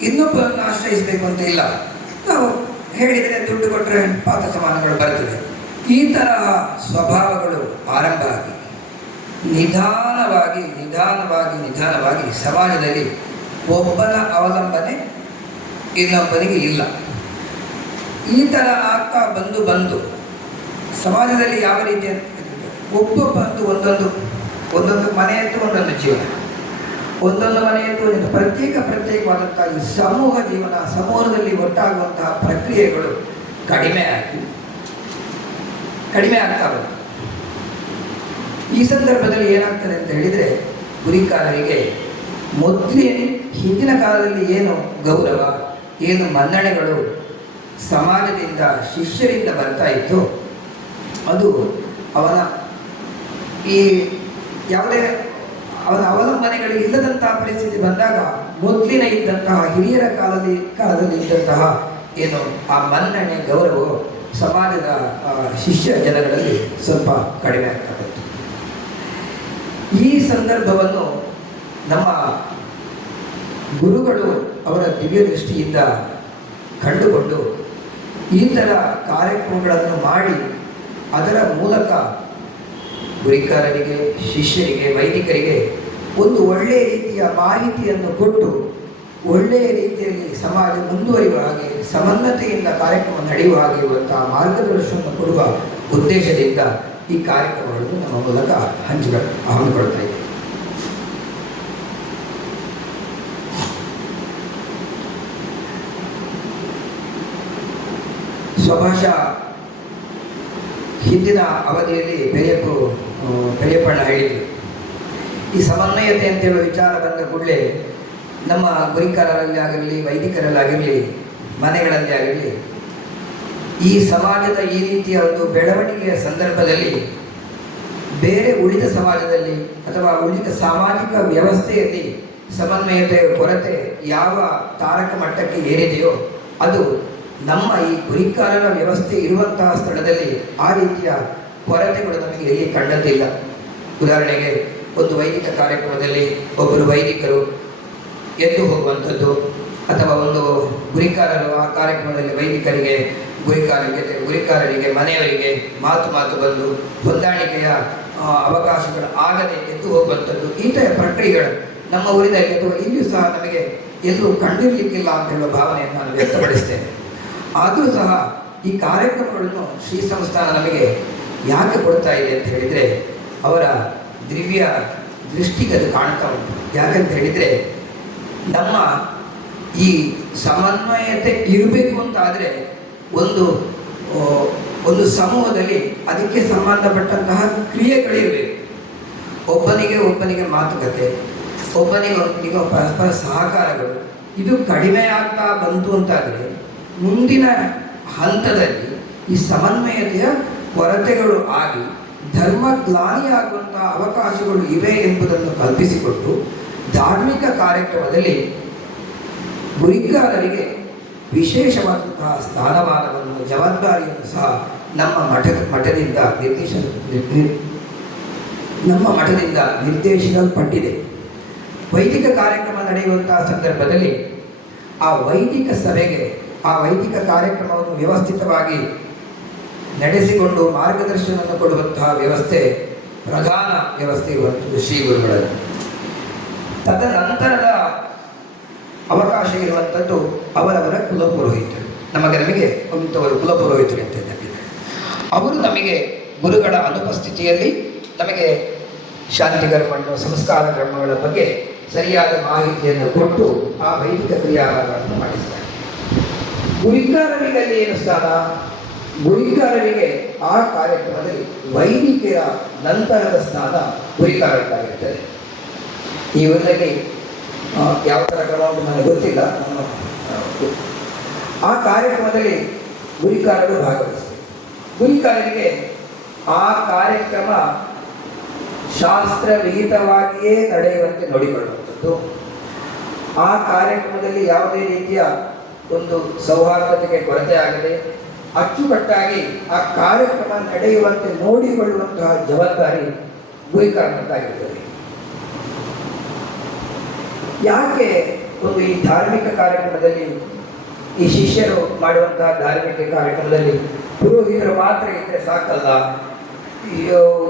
ಇನ್ನೊಬ್ಬರನ್ನು ಆಶ್ರಯಿಸಬೇಕು ಅಂತ ಇಲ್ಲ. ನಾವು ಹೇಳಿದರೆ ದುಡ್ಡು ಕೊಟ್ಟರೆ ಪಾತ್ರ ಸಾಮಾನುಗಳು ಬರ್ತದೆ. ಈ ತರಹ ಸ್ವಭಾವಗಳು ಆರಂಭ ಆಗಿ ನಿಧಾನವಾಗಿ ಸಮಾಜದಲ್ಲಿ ಒಬ್ಬನ ಅವಲಂಬನೆ ಇನ್ನೊಬ್ಬನಿಗೆ ಇಲ್ಲ. ಈ ಥರ ಆಗ್ತಾ ಬಂದು ಸಮಾಜದಲ್ಲಿ ಯಾವ ರೀತಿಯ ಒಬ್ಬ ಬಂದು ಒಂದೊಂದು ಮನೆಯಂತೂ ಒಂದೊಂದು ಜೀವನ, ಒಂದೊಂದು ಮನೆಯಂತೂ ಒಂದು ಪ್ರತ್ಯೇಕವಾದಂಥ ಈ ಸಮೂಹ ಜೀವನ, ಸಮೂಹದಲ್ಲಿ ಒಟ್ಟಾಗುವಂತಹ ಪ್ರಕ್ರಿಯೆಗಳು ಕಡಿಮೆ ಆಗ್ತಾ ಬಂತು. ಈ ಸಂದರ್ಭದಲ್ಲಿ ಏನಾಗ್ತದೆ ಅಂತ ಹೇಳಿದರೆ, ಗುರಿಕಾರರಿಗೆ ಹಿಂದಿನ ಕಾಲದಲ್ಲಿ ಏನು ಗೌರವ, ಏನು ಮನ್ನಣೆಗಳು ಸಮಾಜದಿಂದ, ಶಿಷ್ಯರಿಂದ ಬರ್ತಾ ಇತ್ತು, ಅದು ಅವನ ಅವಲಂಬನೆಗಳಿಗೆ ಇಲ್ಲದಂತಹ ಪರಿಸ್ಥಿತಿ ಬಂದಾಗ ಮೊದಲಿನ ಇದ್ದಂತಹ ಹಿರಿಯರ ಕಾಲದಲ್ಲಿ ಇದ್ದಂತಹ ಏನು ಆ ಮನ್ನಣೆ, ಗೌರವ ಸಮಾಜದ ಶಿಷ್ಯ ಜನಗಳಲ್ಲಿ ಸ್ವಲ್ಪ ಕಡಿಮೆ ಆಗ್ತಾ ಬಂತು. ಈ ಸಂದರ್ಭವನ್ನು ನಮ್ಮ ಗುರುಗಳು ಅವರ ದಿವ್ಯ ದೃಷ್ಟಿಯಿಂದ ಕಂಡುಕೊಂಡು ಈ ಥರ ಕಾರ್ಯಕ್ರಮಗಳನ್ನು ಮಾಡಿ ಅದರ ಮೂಲಕ ಗುರಿಕಾರರಿಗೆ, ಶಿಷ್ಯರಿಗೆ, ವೈದಿಕರಿಗೆ ಒಂದು ಒಳ್ಳೆಯ ರೀತಿಯ ಮಾಹಿತಿಯನ್ನು ಕೊಟ್ಟು ಒಳ್ಳೆಯ ರೀತಿಯಲ್ಲಿ ಸಮಾಜ ಮುಂದುವರಿಯುವ ಹಾಗೆ, ಸಮನ್ವತೆಯಿಂದ ಕಾರ್ಯಕ್ರಮ ನಡೆಯುವ ಹಾಗೆ ಇರುವಂತಹ ಮಾರ್ಗದರ್ಶನವನ್ನು ಕೊಡುವ ಉದ್ದೇಶದಿಂದ ಈ ಕಾರ್ಯಕ್ರಮಗಳನ್ನು ನಮ್ಮ ಮೂಲಕ ಹಮ್ಮಿಕೊಳ್ತಾ ಇದ್ದೇವೆ. ಸ್ವಭಾಷಾ ಹಿಂದಿನ ಅವಧಿಯಲ್ಲಿ ಪೆರಿಯಪ್ಪಣ್ಣ ಹೇಳಿದರು, ಈ ಸಮನ್ವಯತೆ ಅಂತೇಳುವ ವಿಚಾರ ಬಂದ ಕೂಡಲೇ ನಮ್ಮ ಗುರಿಕಾರರಲ್ಲಿ ಆಗಿರಲಿ, ವೈದಿಕರಲ್ಲಾಗಿರಲಿ, ಮನೆಗಳಲ್ಲಿ ಆಗಿರಲಿ, ಈ ಸಮಾಜದ ಈ ರೀತಿಯ ಒಂದು ಬೆಳವಣಿಗೆಯ ಸಂದರ್ಭದಲ್ಲಿ ಬೇರೆ ಉಳಿದ ಸಮಾಜದಲ್ಲಿ ಅಥವಾ ಉಳಿದ ಸಾಮಾಜಿಕ ವ್ಯವಸ್ಥೆಯಲ್ಲಿ ಸಮನ್ವಯತೆಯ ಕೊರತೆ ಯಾವ ತಾರಕ ಮಟ್ಟಕ್ಕೆ ಏರಿದೆಯೋ ಅದು ನಮ್ಮ ಈ ಗುರಿಕಾರರ ವ್ಯವಸ್ಥೆ ಇರುವಂತಹ ಸ್ಥಳದಲ್ಲಿ ಆ ರೀತಿಯ ಕೊರತೆಗಳು ನಮಗೆ ಎಲ್ಲಿ ಕಂಡದ್ದಿಲ್ಲ. ಉದಾಹರಣೆಗೆ ಒಂದು ವೈದಿಕ ಕಾರ್ಯಕ್ರಮದಲ್ಲಿ ಒಬ್ಬರು ವೈದಿಕರು ಎದ್ದು ಹೋಗುವಂಥದ್ದು, ಅಥವಾ ಒಂದು ಗುರಿಕಾರರು ಆ ಕಾರ್ಯಕ್ರಮದಲ್ಲಿ ವೈದಿಕರಿಗೆ ಗುರಿಕಾರರಿಗೆ ಮನೆಯವರಿಗೆ ಮಾತು ಬಂದು ಹೊಂದಾಣಿಕೆಯ ಅವಕಾಶಗಳು ಆಗದೆ ಎದ್ದು ಹೋಗುವಂಥದ್ದು, ಈ ಥರ ಪ್ರಕ್ರಿಯೆಗಳು ನಮ್ಮ ಊರಿನಲ್ಲಿ ಅಥವಾ ಇಲ್ಲಿಯೂ ಸಹ ನಮಗೆ ಎಲ್ಲೂ ಕಂಡಿರಲಿಕ್ಕಿಲ್ಲ ಅಂತ ಹೇಳುವ ಭಾವನೆಯನ್ನು ನಾನು ವ್ಯಕ್ತಪಡಿಸ್ತೇನೆ. ಆದರೂ ಸಹ ಈ ಕಾರ್ಯಕ್ರಮಗಳನ್ನು ಶ್ರೀ ಸಂಸ್ಥಾನ ನಮಗೆ ಯಾಕೆ ಕೊಡ್ತಾ ಇದೆ ಅಂತ ಹೇಳಿದರೆ ಅವರ ದಿವ್ಯ ದೃಷ್ಟಿಗೆ ಅದು ಕಾಣ್ತಾ ಉಂಟು. ಯಾಕಂತ ಹೇಳಿದರೆ ನಮ್ಮ ಈ ಸಮನ್ವಯತೆ ಇರಬೇಕು ಅಂತಾದರೆ ಒಂದು ಸಮೂಹದಲ್ಲಿ ಅದಕ್ಕೆ ಸಂಬಂಧಪಟ್ಟಂತಹ ಕ್ರಿಯೆಗಳಿರಬೇಕು. ಒಬ್ಬನಿಗೆ ಮಾತುಕತೆ, ಒಬ್ಬನಿಗೆ ಪರಸ್ಪರ ಸಹಕಾರಗಳು ಇದು ಕಡಿಮೆ ಆಗ್ತಾ ಬಂತು ಅಂತಾದರೆ ಮುಂದಿನ ಹಂತದಲ್ಲಿ ಈ ಸಮನ್ವಯತೆಯ ಕೊರತೆಗಳು ಆಗಿ ಧರ್ಮಗ್ಲಾನಿಯಾಗುವಂತಹ ಅವಕಾಶಗಳು ಇವೆ ಎಂಬುದನ್ನು ಕಲ್ಪಿಸಿಕೊಟ್ಟು ಧಾರ್ಮಿಕ ಕಾರ್ಯಕ್ರಮದಲ್ಲಿ ಗುರಿಕಾರರಿಗೆ ವಿಶೇಷವಾದಂತಹ ಸ್ಥಾನಮಾನವನ್ನು, ಜವಾಬ್ದಾರಿಯನ್ನು ಸಹ ನಮ್ಮ ಮಠದಿಂದ ನಿರ್ದೇಶಿಸಲ್ಪಟ್ಟಿದೆ. ವೈದಿಕ ಕಾರ್ಯಕ್ರಮ ನಡೆಯುವಂತಹ ಸಂದರ್ಭದಲ್ಲಿ ಆ ವೈದಿಕ ಸಭೆಗೆ ಆ ವೈದಿಕ ಕಾರ್ಯಕ್ರಮವನ್ನು ವ್ಯವಸ್ಥಿತವಾಗಿ ನಡೆಸಿಕೊಂಡು ಮಾರ್ಗದರ್ಶನವನ್ನು ಕೊಡುವಂತಹ ವ್ಯವಸ್ಥೆ, ಪ್ರಧಾನ ವ್ಯವಸ್ಥೆ ಇರುವಂಥದ್ದು ಶ್ರೀ ಗುರುಗಳಲ್ಲಿ. ತದನಂತರದ ಅವಕಾಶ ಇರುವಂಥದ್ದು ಅವರವರ ಕುಲಪುರೋಹಿತರು. ನಮಗೆ ಒಂಥವರು ಕುಲಪುರೋಹಿತರು ಅಂತ ಇದ್ದಾರೆ. ಅವರು ನಮಗೆ ಗುರುಗಳ ಅನುಪಸ್ಥಿತಿಯಲ್ಲಿ ನಮಗೆ ಶಾಂತಿ ಕರ್ಮಗಳು, ಸಂಸ್ಕಾರ ಕರ್ಮಗಳ ಬಗ್ಗೆ ಸರಿಯಾದ ಮಾಹಿತಿಯನ್ನು ಕೊಟ್ಟು ಆ ವೈದಿಕ ಕ್ರಿಯಾಗಳನ್ನು ಮಾಡಿಸ್ತಾರೆ. ಗುರಿಕಾರರಿಗೆ ಅಲ್ಲಿ ಏನು ಸ್ಥಾನ? ಗುರಿಕಾರರಿಗೆ ಆ ಕಾರ್ಯಕ್ರಮದಲ್ಲಿ ವೈದಿಕರ ನಂತರದ ಸ್ಥಾನ ಗುರಿಕಾರರಿಗಾಗಿರ್ತದೆ. ಈ ಊರಿನಲ್ಲಿ ಯಾವ ಥರ ಕ್ರಮ ಉಂಟು ನನಗೆ ಗೊತ್ತಿಲ್ಲ. ಆ ಕಾರ್ಯಕ್ರಮದಲ್ಲಿ ಗುರಿಕಾರರು ಭಾಗವಹಿಸ್ತಾರೆ. ಗುರಿಕಾರರಿಗೆ ಆ ಕಾರ್ಯಕ್ರಮ ಶಾಸ್ತ್ರ ವಿಹಿತವಾಗಿಯೇ ನಡೆಯುವಂತೆ ನೋಡಿಕೊಳ್ಳುವಂಥದ್ದು. ಆ ಕಾರ್ಯಕ್ರಮದಲ್ಲಿ ಯಾವುದೇ ರೀತಿಯ ಒಂದು ಸೌಹಾರ್ದತೆಗೆ ಕೊರತೆ ಆಗದೆ ಅಚ್ಚುಕಟ್ಟಾಗಿ ಆ ಕಾರ್ಯಕ್ರಮ ನಡೆಯುವಂತೆ ನೋಡಿಕೊಳ್ಳುವಂತಹ ಜವಾಬ್ದಾರಿ ಗುರಿಕಾರನದ್ದಾಗಿರ್ತದೆ. ಯಾಕೆ ಒಂದು ಈ ಧಾರ್ಮಿಕ ಕಾರ್ಯಕ್ರಮದಲ್ಲಿ, ಈ ಶಿಷ್ಯರು ಮಾಡುವಂತಹ ಧಾರ್ಮಿಕ ಕಾರ್ಯಕ್ರಮದಲ್ಲಿ ಪುರೋಹಿತರು ಮಾತ್ರ ಇದ್ದರೆ ಸಾಕಲ್ಲ,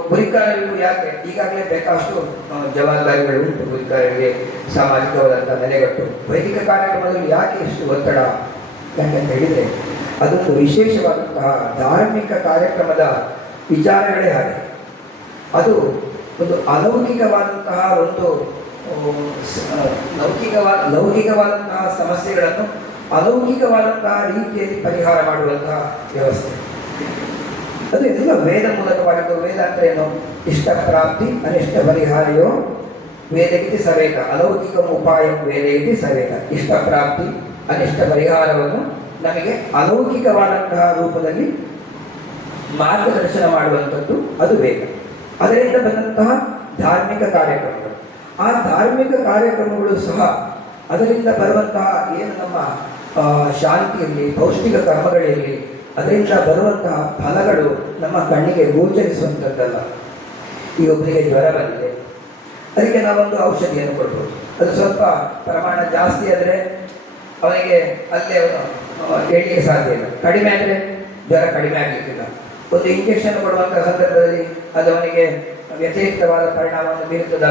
ಗುರಿಕಾರರಿಗೂ ಯಾಕೆ? ಈಗಾಗಲೇ ಬೇಕಾಷ್ಟು ಜವಾಬ್ದಾರಿಗಳು ಉಂಟು ಗುರಿಕಾರರಿಗೆ, ಸಾಮಾಜಿಕವಾದಂತಹ ನೆಲೆಗಟ್ಟು. ವೈದಿಕ ಕಾರ್ಯಕ್ರಮದಲ್ಲಿ ಯಾಕೆ ಇಷ್ಟು ಒತ್ತಡ? ಯಾಕಂತ ಹೇಳಿದರೆ ಅದೊಂದು ವಿಶೇಷವಾದಂತಹ ಧಾರ್ಮಿಕ ಕಾರ್ಯಕ್ರಮದ ವಿಚಾರಗಳೇ ಹಾಗೆ. ಅದು ಒಂದು ಅಲೌಕಿಕವಾದಂತಹ ಲೌಕಿಕವಾದಂತಹ ಸಮಸ್ಯೆಗಳನ್ನು ಅಲೌಕಿಕವಾದಂತಹ ರೀತಿಯಲ್ಲಿ ಪರಿಹಾರ ಮಾಡುವಂತಹ ವ್ಯವಸ್ಥೆ. ಅದು ಎಲ್ಲ ವೇದ ಮೂಲಕವಾಗಿದ್ದು. ವೇದ ಅಂದರೆ ಏನು? ಇಷ್ಟ ಪ್ರಾಪ್ತಿ ಅನಿಷ್ಟ ಪರಿಹಾರಯೋ ವೇದಗಿತಿ ಸವೇಕ, ಅಲೌಕಿಕ ಉಪಾಯ ವೇದಗಿತಿ ಸವೇಕ. ಇಷ್ಟ ಪ್ರಾಪ್ತಿ ಅನಿಷ್ಟ ಪರಿಹಾರವನ್ನು ನಮಗೆ ಅಲೌಕಿಕವಾದಂತಹ ರೂಪದಲ್ಲಿ ಮಾರ್ಗದರ್ಶನ ಮಾಡುವಂಥದ್ದು ಅದು ವೇದ. ಅದರಿಂದ ಬಂದಂತಹ ಧಾರ್ಮಿಕ ಕಾರ್ಯಕ್ರಮಗಳು, ಆ ಧಾರ್ಮಿಕ ಕಾರ್ಯಕ್ರಮಗಳು ಸಹ ಅದರಿಂದ ಬರುವಂತಹ ಏನು ನಮ್ಮ ಶಾಂತಿಯಲ್ಲಿ, ಪೌಷ್ಟಿಕ ಕರ್ಮಗಳಿರಲಿ, ಅದರಿಂದ ಬರುವಂತಹ ಫಲಗಳು ನಮ್ಮ ಕಣ್ಣಿಗೆ ಗೋಚರಿಸುವಂಥದ್ದಲ್ಲ. ಈ ಒಬ್ಬರಿಗೆ ಜ್ವರ ಬಂದಿದೆ, ಅದಕ್ಕೆ ನಾವೊಂದು ಔಷಧಿಯನ್ನು ಕೊಡ್ಬೋದು. ಅದು ಸ್ವಲ್ಪ ಪ್ರಮಾಣ ಜಾಸ್ತಿ ಆದರೆ ಅವನಿಗೆ ಅಲ್ಲೇ ಹೇಳಲಿಕ್ಕೆ ಸಾಧ್ಯ ಇಲ್ಲ. ಕಡಿಮೆ ಆದರೆ ಜ್ವರ ಕಡಿಮೆ ಆಗಲಿಕ್ಕಿಲ್ಲ. ಒಂದು ಇಂಜೆಕ್ಷನ್ ಕೊಡುವಂಥ ಸಂದರ್ಭದಲ್ಲಿ ಅದು ಅವನಿಗೆ ವ್ಯತಿರಿಕ್ತವಾದ ಪರಿಣಾಮವನ್ನು ಬೀರುತ್ತದೆ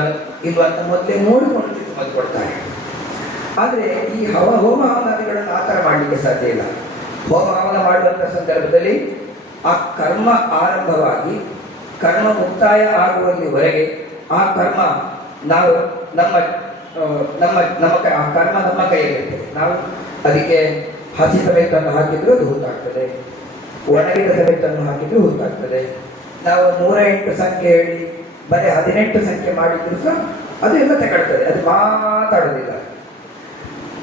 ಇಲ್ವ ಅಂತ ಮೊದಲೇ ನೋಡಿಕೊಂಡು ಚುಚ್ಚುಮದ್ದು ಕೊಡ್ತಾರೆ. ಆದರೆ ಈ ಹೋಮ ಹವನಾದಿಗಳನ್ನು ಆ ಥರ ಮಾಡಲಿಕ್ಕೆ ಸಾಧ್ಯ ಇಲ್ಲ. ಹೋಮ ಹವನ ಮಾಡುವಂಥ ಸಂದರ್ಭದಲ್ಲಿ ಆ ಕರ್ಮ ಆರಂಭವಾಗಿ ಕರ್ಮ ಮುಕ್ತಾಯ ಆಗುವಲ್ಲಿವರೆಗೆ ಆ ಕರ್ಮ ನಾವು ನಮ್ಮ ಆ ಕರ್ಮ ನಮ್ಮ ಕೈಯಲ್ಲಿರ್ತದೆ. ನಾವು ಅದಕ್ಕೆ ಹಸಿ ಸಮೇತನ್ನು ಹಾಕಿದರೂ ಅದು ಹುಟ್ಟಾಗ್ತದೆ, ಒಣಗಿದ ಸಮೇತನ್ನು ಹಾಕಿದರೂ ಹುಟ್ಟಾಗ್ತದೆ. ನಾವು 108 ಸಂಖ್ಯೆ ಹೇಳಿ ಬರೀ 18 ಸಂಖ್ಯೆ ಮಾಡಿದ್ರು ಸಹ ಅದು ಎಲ್ಲ ತಗೊಳ್ತದೆ, ಅದು ಮಾತಾಡೋದಿಲ್ಲ.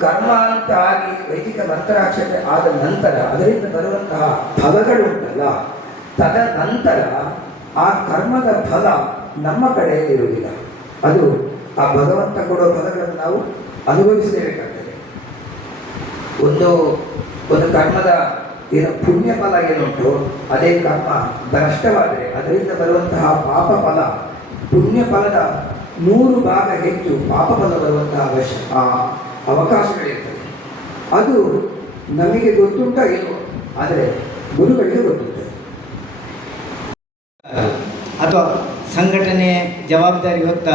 ಕರ್ಮ ಅಂತ ಆಗಿ ವೈದಿಕ ಮಂತ್ರಾಕ್ಷತೆ ಆದ ನಂತರ ಅದರಿಂದ ಬರುವಂತಹ ಫಲಗಳು ಉಂಟಲ್ಲ, ತದನಂತರ ಆ ಕರ್ಮದ ಫಲ ನಮ್ಮ ಕಡೆಯಲ್ಲಿರುವುದಿಲ್ಲ. ಅದು ಆ ಭಗವಂತ ಕೊಡುವ ಫಲಗಳನ್ನು ನಾವು ಅನುಭವಿಸಲೇಬೇಕಾಗ್ತದೆ. ಒಂದು ಕರ್ಮದ ಏನು ಪುಣ್ಯ ಫಲ ಏನುಂಟು, ಅದೇ ಕರ್ಮ ಭ್ರಷ್ಟವಾದರೆ ಅದರಿಂದ ಬರುವಂತಹ ಪಾಪ ಫಲ ಪುಣ್ಯ ಫಲದ 100 ಭಾಗ ಹೆಚ್ಚು ಪಾಪ ಫಲ ಬರುವಂತಹ ಅವಕಾಶಗಳಿರ್ತದೆ. ಅದು ನಮಗೆ ಗೊತ್ತುಂಟ ಇಲ್ವೋ, ಆದರೆ ಗುರುಗಳಿಗೆ ಗೊತ್ತುಂಟು. ಅಥವಾ ಸಂಘಟನೆ ಜವಾಬ್ದಾರಿ ಹೊತ್ತ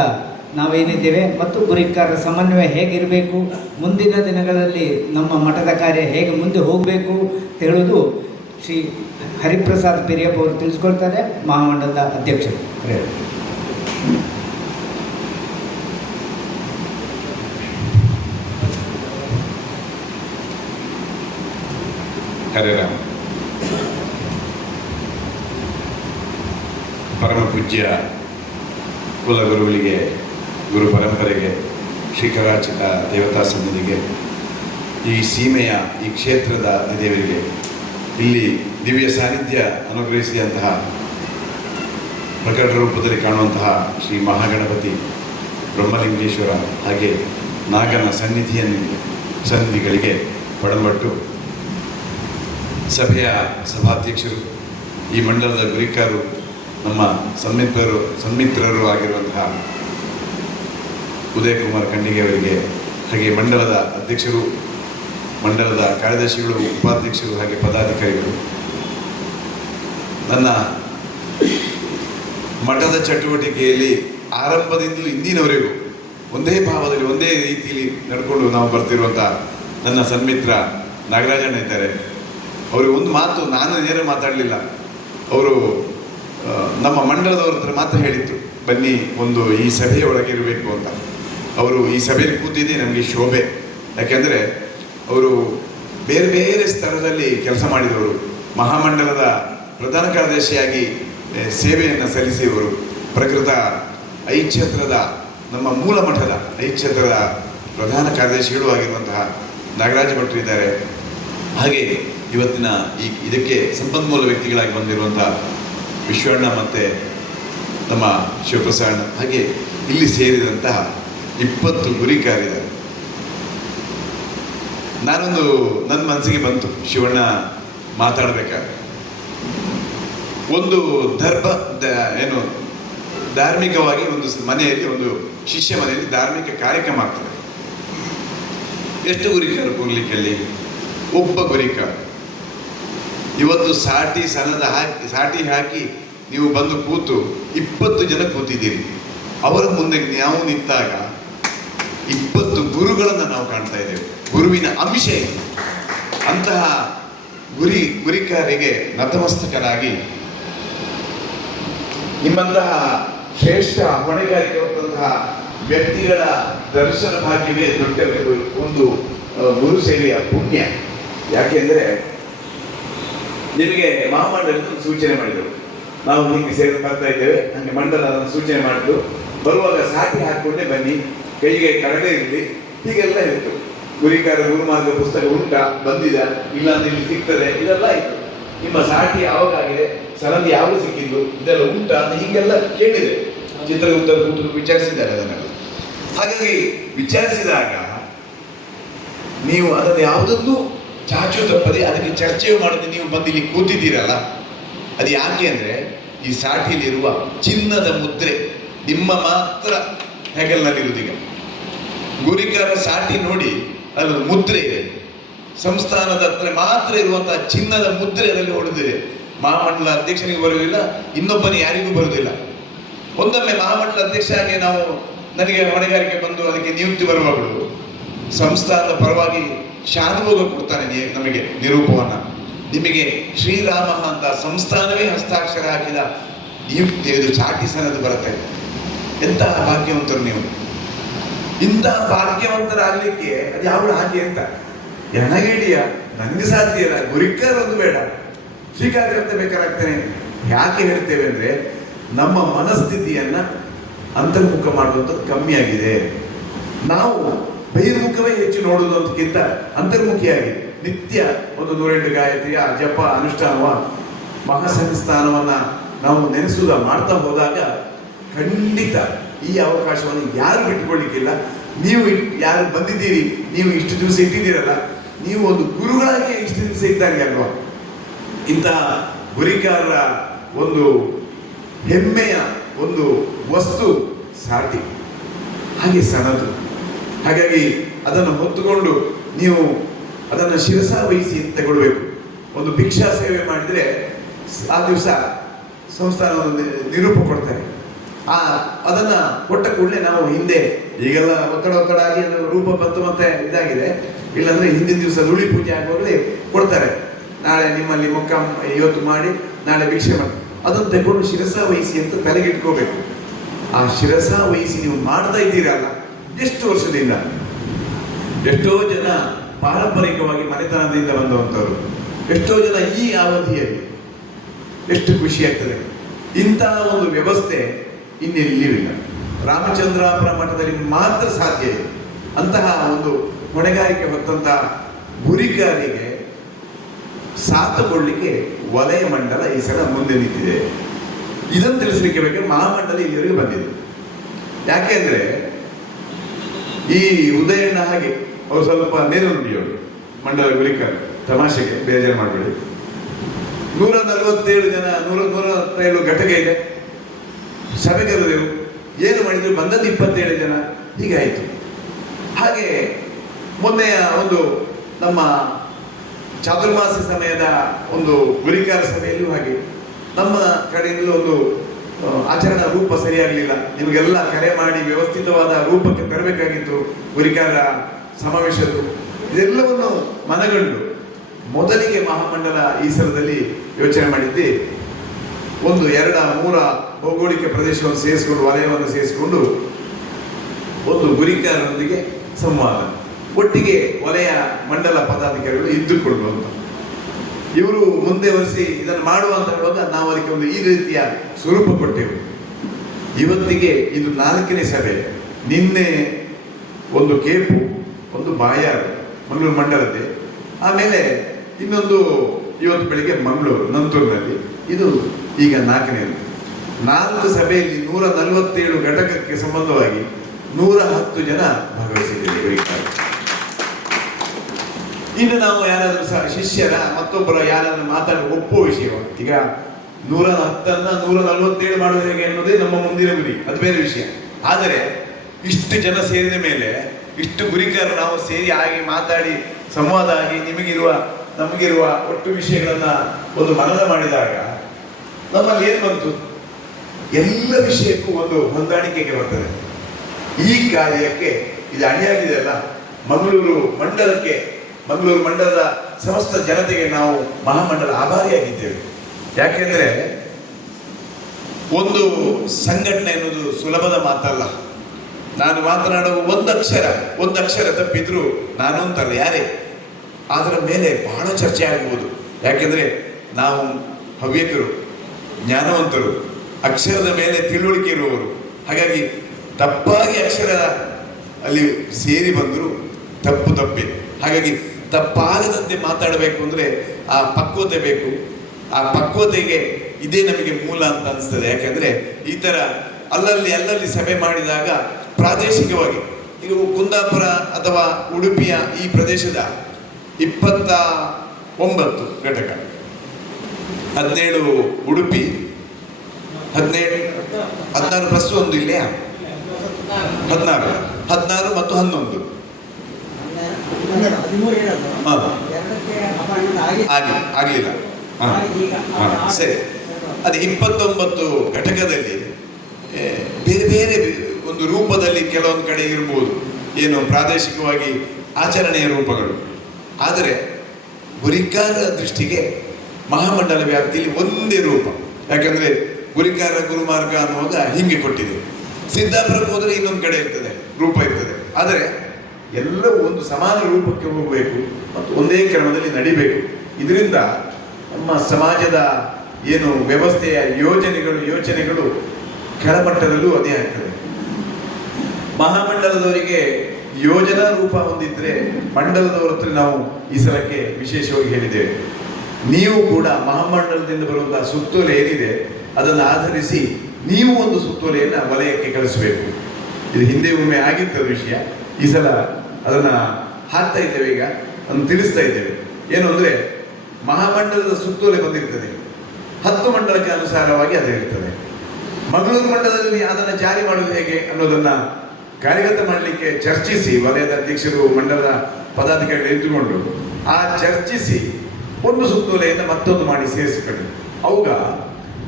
ನಾವೇನಿದ್ದೇವೆ ಮತ್ತು ಗುರಿಕಾರರ ಸಮನ್ವಯ ಹೇಗಿರಬೇಕು, ಮುಂದಿನ ದಿನಗಳಲ್ಲಿ ನಮ್ಮ ಮಠದ ಕಾರ್ಯ ಹೇಗೆ ಮುಂದೆ ಹೋಗಬೇಕು ಅಂತ ಹೇಳೋದು ಶ್ರೀ ಹರಿಪ್ರಸಾದ್ ಪಿರಿಯಪ್ಪ ಅವರು ತಿಳಿಸ್ಕೊಳ್ತಾರೆ, ಮಹಾಮಂಡಲದ ಅಧ್ಯಕ್ಷರು. ಹರೇ ರಾಮ. ಪರಮ ಪೂಜ್ಯ ಕುಲಗುರುಗಳಿಗೆ, ಗುರು ಪರಂಪರೆಗೆ, ಶ್ರೀಕರಾಚಿತ ದೇವತಾ ಸನ್ನಿಧಿಗೆ, ಈ ಸೀಮೆಯ ಈ ಕ್ಷೇತ್ರದ ದೇವರಿಗೆ, ಇಲ್ಲಿ ದಿವ್ಯ ಸಾನ್ನಿಧ್ಯ ಅನುಗ್ರಹಿಸಿದಂತಹ ಪ್ರಕಟ ರೂಪದಲ್ಲಿ ಕಾಣುವಂತಹ ಶ್ರೀ ಮಹಾಗಣಪತಿ ಬ್ರಹ್ಮಲಿಂಗೇಶ್ವರ ಹಾಗೆ ನಾಗನ ಸನ್ನಿಧಿಗಳಿಗೆ ಪಡಂಬಟ್ಟು ಸಭೆಯ ಸಭಾಧ್ಯಕ್ಷರು, ಈ ಮಂಡಲದ ಗುರಿಕಾರರು, ನಮ್ಮ ಸನ್ಮಿತ್ರರು ಆಗಿರುವಂತಹ ಉದಯ್ ಕುಮಾರ್ ಖಂಡಿಗೆ ಅವರಿಗೆ, ಹಾಗೆ ಮಂಡಲದ ಅಧ್ಯಕ್ಷರು, ಮಂಡಲದ ಕಾರ್ಯದರ್ಶಿಗಳು, ಉಪಾಧ್ಯಕ್ಷರು ಹಾಗೆ ಪದಾಧಿಕಾರಿಗಳು, ನನ್ನ ಮಠದ ಚಟುವಟಿಕೆಯಲ್ಲಿ ಆರಂಭದಿಂದಲೂ ಇಂದಿನವರೆಗೂ ಒಂದೇ ಭಾವದಲ್ಲಿ ಒಂದೇ ರೀತಿಯಲ್ಲಿ ನಡ್ಕೊಂಡು ನಾವು ಬರ್ತಿರುವಂಥ ನನ್ನ ಸನ್ಮಿತ್ರ ನಾಗರಾಜಣ್ಣ ಇದ್ದಾರೆ. ಅವರಿಗೆ ಒಂದು ಮಾತು ನಾನು ನೇರ ಮಾತಾಡಲಿಲ್ಲ, ಅವರು ನಮ್ಮ ಮಂಡಲದವ್ರ ಹತ್ರ ಮಾತ್ರ ಹೇಳಿತ್ತು, ಬನ್ನಿ ಒಂದು ಈ ಸಭೆಯ ಒಳಗೆ ಇರಬೇಕು ಅಂತ. ಅವರು ಈ ಸಭೆಯಲ್ಲಿ ಕೂತಿದ್ದೇ ನಮಗೆ ಶೋಭೆ. ಯಾಕೆಂದರೆ ಅವರು ಬೇರೆ ಬೇರೆ ಸ್ಥಳದಲ್ಲಿ ಕೆಲಸ ಮಾಡಿದವರು, ಮಹಾಮಂಡಲದ ಪ್ರಧಾನ ಕಾರ್ಯದರ್ಶಿಯಾಗಿ ಸೇವೆಯನ್ನು ಸಲ್ಲಿಸಿದವರು, ಪ್ರಕೃತ ಐಚ್ಛತ್ರದ ನಮ್ಮ ಮೂಲ ಮಠದ ಐಚ್ಛತ್ರದ ಪ್ರಧಾನ ಕಾರ್ಯದರ್ಶಿಗಳು ಆಗಿರುವಂತಹ ನಾಗರಾಜ ಭಟ್ರು ಇದ್ದಾರೆ. ಹಾಗೆ ಇವತ್ತಿನ ಇದಕ್ಕೆ ಸಂಪನ್ಮೂಲ ವ್ಯಕ್ತಿಗಳಾಗಿ ಬಂದಿರುವಂತಹ ವಿಶ್ವಣ್ಣ ಮತ್ತು ನಮ್ಮ ಶಿವಪ್ರಸಾದ್, ಹಾಗೆ ಇಲ್ಲಿ ಸೇರಿದಂತಹ 20 ಗುರಿಕಾರಿದ್ದಾರೆ. ನನ್ನ ಮನಸ್ಸಿಗೆ ಬಂತು, ಶಿವಣ್ಣ ಮಾತಾಡಬೇಕಾದ್ರೆ ಒಂದು ಧಾರ್ಮಿಕವಾಗಿ ಒಂದು ಮನೆಯಲ್ಲಿ, ಒಂದು ಶಿಷ್ಯ ಮನೆಯಲ್ಲಿ ಧಾರ್ಮಿಕ ಕಾರ್ಯಕ್ರಮ ಆಗ್ತದೆ. ಎಷ್ಟು ಗುರಿಕಾರರು ಕೂರ್ಲಿಕ್ಕಲ್ಲಿ? ಒಬ್ಬ ಗುರಿಕಾರ. ಇವತ್ತು ಸಾಟಿ ಹಾಕಿ ನೀವು ಬಂದು ಕೂತು 20 ಜನ ಕೂತಿದ್ದೀರಿ. ಅವರ ಮುಂದೆ ನಾವು ನಿಂತಾಗ 20 ಗುರುಗಳನ್ನು ನಾವು ಕಾಣ್ತಾ ಇದ್ದೇವೆ. ಗುರುವಿನ ಅಂಶ ಇದೆ. ಅಂತಹ ಗುರಿಕಾರಿಗೆ ನತಮಸ್ತಕರಾಗಿ ನಿಮ್ಮಂತಹ ಶ್ರೇಷ್ಠ ಹೊಣೆಗಾರಿಕೆ ಹೊತ್ತಂತಹ ವ್ಯಕ್ತಿಗಳ ದರ್ಶನ ಭಾಗ್ಯವೇ ದೊಡ್ಡ ಒಂದು ಗುರು ಸೇವೆಯ ಪುಣ್ಯ. ಯಾಕೆಂದರೆ ನಿಮಗೆ ಮಹಾಮಂಡಲದ ಸೂಚನೆ ಮಾಡಿದರು, ನಾವು ಹೀಗೆ ಸೇರಿ ಬರ್ತಾ ಇದ್ದೇವೆ, ಹಾಗೆ ಮಂಡಲ ಅದನ್ನು ಸೂಚನೆ ಮಾಡಿದ್ದು, ಬರುವಾಗ ಸಾಟಿ ಹಾಕಿಕೊಂಡೇ ಬನ್ನಿ, ಕೈಗೆ ಕರಡೆ ಇರಲಿ, ಹೀಗೆಲ್ಲ ಇತ್ತು. ಗುರಿಕಾರ ಗುರುಮಾರ್ಗ ಪುಸ್ತಕ ಉಂಟಾ, ಬಂದಿದೆ, ಇಲ್ಲ ಅಂದ್ರೆ ಇಲ್ಲಿ ಸಿಗ್ತದೆ, ಇದೆಲ್ಲ ಇತ್ತು. ನಿಮ್ಮ ಸಾಟಿ ಯಾವಾಗಾಗಿದೆ, ಸರದಿ ಯಾವುದು ಸಿಕ್ಕಿದ್ದು, ಇದೆಲ್ಲ ಉಂಟಾ ಅಂತ ಹೀಗೆಲ್ಲ ಕೇಳಿದೆ. ಚಿತ್ರಗುಪ್ತ ಕೂತು ವಿಚಾರಿಸಿದ್ದಾರೆ ಅದನ್ನೆಲ್ಲ. ಹಾಗಾಗಿ ವಿಚಾರಿಸಿದಾಗ ನೀವು ಅದನ್ನು ಯಾವುದನ್ನು ಚಾಚು ತಪ್ಪದೆ ಅದಕ್ಕೆ ಚರ್ಚೆ ಮಾಡದೆ ನೀವು ಬಂದು ಇಲ್ಲಿ ಕೂತಿದ್ದೀರಲ್ಲ, ಅದು ಯಾಕೆ ಅಂದರೆ ಈ ಸಾಟಿಲಿರುವ ಚಿನ್ನದ ಮುದ್ರೆ ನಿಮ್ಮ ಮಾತ್ರ ಹೆಗಲ್ನಲ್ಲಿರುವುದೀಗ. ಗುರಿಕಾರ ಸಾಟಿ ನೋಡಿ ಅಲ್ಲಿ ಮುದ್ರೆ ಇದೆ, ಸಂಸ್ಥಾನದ ಹತ್ರ ಮಾತ್ರ ಇರುವಂತಹ ಚಿನ್ನದ ಮುದ್ರೆ ಅದರಲ್ಲಿ ಹೊಡೆದಿದೆ. ಮಹಾಮಂಡಲ ಅಧ್ಯಕ್ಷನಿಗೆ ಬರುವುದಿಲ್ಲ, ಇನ್ನೊಬ್ಬನಿಗೆ ಯಾರಿಗೂ ಬರುವುದಿಲ್ಲ. ಒಂದೊಮ್ಮೆ ಮಹಾಮಂಡಲ ಅಧ್ಯಕ್ಷ ಆಗಿ ನನಗೆ ಹೊಣೆಗಾರಿಕೆ ಬಂದು ಅದಕ್ಕೆ ನಿಯುಕ್ತಿ ಬರುವಾಗಲೂ ಸಂಸ್ಥಾನದ ಪರವಾಗಿ ಶಾನುಭೋಗ ಕೊಡ್ತಾನೆ ನಮಗೆ ನಿರೂಪವನ್ನ. ನಿಮಗೆ ಶ್ರೀರಾಮ ಅಂತ ಸಂಸ್ಥಾನವೇ ಹಸ್ತಾಕ್ಷರ ಹಾಕಿದ ನೀವು ತೆಗೆದು ಚಾಟಿ ಸನದು ಬರುತ್ತೆ. ಎಂಥ ಭಾಗ್ಯವಂತರು ನೀವು. ಇಂಥ ಭಾಗ್ಯವಂತರಾಗಲಿಕ್ಕೆ ಅದು ಯಾವುದು ಹಾಗೆ ಅಂತ ಎಣಗೇಡಿಯ ನನಗೆ ಸಾಧ್ಯ ಇಲ್ಲ, ಗುರಿಕಾರ ಒಂದು ಬೇಡ, ಶ್ರೀಕಾರ್ಯಂತ ಬೇಕಾಗ್ತೇನೆ. ಯಾಕೆ ಹೇಳ್ತೇವೆ ಅಂದರೆ ನಮ್ಮ ಮನಸ್ಥಿತಿಯನ್ನು ಅಂತರ್ಮುಖ ಮಾಡುವಂಥದ್ದು ಕಮ್ಮಿ ಆಗಿದೆ. ನಾವು ಬಹಿರ್ಮುಖವೇ ಹೆಚ್ಚು ನೋಡುವುದು ಅಂತಕ್ಕಿಂತ ಅಂತರ್ಮುಖಿಯಾಗಿ ನಿತ್ಯ ಒಂದು 108 ಗಾಯತ್ರಿಯ ಜಪ ಅನುಷ್ಠಾನವ ಮಹಾಸಂಸ್ಥಾನವನ್ನು ನಾವು ನೆನೆಸುವುದ ಮಾಡ್ತಾ ಹೋದಾಗ ಖಂಡಿತ ಈ ಅವಕಾಶವನ್ನು ಯಾರು ಬಿಟ್ಟುಕೊಳ್ಳಿಕ್ಕಿಲ್ಲ. ನೀವು ಯಾರು ಬಂದಿದ್ದೀರಿ, ನೀವು ಇಷ್ಟು ದಿವಸ ಇಟ್ಟಿದ್ದೀರಲ್ಲ, ನೀವು ಒಂದು ಗುರುಗಳಾಗಿ ಇಷ್ಟು ದಿವಸ ಇದ್ದಂಗೆ ಅಲ್ವಾ. ಇಂತಹ ಗುರಿಕಾರರ ಒಂದು ಹೆಮ್ಮೆಯ ಒಂದು ವಸ್ತು ಸಾಟಿ, ಹಾಗೆ ಸಣದು. ಹಾಗಾಗಿ ಅದನ್ನು ಹೊತ್ತುಕೊಂಡು ನೀವು ಅದನ್ನು ಶಿರಸಾವಹಿಸಿ ತಗೊಳ್ಬೇಕು. ಒಂದು ಭಿಕ್ಷಾ ಸೇವೆ ಮಾಡಿದರೆ ಆ ದಿವಸ ಸಂಸ್ಥಾನವನ್ನು ನಿರೂಪ ಕೊಡ್ತಾರೆ. ಅದನ್ನು ಕೊಟ್ಟ ಕೂಡಲೇ ನಾವು ಹಿಂದೆ ಈಗೆಲ್ಲ ಒತ್ತಡ ಆಗಿ ಅದು ರೂಪ ಬಂತು ಮತ್ತೆ ಇದಾಗಿದೆ. ಇಲ್ಲಾಂದರೆ ಹಿಂದಿನ ದಿವಸ ಧೂಳಿ ಪೂಜೆ ಆಗುವಾಗಲೇ ಕೊಡ್ತಾರೆ. ನಾಳೆ ನಿಮ್ಮಲ್ಲಿ ಮೊಕ್ಕ ಇವತ್ತು ಮಾಡಿ ನಾಳೆ ಭಿಕ್ಷೆ ಮಾಡಿ ಅದನ್ನು ತಗೊಂಡು ಶಿರಸಾವಹಿಸಿ ಅಂತ ತಲೆಗಿಟ್ಕೋಬೇಕು. ಆ ಶಿರಸಾವಹಿಸಿ ನೀವು ಮಾಡ್ತಾ ಇದ್ದೀರಲ್ಲ ಎಷ್ಟು ವರ್ಷದಿಂದ. ಎಷ್ಟೋ ಜನ ಪಾರಂಪರಿಕವಾಗಿ ಮನೆತನದಿಂದ ಬಂದಂಥವ್ರು, ಎಷ್ಟೋ ಜನ ಈ ಅವಧಿಯಲ್ಲಿ ಎಷ್ಟು ಖುಷಿ ಆಗ್ತದೆ. ಇಂತಹ ಒಂದು ವ್ಯವಸ್ಥೆ ಇನ್ನೆಲ್ಲಿವಿಲ್ಲ. ರಾಮಚಂದ್ರಾಪುರ ಮಠದಲ್ಲಿ ಮಾತ್ರ ಸಾಧ್ಯ ಇದೆ. ಅಂತಹ ಒಂದು ಹೊಣೆಗಾರಿಕೆ ಹೊತ್ತಂತಹ ಗುರಿಕಾರಿಗೆ ಸಾತುಕೊಳ್ಳಿಕ್ಕೆ ವಲಯ ಮಂಡಲ ಈ ಸಲ ಮುಂದೆ ನಿಂತಿದೆ. ಇದನ್ನು ತಿಳಿಸಲಿಕ್ಕೆ ಬೇಕಾದ್ರೆ ಮಹಾಮಂಡಲ ಇಲ್ಲಿವರೆಗೆ ಬಂದಿದೆ. ಯಾಕೆಂದ್ರೆ ಈ ಉದಯಣ್ಣ ಹಾಗೆ ಅವರು ಸ್ವಲ್ಪ ನೇರು ನುಡಿಯೋರು ಮಂಡಲ ಗುರಿಕಾರ, ತಮಾಷೆಗೆ ಬೇಜಾರು ಮಾಡಬೇಡಿ. 147 ಜನ 147 ಘಟಕ ಇದೆ. ಸಭೆ ಕರೆದೆವು, ಏನು ಮಾಡಿದ್ರು ಬಂದದ್ದು 27 ಜನ, ಹೀಗಾಯಿತು. ಹಾಗೆ ಮೊನ್ನೆಯ ಒಂದು ನಮ್ಮ ಚಾತುರ್ಮಾಸ ಸಮಯದ ಒಂದು ಗುರಿಕಾರ ಸಭೆಯಲ್ಲೂ ಹಾಗೆ ನಮ್ಮ ಕಡೆಯಿಂದಲೂ ಒಂದು ಆಚರಣಾ ರೂಪ ಸರಿಯಾಗಲಿಲ್ಲ. ನಿಮಗೆಲ್ಲ ಕರೆ ಮಾಡಿ ವ್ಯವಸ್ಥಿತವಾದ ರೂಪಕ್ಕೆ ತರಬೇಕಾಗಿತ್ತು ಗುರಿಕಾರ ಸಮಾವೇಶದ್ದು. ಇದೆಲ್ಲವನ್ನು ಮನಗಂಡು ಮೊದಲಿಗೆ ಮಹಾಮಂಡಲ ಈ ಸಲದಲ್ಲಿ ಯೋಚನೆ ಮಾಡಿದ್ದೆ, ಒಂದು 2-3 ಭೌಗೋಳಿಕ ಪ್ರದೇಶವನ್ನು ಸೇರಿಸಿಕೊಂಡು ವಲಯವನ್ನು ಸೇರಿಸಿಕೊಂಡು ಒಂದು ಗುರಿಕಾರರೊಂದಿಗೆ ಸಂವಾದ, ಒಟ್ಟಿಗೆ ವಲಯ ಮಂಡಲ ಪದಾಧಿಕಾರಿಗಳು ಇದ್ದುಕೊಂಡು ಅಂತ ಇವರು ಮುಂದೆ ವರಿಸಿ ಇದನ್ನು ಮಾಡುವ ಅಂತ ಹೇಳುವಾಗ ನಾವು ಅದಕ್ಕೆ ಒಂದು ಈ ರೀತಿಯ ಸ್ವರೂಪ ಕೊಟ್ಟೆವು. ಇವತ್ತಿಗೆ ಇದು 4ನೇ ಸಭೆ. ನಿನ್ನೆ ಒಂದು ಕೇಪು, ಒಂದು ಬಾಯಾರು ಮಂಗಳೂರು ಮಂಡಲದ್ದೇ, ಆಮೇಲೆ ಇನ್ನೊಂದು ಇವತ್ತು ಬೆಳಿಗ್ಗೆ ಮಂಗಳೂರು ನಂತೂರಿನಲ್ಲಿ, ಇದು ಈಗ 4ನೇದು. 4 ಸಭೆಯಲ್ಲಿ 147 ಘಟಕಕ್ಕೆ ಸಂಬಂಧವಾಗಿ 110 ಜನ ಭಾಗವಹಿಸಿದ್ದೇವೆ. ಇನ್ನು ನಾವು ಯಾರಾದರೂ ಶಿಷ್ಯರ ಮತ್ತೊಬ್ಬರ ಯಾರಾದ್ರೂ ಮಾತಾಡಿ ಒಪ್ಪುವ ವಿಷಯ, ಈಗ 110ನ್ನ 147 ಮಾಡೋದು ಹೇಗೆ ಅನ್ನೋದೇ ನಮ್ಮ ಮುಂದಿನ ಗುರಿ, ಅದು ಬೇರೆ ವಿಷಯ. ಆದರೆ ಇಷ್ಟು ಜನ ಸೇರಿದ ಮೇಲೆ ಇಷ್ಟು ಗುರಿಕಾರ ನಾವು ಸೇರಿ ಆಗಿ ಮಾತಾಡಿ ಸಂವಾದ ಆಗಿ ನಮಗಿರುವ ಒಟ್ಟು ವಿಷಯಗಳನ್ನ ಒಂದು ಮನನ ಮಾಡಿದಾಗ ನಮ್ಮಲ್ಲಿ ಏನು ಬಂತು, ಎಲ್ಲ ವಿಷಯಕ್ಕೂ ಒಂದು ಹೊಂದಾಣಿಕೆಗೆ ಬರ್ತದೆ. ಈ ಕಾರ್ಯಕ್ಕೆ ಇದು ಅಣಿಯಾಗಿದೆ ಅಲ್ಲ, ಮಂಗಳೂರು ಮಂಡಲದ ಸಮಸ್ತ ಜನತೆಗೆ ನಾವು ಮಹಾಮಂಡಲ ಆಭಾರಿಯಾಗಿದ್ದೇವೆ. ಯಾಕೆಂದ್ರೆ ಒಂದು ಸಂಘಟನೆ ಎನ್ನುವುದು ಸುಲಭದ ಮಾತಲ್ಲ. ನಾನು ಮಾತನಾಡುವ ಒಂದು ಅಕ್ಷರ ತಪ್ಪಿದ್ರು ನಾನು ಅಂತಲ್ಲ, ಯಾರೇ ಅದರ ಮೇಲೆ ಬಹಳ ಚರ್ಚೆ ಆಗ್ಬೋದು. ಯಾಕೆಂದ್ರೆ ನಾವು ಹವ್ಯಕರು, ಜ್ಞಾನವಂತರು, ಅಕ್ಷರದ ಮೇಲೆ ತಿಳುವಳಿಕೆ ಇರುವವರು. ಹಾಗಾಗಿ ತಪ್ಪಾಗಿ ಅಕ್ಷರ ಅಲ್ಲಿ ಸೇರಿ ಬಂದರೂ ತಪ್ಪೆ. ಹಾಗಾಗಿ ತಪ್ಪಾಗದಂತೆ ಮಾತಾಡಬೇಕು ಅಂದರೆ ಆ ಪಕ್ವತೆ ಬೇಕು. ಆ ಪಕ್ವತೆಗೆ ಇದೇ ನಮಗೆ ಮೂಲ ಅಂತ ಅನಿಸ್ತದೆ. ಯಾಕೆಂದರೆ ಈ ಥರ ಅಲ್ಲಲ್ಲಿ ಸಭೆ ಮಾಡಿದಾಗ ಪ್ರಾದೇಶಿಕವಾಗಿ ಈಗ ಕುಂದಾಪುರ ಅಥವಾ ಉಡುಪಿಯ ಈ ಪ್ರದೇಶದ 29 ಘಟಕ, 17 ಉಡುಪಿ, 16 ಪ್ಲಸ್ 1 ಇಲ್ಲೇ 16 ಮತ್ತು 11 ಆಗಲಿಲ್ಲ. ಸರಿ, ಅದೇ 29 ಘಟಕದಲ್ಲಿ ಬೇರೆ ಬೇರೆ ಒಂದು ರೂಪದಲ್ಲಿ ಕೆಲವೊಂದು ಕಡೆ ಇರ್ಬೋದು, ಏನು ಪ್ರಾದೇಶಿಕವಾಗಿ ಆಚರಣೆಯ ರೂಪಗಳು. ಆದರೆ ಗುರಿಕಾರ ದೃಷ್ಟಿಗೆ ಮಹಾಮಂಡಲ ವ್ಯಾಪ್ತಿಯಲ್ಲಿ ಒಂದೇ ರೂಪ. ಯಾಕಂದರೆ ಗುರಿಕಾರ ಗುರುಮಾರ್ಗ ಅನ್ನುವಾಗ ಹಿಂಗೆ ಕೊಟ್ಟಿದೆ. ಸಿದ್ದಾಪುರಕ್ಕೆ ಹೋದರೆ ಇನ್ನೊಂದು ಕಡೆ ಇರ್ತದೆ, ರೂಪ ಇರ್ತದೆ. ಆದರೆ ಎಲ್ಲವೂ ಒಂದು ಸಮಾನ ರೂಪಕ್ಕೆ ಹೋಗಬೇಕು ಮತ್ತು ಒಂದೇ ಕ್ರಮದಲ್ಲಿ ನಡಿಬೇಕು. ಇದರಿಂದ ನಮ್ಮ ಸಮಾಜದ ಏನು ವ್ಯವಸ್ಥೆಯ ಯೋಚನೆಗಳು ಕೆಳಮಟ್ಟದಲ್ಲೂ ಅದೇ ಆಗ್ತದೆ. ಮಹಾಮಂಡಲದವರಿಗೆ ಯೋಜನಾ ರೂಪ ಹೊಂದಿದ್ರೆ ಮಂಡಲದವರ ಹತ್ರ ನಾವು ಈ ಸಲಕ್ಕೆ ವಿಶೇಷವಾಗಿ ಹೇಳಿದ್ದೇವೆ, ನೀವು ಕೂಡ ಮಹಾಮಂಡಲದಿಂದ ಬರುವಂತಹ ಸುತ್ತೋಲೆ ಏನಿದೆ ಅದನ್ನು ಆಧರಿಸಿ ನೀವು ಒಂದು ಸುತ್ತೋಲೆಯನ್ನು ವಲಯಕ್ಕೆ ಕಳಿಸಬೇಕು. ಇದು ಹಿಂದೆ ಒಮ್ಮೆ ಆಗಿದ್ದ ವಿಷಯ, ಈ ಸಲ ಅದನ್ನು ಹಾಕ್ತಾ ಇದ್ದೇವೆ, ಈಗ ಅದನ್ನು ತಿಳಿಸ್ತಾ ಇದ್ದೇವೆ. ಏನು ಅಂದರೆ ಮಹಾಮಂಡಲದ ಸುತ್ತೋಲೆ ಬಂದಿರ್ತದೆ, 10 ಮಂಡಲಕ್ಕೆ ಅನುಸಾರವಾಗಿ ಅದೇ ಇರ್ತದೆ. ಮಂಗಳೂರು ಮಂಡಲದಲ್ಲಿ ಅದನ್ನು ಜಾರಿ ಮಾಡೋದು ಹೇಗೆ ಅನ್ನೋದನ್ನು ಕಾರ್ಯಗತ ಮಾಡಲಿಕ್ಕೆ ಚರ್ಚಿಸಿ ವಲಯದ ಅಧ್ಯಕ್ಷರು ಮಂಡಲದ ಪದಾಧಿಕಾರಿಗಳು ಇದ್ದುಕೊಂಡು ಆ ಚರ್ಚಿಸಿ ಒಂದು ಸುತ್ತೋಲೆಯನ್ನು ಮತ್ತೊಂದು ಮಾಡಿ ಸೇರಿಸಿಕೊಳ್ಳಿ. ಅವಾಗ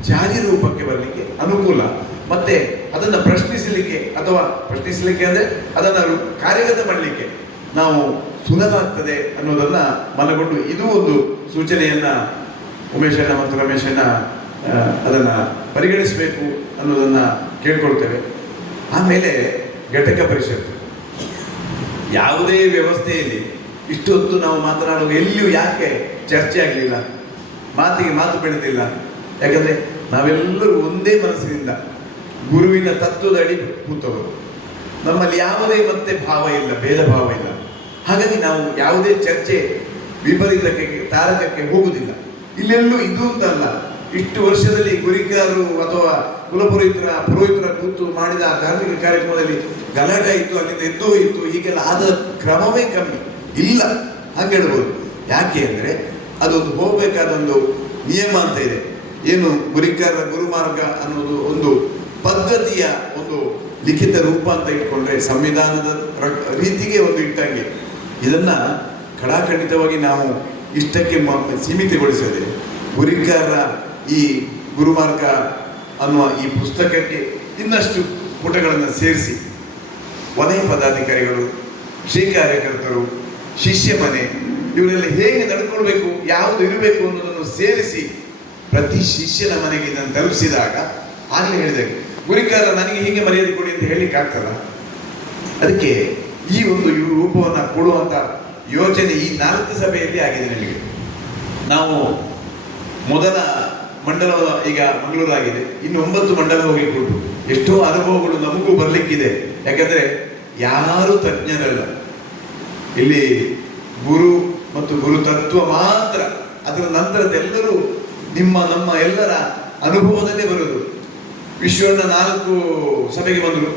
ಜಾರಿ ರೂಪಕ್ಕೆ ಬರಲಿಕ್ಕೆ ಅನುಕೂಲ, ಮತ್ತೆ ಅದನ್ನು ಪ್ರಶ್ನಿಸಲಿಕ್ಕೆ ಅಂದರೆ ಅದನ್ನು ಕಾರ್ಯಗತ ಮಾಡಲಿಕ್ಕೆ ನಾವು ಸುಲಭ ಆಗ್ತದೆ ಅನ್ನೋದನ್ನು ಮನಗೊಂಡು ಇದು ಒಂದು ಸೂಚನೆಯನ್ನು ಉಮೇಶಣ್ಣ ಮತ್ತು ರಮೇಶಣ್ಣ ಅದನ್ನು ಪರಿಗಣಿಸಬೇಕು ಅನ್ನೋದನ್ನು ಕೇಳ್ಕೊಳ್ತೇವೆ. ಆಮೇಲೆ ಘಟಕ ಪರಿಷತ್ತು, ಯಾವುದೇ ವ್ಯವಸ್ಥೆಯಲ್ಲಿ ಇಷ್ಟೊತ್ತು ನಾವು ಮಾತನಾಡುವಾಗ ಎಲ್ಲಿಯೂ ಯಾಕೆ ಚರ್ಚೆ ಆಗಲಿಲ್ಲ, ಮಾತಿಗೆ ಮಾತು ಬೆಳೆದಿಲ್ಲ? ಯಾಕಂದರೆ ನಾವೆಲ್ಲರೂ ಒಂದೇ ಮನಸ್ಸಿನಿಂದ ಗುರುವಿನ ತತ್ವದ ಅಡಿ ಕೂತವರು, ನಮ್ಮಲ್ಲಿ ಯಾವುದೇ ಮತ್ತೆ ಭಾವ ಇಲ್ಲ, ಭೇದ ಭಾವ ಇಲ್ಲ. ಹಾಗಾಗಿ ನಾವು ಯಾವುದೇ ಚರ್ಚೆ ವಿಪರೀತಕ್ಕೆ ತಾರಕಕ್ಕೆ ಹೋಗುವುದಿಲ್ಲ. ಇಲ್ಲೆಲ್ಲೂ ಇದು ಅಂತಲ್ಲ, ಇಷ್ಟು ವರ್ಷದಲ್ಲಿ ಗುರಿಕಾರರು ಅಥವಾ ಪುರೋಹಿತರ ಕೂತು ಮಾಡಿದ ಆ ಧಾರ್ಮಿಕ ಕಾರ್ಯಕ್ರಮದಲ್ಲಿ ಗಲಾಟೆ ಇತ್ತು, ಅಲ್ಲಿಂದ ಎದ್ದು ಹೋಯಿತು, ಹೀಗೆಲ್ಲ ಆದ ಕ್ರಮವೇ ಕಮ್ಮಿ ಇಲ್ಲ ಹಾಗೆ ಹೇಳ್ಬೋದು. ಯಾಕೆ ಅಂದರೆ ಅದೊಂದು ಹೋಗಬೇಕಾದೊಂದು ನಿಯಮ ಅಂತ ಇದೆ. ಏನು ಗುರಿಕಾರರ ಗುರುಮಾರ್ಗ ಅನ್ನೋದು ಒಂದು ಪದ್ಧತಿಯ ಒಂದು ಲಿಖಿತ ರೂಪ ಅಂತ ಇಟ್ಕೊಂಡ್ರೆ ಸಂವಿಧಾನದ ರೀತಿಗೆ ಒಂದು ಇಟ್ಟಂಗೆ ಇದನ್ನು ಖಡಾಖಂಡಿತವಾಗಿ ನಾವು ಇಷ್ಟಕ್ಕೆ ಸೀಮಿತಗೊಳಿಸದೆ ಗುರಿಕಾರರ ಈ ಗುರುಮಾರ್ಗ ಅನ್ನುವ ಈ ಪುಸ್ತಕಕ್ಕೆ ಇನ್ನಷ್ಟು ಪುಟಗಳನ್ನು ಸೇರಿಸಿ ವಲಯ ಪದಾಧಿಕಾರಿಗಳು, ಶ್ರೀ ಕಾರ್ಯಕರ್ತರು, ಶಿಷ್ಯ ಮನೆ ಇವರೆಲ್ಲ ಹೇಗೆ ನಡ್ಕೊಳ್ಬೇಕು, ಯಾವುದು ಇರಬೇಕು ಅನ್ನೋದನ್ನು ಸೇರಿಸಿ ಪ್ರತಿ ಶಿಷ್ಯನ ಮನೆಗೆ ಇದನ್ನು ತಲುಪಿಸಿದಾಗ ಆಗಲೇ ಹೇಳಿದೆ ಗುರಿಕಾರ ನನಗೆ ಹೀಗೆ ಮರ್ಯಾದೆ ಕೊಡಿ ಅಂತ ಹೇಳಲಿಕ್ಕೆ ಆಗ್ತದ? ಅದಕ್ಕೆ ಈ ಒಂದು ರೂಪವನ್ನು ಕೊಡುವಂಥ ಯೋಚನೆ ಈ 4 ಸಭೆಯಲ್ಲಿ ಆಗಿದೆ. ನಮಗೆ ನಾವು ಮೊದಲ ಮಂಡಲ ಈಗ ಮಂಗಳೂರು ಆಗಿದೆ, ಇನ್ನು 9 ಮಂಡಲ ಹೋಗಲಿಕ್ಕೆ ಉಂಟು. ಎಷ್ಟೋ ಅನುಭವಗಳು ನಮಗೂ ಬರಲಿಕ್ಕಿದೆ. ಯಾಕಂದರೆ ಯಾರು ತಜ್ಞರಲ್ಲ, ಇಲ್ಲಿ ಗುರು ಮತ್ತು ಗುರು ತತ್ವ ಮಾತ್ರ, ಅದರ ನಂತರದೆಲ್ಲರೂ ನಮ್ಮ ಎಲ್ಲರ ಅನುಭವದಲ್ಲೇ ಬರೋದು. ವಿಶ್ವಣ್ಣ 4 ಸಭೆಗೆ ಬಂದರು,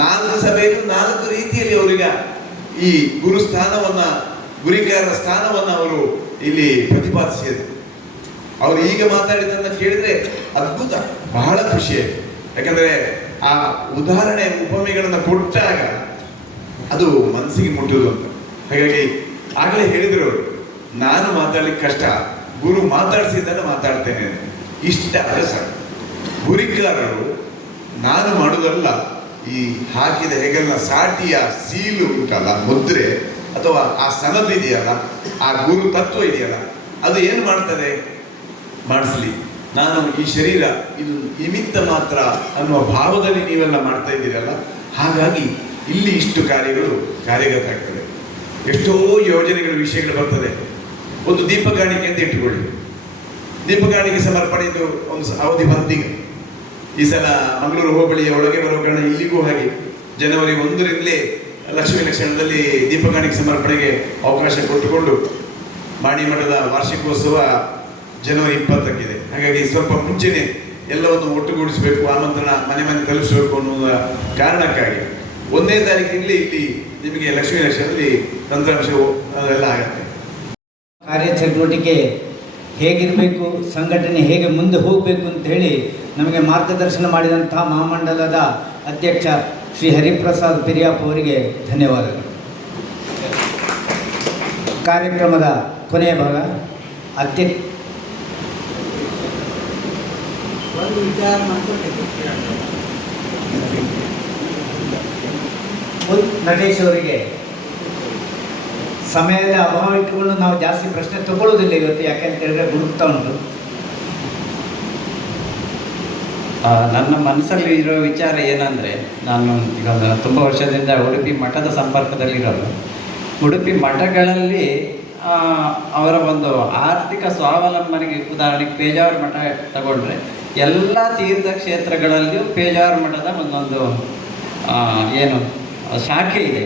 4 ಸಭೆಯಲ್ಲೂ 4 ರೀತಿಯಲ್ಲಿ ಅವರಿಗೆ ಈ ಗುರು ಸ್ಥಾನವನ್ನು, ಗುರಿಕಾರರ ಸ್ಥಾನವನ್ನು ಅವರು ಇಲ್ಲಿ ಪ್ರತಿಪಾದಿಸಿದರು. ಅವರು ಈಗ ಮಾತಾಡಿದ್ದನ್ನು ಕೇಳಿದರೆ ಅದ್ಭುತ, ಬಹಳ ಖುಷಿಯಾಯಿತು. ಯಾಕಂದರೆ ಆ ಉದಾಹರಣೆ ಉಪಮೆಗಳನ್ನು ಕೊಟ್ಟಾಗ ಅದು ಮನಸ್ಸಿಗೆ ಮುಟ್ಟುವುದು ಅಂತ. ಹಾಗಾಗಿ ಆಗಲೇ ಹೇಳಿದರು ಅವರು, ನಾನು ಮಾತಾಡ್ಲಿಕ್ಕೆ ಕಷ್ಟ, ಗುರು ಮಾತಾಡಿಸಿದ್ದನ್ನು ಮಾತಾಡ್ತೇನೆ, ಇಷ್ಟ ಆದರೆ ಸಾಕು. ಗುರಿಕಾರರು ನಾನು ಮಾಡೋದಲ್ಲ, ಈ ಹಾಕಿದ ಹೆಗಲಿನ ಸಾಟಿಯ ಸೀಲು ಉಂಟಲ್ಲ, ಮುದ್ರೆ ಅಥವಾ ಆ ಸನದ್ ಇದೆಯಲ್ಲ, ಆ ಗುರು ತತ್ವ ಇದೆಯಲ್ಲ, ಅದು ಏನು ಮಾಡ್ತದೆ? ಮಾಡಿಸ್ಲಿ, ನಾನು ಈ ಶರೀರ ಇದು ನಿಮಿತ್ತ ಮಾತ್ರ ಅನ್ನುವ ಭಾವದಲ್ಲಿ ನೀವೆಲ್ಲ ಮಾಡ್ತಾ ಇದ್ದೀರಲ್ಲ, ಹಾಗಾಗಿ ಇಲ್ಲಿ ಇಷ್ಟು ಕಾರ್ಯಗಳು ಕಾರ್ಯಗತ ಆಗ್ತದೆ. ಎಷ್ಟೋ ಯೋಜನೆಗಳು, ವಿಷಯಗಳು ಬರ್ತದೆ. ಒಂದು ದೀಪಗಾಣಿಕೆ ಅಂತ ಇಟ್ಟುಕೊಳ್ಳಿ, ದೀಪಗಾಣಿಕೆ ಸಮರ್ಪಣೆದು ಒಂದು ಅವಧಿ ಬಂದೀಗ. ಈ ಸಲ ಮಂಗಳೂರು ಹೋಬಳಿಯ ಒಳಗೆ ಬರುವ ಕಾರಣ ಇಲ್ಲಿಗೂ ಹಾಗೆ ಜನವರಿ 1ರಿಂದಲೇ ಲಕ್ಷ್ಮೀ ಲಕ್ಷಣದಲ್ಲಿ ದೀಪಗಾಣಿಕೆ ಸಮರ್ಪಣೆಗೆ ಅವಕಾಶ ಕೊಟ್ಟುಕೊಂಡು ಮಾಣಿ ಮಠದ ವಾರ್ಷಿಕೋತ್ಸವ ಜನವರಿ 20ಕ್ಕಿದೆ. ಹಾಗಾಗಿ ಸ್ವಲ್ಪ ಮುಂಚೆನೆ ಎಲ್ಲವನ್ನು ಒಟ್ಟುಗೂಡಿಸಬೇಕು, ಆಮಂತ್ರಣ ಮನೆ ಮನೆ ತಲುಪಿಸಬೇಕು ಅನ್ನುವ ಕಾರಣಕ್ಕಾಗಿ 1ನೇ ತಾರೀಕಿನಲ್ಲಿ ಇಲ್ಲಿ ನಿಮಗೆ ಲಕ್ಷ್ಮೀ ಲಕ್ಷಣದಲ್ಲಿ ತಂತ್ರಾಂಶ ಅದೆಲ್ಲ ಆಗುತ್ತೆ. ಕಾರ್ಯಚಟುವಟಿಕೆ ಹೇಗಿರಬೇಕು, ಸಂಘಟನೆ ಹೇಗೆ ಮುಂದೆ ಹೋಗಬೇಕು ಅಂತ ಹೇಳಿ ನಮಗೆ ಮಾರ್ಗದರ್ಶನ ಮಾಡಿದಂಥ ಮಹಾಮಂಡಲದ ಅಧ್ಯಕ್ಷ ಶ್ರೀ ಹರಿಪ್ರಸಾದ್ ಪಿರಿಯಾಪ್ ಅವರಿಗೆ ಧನ್ಯವಾದಗಳು. ಕಾರ್ಯಕ್ರಮದ ಕೊನೆಯ ಭಾಗ ನಟೇಶ್ ಅವರಿಗೆ ಸಮಯದ ಅಭಾವ ಇಟ್ಟುಕೊಂಡು ನಾವು ಜಾಸ್ತಿ ಪ್ರಶ್ನೆ ತಗೊಳ್ಳೋದಿಲ್ಲ ಇವತ್ತು, ಯಾಕೆಂತ ಹೇಳಿದ್ರೆ ಗುರುತಾ ಉಂಟು. ನನ್ನ ಮನಸ್ಸಲ್ಲಿ ಇರೋ ವಿಚಾರ ಏನಂದರೆ, ನಾನು ಈಗ ತುಂಬ ವರ್ಷದಿಂದ ಉಡುಪಿ ಮಠದ ಸಂಪರ್ಕದಲ್ಲಿರೋದು. ಉಡುಪಿ ಮಠಗಳಲ್ಲಿ ಅವರ ಒಂದು ಆರ್ಥಿಕ ಸ್ವಾವಲಂಬನೆಗೆ, ಉದಾಹರಣೆಗೆ ಪೇಜಾವರ ಮಠ ತಗೊಂಡ್ರೆ ಎಲ್ಲ ತೀರ್ಥಕ್ಷೇತ್ರಗಳಲ್ಲಿಯೂ ಪೇಜಾವರ ಮಠದ ಒಂದೊಂದು ಏನು ಶಾಖೆ ಇದೆ.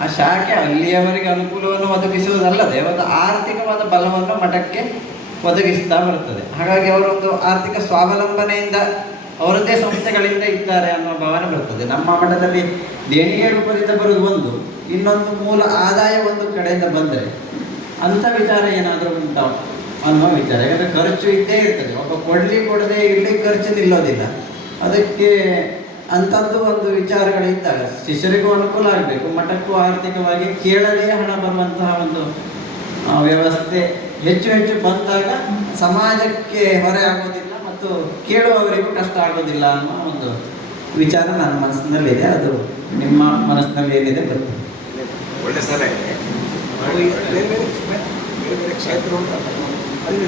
ಆ ಶಾಖೆ ಅಲ್ಲಿಯವರಿಗೆ ಅನುಕೂಲವನ್ನು ಒದಗಿಸುವುದಲ್ಲದೆ ಒಂದು ಆರ್ಥಿಕವಾದ ಬಲವನ್ನು ಮಠಕ್ಕೆ ಒದಗಿಸ್ತಾ ಬರುತ್ತದೆ. ಹಾಗಾಗಿ ಅವರೊಂದು ಆರ್ಥಿಕ ಸ್ವಾವಲಂಬನೆಯಿಂದ ಅವರದ್ದೇ ಸಂಸ್ಥೆಗಳಿಂದ ಇದ್ದಾರೆ ಅನ್ನೋ ಭಾವನೆ ಬರ್ತದೆ. ನಮ್ಮ ಮಠದಲ್ಲಿ ದೇಣಿಗೆ ರೂಪದಿಂದ ಬರುವುದು ಒಂದು, ಇನ್ನೊಂದು ಮೂಲ ಆದಾಯ ಒಂದು ಕಡೆಯಿಂದ ಬಂದರೆ ಅಂಥ ವಿಚಾರ ಏನಾದರೂ ಉಂಟಾ ಅನ್ನೋ ವಿಚಾರ. ಯಾಕಂದರೆ ಖರ್ಚು ಇದ್ದೇ ಇರ್ತದೆ, ಒಬ್ಬ ಕೊಡದೆ ಇರಲಿ ಖರ್ಚು ನಿಲ್ಲೋದಿಲ್ಲ. ಅದಕ್ಕೆ ಅಂಥದ್ದು ಒಂದು ವಿಚಾರಗಳಿದ್ದಾಗ ಶಿಷ್ಯರಿಗೂ ಅನುಕೂಲ ಆಗಬೇಕು, ಮಠಕ್ಕೂ ಆರ್ಥಿಕವಾಗಿ ಕೇಳದೇ ಹಣ ಬರುವಂತಹ ಒಂದು ವ್ಯವಸ್ಥೆ ಹೆಚ್ಚು ಹೆಚ್ಚು ಬಂದಾಗ ಸಮಾಜಕ್ಕೆ ಹೊರೆ ಆಗೋದಿಲ್ಲ ಮತ್ತು ಕೇಳುವವರಿಗೂ ಕಷ್ಟ ಆಗೋದಿಲ್ಲ ಅನ್ನೋ ಒಂದು ವಿಚಾರ ನನ್ನ ಮನಸ್ಸಿನಲ್ಲಿದೆ. ಅದು ನಿಮ್ಮ ಮನಸ್ಸಿನಲ್ಲಿ ಏನಿದೆ ಗೊತ್ತು. ಒಳ್ಳೆ ಸಲಹೆ. ನಾವು ಈ ಬೇರೆ ಬೇರೆ ಕ್ಷೇತ್ರ ಉಂಟಲ್ಲ, ಅಲ್ಲಿ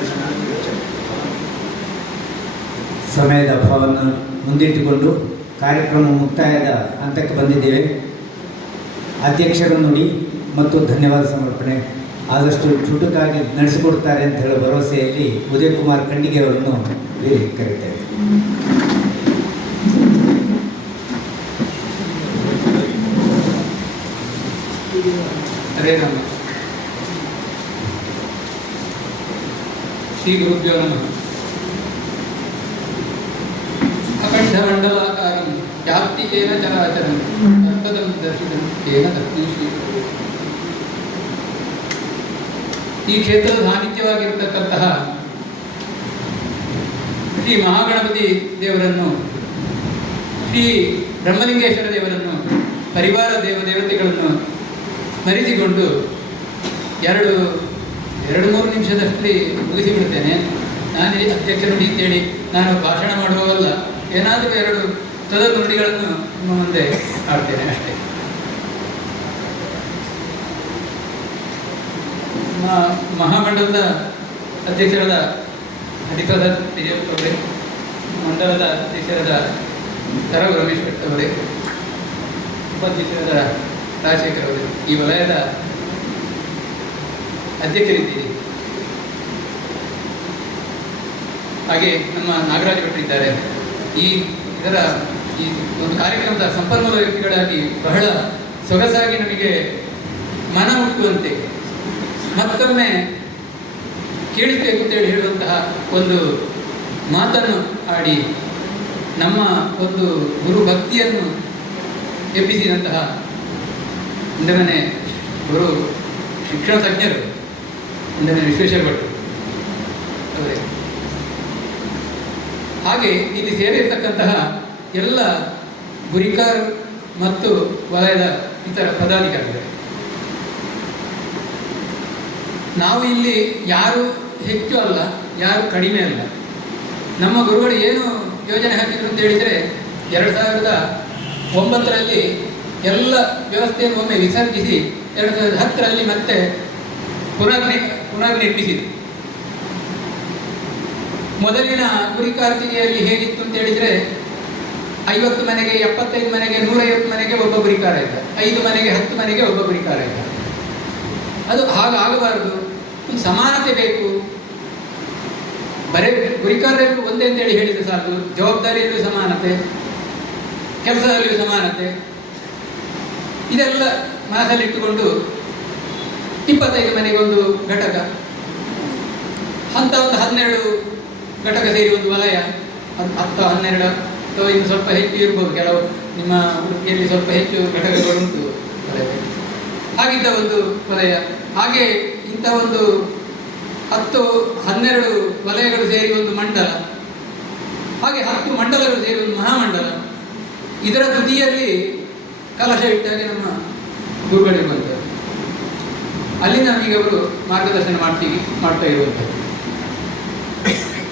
ಸಮಯದ ಅಭಾವವನ್ನು ಮುಂದಿಟ್ಟುಕೊಂಡು ಕಾರ್ಯಕ್ರಮ ಮುಕ್ತಾಯದ ಹಂತಕ್ಕೆ ಬಂದಿದ್ದೇವೆ. ಅಧ್ಯಕ್ಷರ ನುಡಿ ಮತ್ತು ಧನ್ಯವಾದ ಸಮರ್ಪಣೆ ಆದಷ್ಟು ಚುಟುಕಾಗಿ ನಡೆಸಿಕೊಡ್ತಾರೆ ಅಂತ ಹೇಳೋ ಭರವಸೆಯಲ್ಲಿ ಉದಯ್ ಕುಮಾರ್ ಖಂಡಿಗೆ ಅವರನ್ನು ವೇದಿಕೆ ಕರೀತೇವೆ. ಹರೇ ರಾಮ. ಶ್ರೀ ಗುರುಭ್ಯೋ ನಮಃ. ಅಖಂಡಮಂಡಲಾಕಾರಂ ವ್ಯಾಪ್ತಿ ಏನ ಚರಾಚರಂ ತತ್ತದಂ ದರ್ಶಿತಂ ಏನ ತತ್ತಿ ಶ್ರೀ. ಈ ಕ್ಷೇತ್ರದ ಸಾನ್ನಿಧ್ಯವಾಗಿರತಕ್ಕಂತಹ ಶ್ರೀ ಮಹಾಗಣಪತಿ ದೇವರನ್ನು, ಶ್ರೀ ಬ್ರಹ್ಮಲಿಂಗೇಶ್ವರ ದೇವರನ್ನು, ಪರಿವಾರ ದೇವತೆಗಳನ್ನು ಸ್ಮರಿಸಿಕೊಂಡು ಎರಡು ಮೂರು ನಿಮಿಷದಷ್ಟಲ್ಲಿ ಮುಗಿಸಿಬಿಡ್ತೇನೆ. ನಾನು ಅಧ್ಯಕ್ಷರು ಅಂತೇಳಿ ನಾನು ಭಾಷಣ ಮಾಡುವವಲ್ಲ, ಏನಾದರೂ ಎರಡು ಸದಾ ನುಡಿಗಳನ್ನು ನಿಮ್ಮ ಮುಂದೆ ಆಡ್ತೇನೆ ಅಷ್ಟೇ. ಮಹಾಮಂಡಲದ ಅಧ್ಯಕ್ಷರಾದ ಹರಿಪ್ರಸಾದ್ ವಿಜಯ್ ಅವರೇ, ಮಂಡಲದ ಅಧ್ಯಕ್ಷರಾದ ತರವ್ ರಮೇಶ್ ಭಟ್ ಅವರೇ, ಉಪಾಧ್ಯಕ್ಷರಾದ ರಾಜಶೇಖರ್ ಅವರೇ, ಈ ವಲಯದ ಅಧ್ಯಕ್ಷರಿದ್ದೀರಿ. ಹಾಗೆ ನಮ್ಮ ನಾಗರಾಜ್ ಭಟ್ರು ಇದ್ದಾರೆ. ಈ ಒಂದು ಕಾರ್ಯಕ್ರಮದ ಸಂಪನ್ಮೂಲ ವ್ಯಕ್ತಿಗಳಾಗಿ ಬಹಳ ಸೊಗಸಾಗಿ ನಮಗೆ ಮನ ಮುಟ್ಟುವಂತೆ ಮತ್ತೊಮ್ಮೆ ಕೇಳಿಸಬೇಕು ಅಂತೇಳಿ ಹೇಳುವಂತಹ ಒಂದು ಮಾತನ್ನು ಆಡಿ ನಮ್ಮ ಒಂದು ಗುರು ಭಕ್ತಿಯನ್ನು ಎಬ್ಬಿಸಿದಂತಹ ಒಂದನೇ ಗುರು ಶಿಕ್ಷಣ ತಜ್ಞರು ಒಂದನೇ ವಿಶ್ವೇಶ್ವರ ಭಟ್ರು ಅವರೇ, ಹಾಗೆ ಇಲ್ಲಿ ಸೇರಿರ್ತಕ್ಕಂತಹ ಎಲ್ಲ ಗುರಿಕಾರ್ ಮತ್ತು ವಲಯದ ಇತರ ಪದಾಧಿಕಾರಿಗಳು. ನಾವು ಇಲ್ಲಿ ಯಾರು ಹೆಚ್ಚು ಅಲ್ಲ, ಯಾರು ಕಡಿಮೆ ಅಲ್ಲ. ನಮ್ಮ ಗುರುಗಳು ಏನು ಯೋಜನೆ ಹಾಕಿದ್ರು ಅಂತ ಹೇಳಿದರೆ 2009ರಲ್ಲಿ ಎಲ್ಲ ವ್ಯವಸ್ಥೆಯನ್ನು ಒಮ್ಮೆ ವಿಸರ್ಜಿಸಿ 2010ರಲ್ಲಿ ಮತ್ತೆ ಪುನರ್ನಿರ್ಮಿಸಿದ್ರು. ಮೊದಲಿನ ಗುರಿಕಾರ್ತಿಗೆಯಲ್ಲಿ ಹೇಗಿತ್ತು ಅಂತ ಹೇಳಿದರೆ 50 ಮನೆಗೆ, 75 ಮನೆಗೆ, 150 ಮನೆಗೆ ಒಬ್ಬ ಗುರಿಕಾರ ಇದ್ದ, 5 ಮನೆಗೆ, 10 ಮನೆಗೆ ಒಬ್ಬ ಗುರಿಕಾರ ಇದ್ದ. ಅದು ಹಾಗಾಗಬಾರದು, ಒಂದು ಸಮಾನತೆ ಬೇಕು. ಬರೀ ಗುರಿಕಾರರು ಒಂದೇ ಅಂತೇಳಿ ಹೇಳಿದರೆ ಸಾಕು, ಜವಾಬ್ದಾರಿಯಲ್ಲೂ ಸಮಾನತೆ, ಕೆಲಸದಲ್ಲಿಯೂ ಸಮಾನತೆ, ಇದೆಲ್ಲ ಮನಸ್ಸಲ್ಲಿಟ್ಟುಕೊಂಡು 25 ಮನೆಗೆ ಒಂದು ಘಟಕ ಅಂತ ಒಂದು 12 ಘಟಕ ಸೇರಿ ಒಂದು ವಲಯ, 10, 12 ಅಥವಾ ಇನ್ನು ಸ್ವಲ್ಪ ಹೆಚ್ಚು ಇರ್ಬೋದು. ಕೆಲವು ನಿಮ್ಮ ವೃತ್ತಿಯಲ್ಲಿ ಸ್ವಲ್ಪ ಹೆಚ್ಚು ಘಟಕಗಳುಂಟು ವಲಯ. ಹಾಗಿದ್ದ ಒಂದು ವಲಯ. ಹಾಗೆ ಇಂಥ ಒಂದು 10, 12 ವಲಯಗಳು ಸೇರಿ ಒಂದು ಮಂಡಲ, ಹಾಗೆ 10 ಮಂಡಲಗಳು ಸೇರಿ ಒಂದು ಮಹಾಮಂಡಲ. ಇದರ ತುದಿಯಲ್ಲಿ ಕಲಶ ಇಟ್ಟಾಗೆ ನಮ್ಮ ಗುರುಗಳಿರುವಂಥದ್ದು. ಅಲ್ಲಿಂದ ನಮಗೆ ಅವರು ಮಾರ್ಗದರ್ಶನ ಮಾಡ್ತಾ ಇರುವಂಥದ್ದು.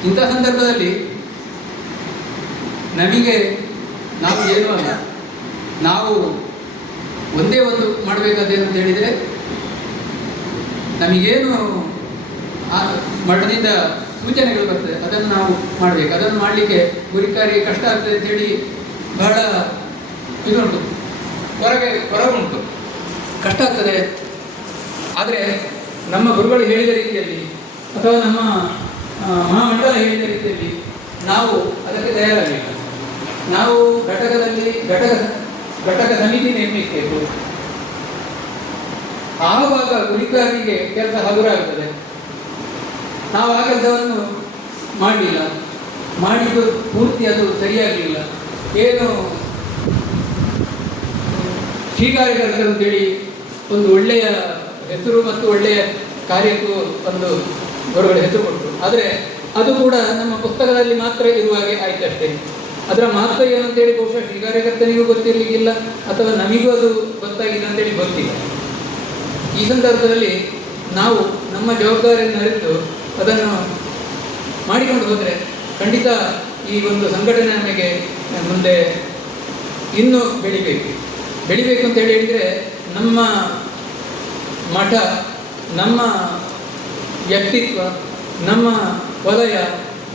ಇಂಥ ಸಂದರ್ಭದಲ್ಲಿ ನಮಗೆ ನಾವು ಏನೂ ಅಲ್ಲ, ನಾವು ಒಂದೇ ಒಂದು ಮಾಡಬೇಕಾದೇನು ಅಂತ ಹೇಳಿದರೆ, ನಮಗೇನು ಮಠದಿಂದ ಸೂಚನೆಗಳು ಬರ್ತದೆ, ಅದನ್ನು ನಾವು ಮಾಡಬೇಕು. ಅದನ್ನು ಮಾಡಲಿಕ್ಕೆ ಗುರಿಕಾರಿಗೆ ಕಷ್ಟ ಆಗ್ತದೆ ಅಂತೇಳಿ ಬಹಳ ಇದುಂಟು, ಹೊರಗುಂಟು, ಕಷ್ಟ ಆಗ್ತದೆ. ಆದರೆ ನಮ್ಮ ಗುರುಗಳು ಹೇಳಿದ ರೀತಿಯಲ್ಲಿ ಅಥವಾ ನಮ್ಮ ಮಹಾಮಂಡಲ ಹೇಳಿದ ರೀತಿಯಲ್ಲಿ ನಾವು ಅದಕ್ಕೆ ತಯಾರಾಗಲಿಲ್ಲ. ನಾವು ಘಟಕ ಸಮಿತಿ ನೇಮಿಸಬೇಕು. ಆವಾಗ ಗುರಿಕಾರರಿಗೆ ಕೆಲಸ ಹಗುರಾಗುತ್ತದೆ. ನಾವು ಆ ಕೆಲಸವನ್ನು ಮಾಡಲಿಲ್ಲ, ಮಾಡಿದ್ದು ಪೂರ್ತಿ ಅದು ಸರಿಯಾಗಲಿಲ್ಲ. ಏನು ಶ್ರೀಕಾರ್ಯಕರ್ತರು ಅಂತೇಳಿ ಒಂದು ಒಳ್ಳೆಯ ಹೆಸರು ಮತ್ತು ಒಳ್ಳೆಯ ಕಾರ್ಯಕ್ಕೂ ಒಂದು ಗುರುಗಳ ಹೆಸರು ಕೊಟ್ಟರು. ಆದರೆ ಅದು ಕೂಡ ನಮ್ಮ ಪುಸ್ತಕದಲ್ಲಿ ಮಾತ್ರ ಇರುವಾಗೆ ಆಯ್ತಷ್ಟೇ. ಅದರ ಮಹತ್ವ ಏನು ಅಂತೇಳಿ ಬಹುಶಃ ಶ್ರೀಕಾರ್ಯಕರ್ತನಿಗೂ ಗೊತ್ತಿರಲಿಕ್ಕಿಲ್ಲ, ಅಥವಾ ನಮಗೂ ಅದು ಗೊತ್ತಾಗಿದೆ ಅಂತೇಳಿ ಗೊತ್ತಿಲ್ಲ. ಈ ಸಂದರ್ಭದಲ್ಲಿ ನಾವು ನಮ್ಮ ಜವಾಬ್ದಾರಿಯನ್ನು ಅರಿತು ಅದನ್ನು ಮಾಡಿಕೊಂಡು ಹೋದರೆ ಖಂಡಿತ ಈ ಒಂದು ಸಂಘಟನೆ ನಮಗೆ ಮುಂದೆ ಇನ್ನೂ ಬೆಳಿಬೇಕು ಅಂತ ಹೇಳಿದರೆ ನಮ್ಮ ಮಠ, ನಮ್ಮ ವ್ಯಕ್ತಿತ್ವ, ನಮ್ಮ ವಲಯ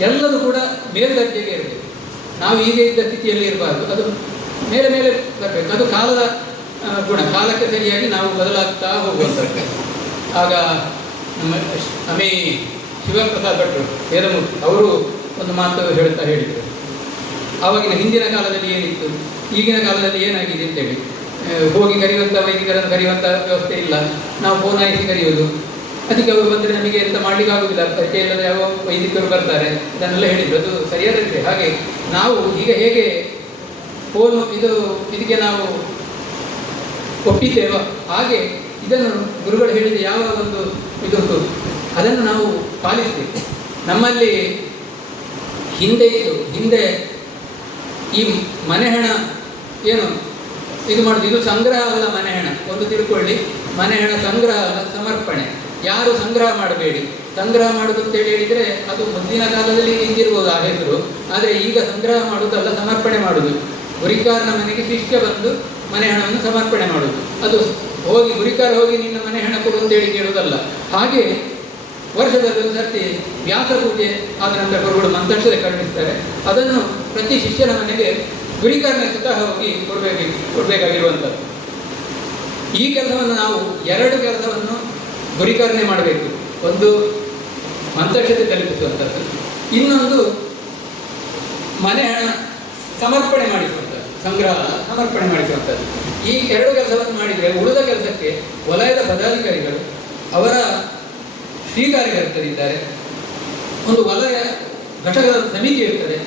ಎಲ್ಲದೂ ಕೂಡ ಮೇಲ್ದರ್ಜೆಗೆ ಇರಬೇಕು. ನಾವು ಈಗ ಇದ್ದ ಸ್ಥಿತಿಯಲ್ಲಿ ಇರಬಾರ್ದು, ಅದು ಮೇಲೆ ಮೇಲೆ ಬರಬೇಕು. ಅದು ಕಾಲದ ಗುಣ, ಕಾಲಕ್ಕೆ ಸರಿಯಾಗಿ ನಾವು ಬದಲಾಗ್ತಾ ಹೋಗುವಂಥದ್ದು. ಆಗ ನಮ್ಮ ಅಮೇ ಶಿವಪ್ರಸಾದ್ ಭಟ್ರು ವೇದಮೂರ್ತಿ ಅವರು ಒಂದು ಮಾತು ಹೇಳಿದರು. ಆವಾಗಿನ ಹಿಂದಿನ ಕಾಲದಲ್ಲಿ ಏನಿತ್ತು, ಈಗಿನ ಕಾಲದಲ್ಲಿ ಏನಾಗಿದೆ ಅಂತೇಳಿ. ಹೋಗಿ ಕರೆಯುವಂಥ ವೈದಿಕರನ್ನು ಕರೆಯುವಂಥ ವ್ಯವಸ್ಥೆ ಇಲ್ಲ, ನಾವು ಫೋನ್ ಹಾಕಿ ಕರೆಯೋದು. ಅದಕ್ಕೆ ಅವರು ಬಂದರೆ ನಮಗೆ ಎಂತ ಮಾಡಲಿಕ್ಕೆ ಆಗುವುದಿಲ್ಲ, ಪರಿಚಯ ಇಲ್ಲದ ಯಾವ ವೈದಿಕರು ಬರ್ತಾರೆ, ಇದನ್ನೆಲ್ಲ ಹೇಳಿದ್ರು. ಅದು ಸರಿಯಾದಂತೆ. ಹಾಗೆ ನಾವು ಈಗ ಹೇಗೆ ಫೋನು ಇದಕ್ಕೆ ನಾವು ಒಪ್ಪಿದ್ದೇವೋ ಹಾಗೆ ಇದನ್ನು ಗುರುಗಳು ಹೇಳಿದ ಯಾವ ಒಂದು ಇದುಂಟು ಅದನ್ನು ನಾವು ಪಾಲಿಸಬೇಕು. ನಮ್ಮಲ್ಲಿ ಹಿಂದೆ ಈ ಮನೆಹಣ ಏನು ಇದು ಮಾಡೋದು, ಇದು ಸಂಗ್ರಹ ಅಲ್ಲ ಮನೆಹಣ. ಒಂದು ತಿಳ್ಕೊಳ್ಳಿ, ಮನೆಹಣ ಸಂಗ್ರಹ ಅಲ್ಲ, ಸಮರ್ಪಣೆ. ಯಾರು ಸಂಗ್ರಹ ಮಾಡಬೇಡಿ. ಸಂಗ್ರಹ ಮಾಡೋದು ಅಂತೇಳಿ ಹೇಳಿದರೆ ಅದು ಮುಂದಿನ ಕಾಲದಲ್ಲಿ ಹಿಂದಿರ್ಬೋದು ಆ ಹೆಸರು. ಆದರೆ ಈಗ ಸಂಗ್ರಹ ಮಾಡುವುದಲ್ಲ, ಸಮರ್ಪಣೆ ಮಾಡುವುದು. ಗುರಿಕಾರನ ಮನೆಗೆ ಶಿಷ್ಯ ಬಂದು ಮನೆ ಹಣವನ್ನು ಸಮರ್ಪಣೆ ಮಾಡುವುದು. ಅದು ಹೋಗಿ ಗುರಿಕಾರ ಹೋಗಿ ನಿನ್ನ ಮನೆ ಹಣ ಕೊಡು ಅಂತೇಳಿ ಕೇಳುವುದಲ್ಲ. ಹಾಗೆ ವರ್ಷದಲ್ಲಿ ಒಂದು ಸರ್ತಿ ವ್ಯಾಸ ಪೂಜೆ ಆದ ನಂತರ ಗುರುಗಳು ಮಂತ್ರಾಕ್ಷತೆ ಕರುಣಿಸ್ತಾರೆ. ಅದನ್ನು ಪ್ರತಿ ಶಿಷ್ಯನ ಮನೆಗೆ ಗುರಿಕಾರನ ಸ್ವತಃ ಹೋಗಿ ಕೊಡಬೇಕಾಗಿರುವಂಥದ್ದು. ಈ ಕೆಲಸವನ್ನು ನಾವು 2 ಕೆಲಸವನ್ನು ಗುರಿಕಾರನೇ ಮಾಡಬೇಕು. ಒಂದು ಮಂತ್ರಾಕ್ಷತೆ ತಲುಪಿಸುವಂಥದ್ದು, ಇನ್ನೊಂದು ಮನೆ ಹಣ ಸಮರ್ಪಣೆ ಮಾಡಿಸುವಂಥದ್ದು, ಸಂಗ್ರಹ ಸಮರ್ಪಣೆ ಮಾಡಿಸುವಂಥದ್ದು. ಈ 2 ಕೆಲಸವನ್ನು ಮಾಡಿದರೆ ಉಳಿದ ಕೆಲಸಕ್ಕೆ ವಲಯದ ಪದಾಧಿಕಾರಿಗಳು, ಅವರ ಶ್ರೀಕಾರ್ಯಕರ್ತರಿದ್ದಾರೆ, ಒಂದು ವಲಯ ಘಟಕದ ಸಮಿತಿ ಇರ್ತದೆ,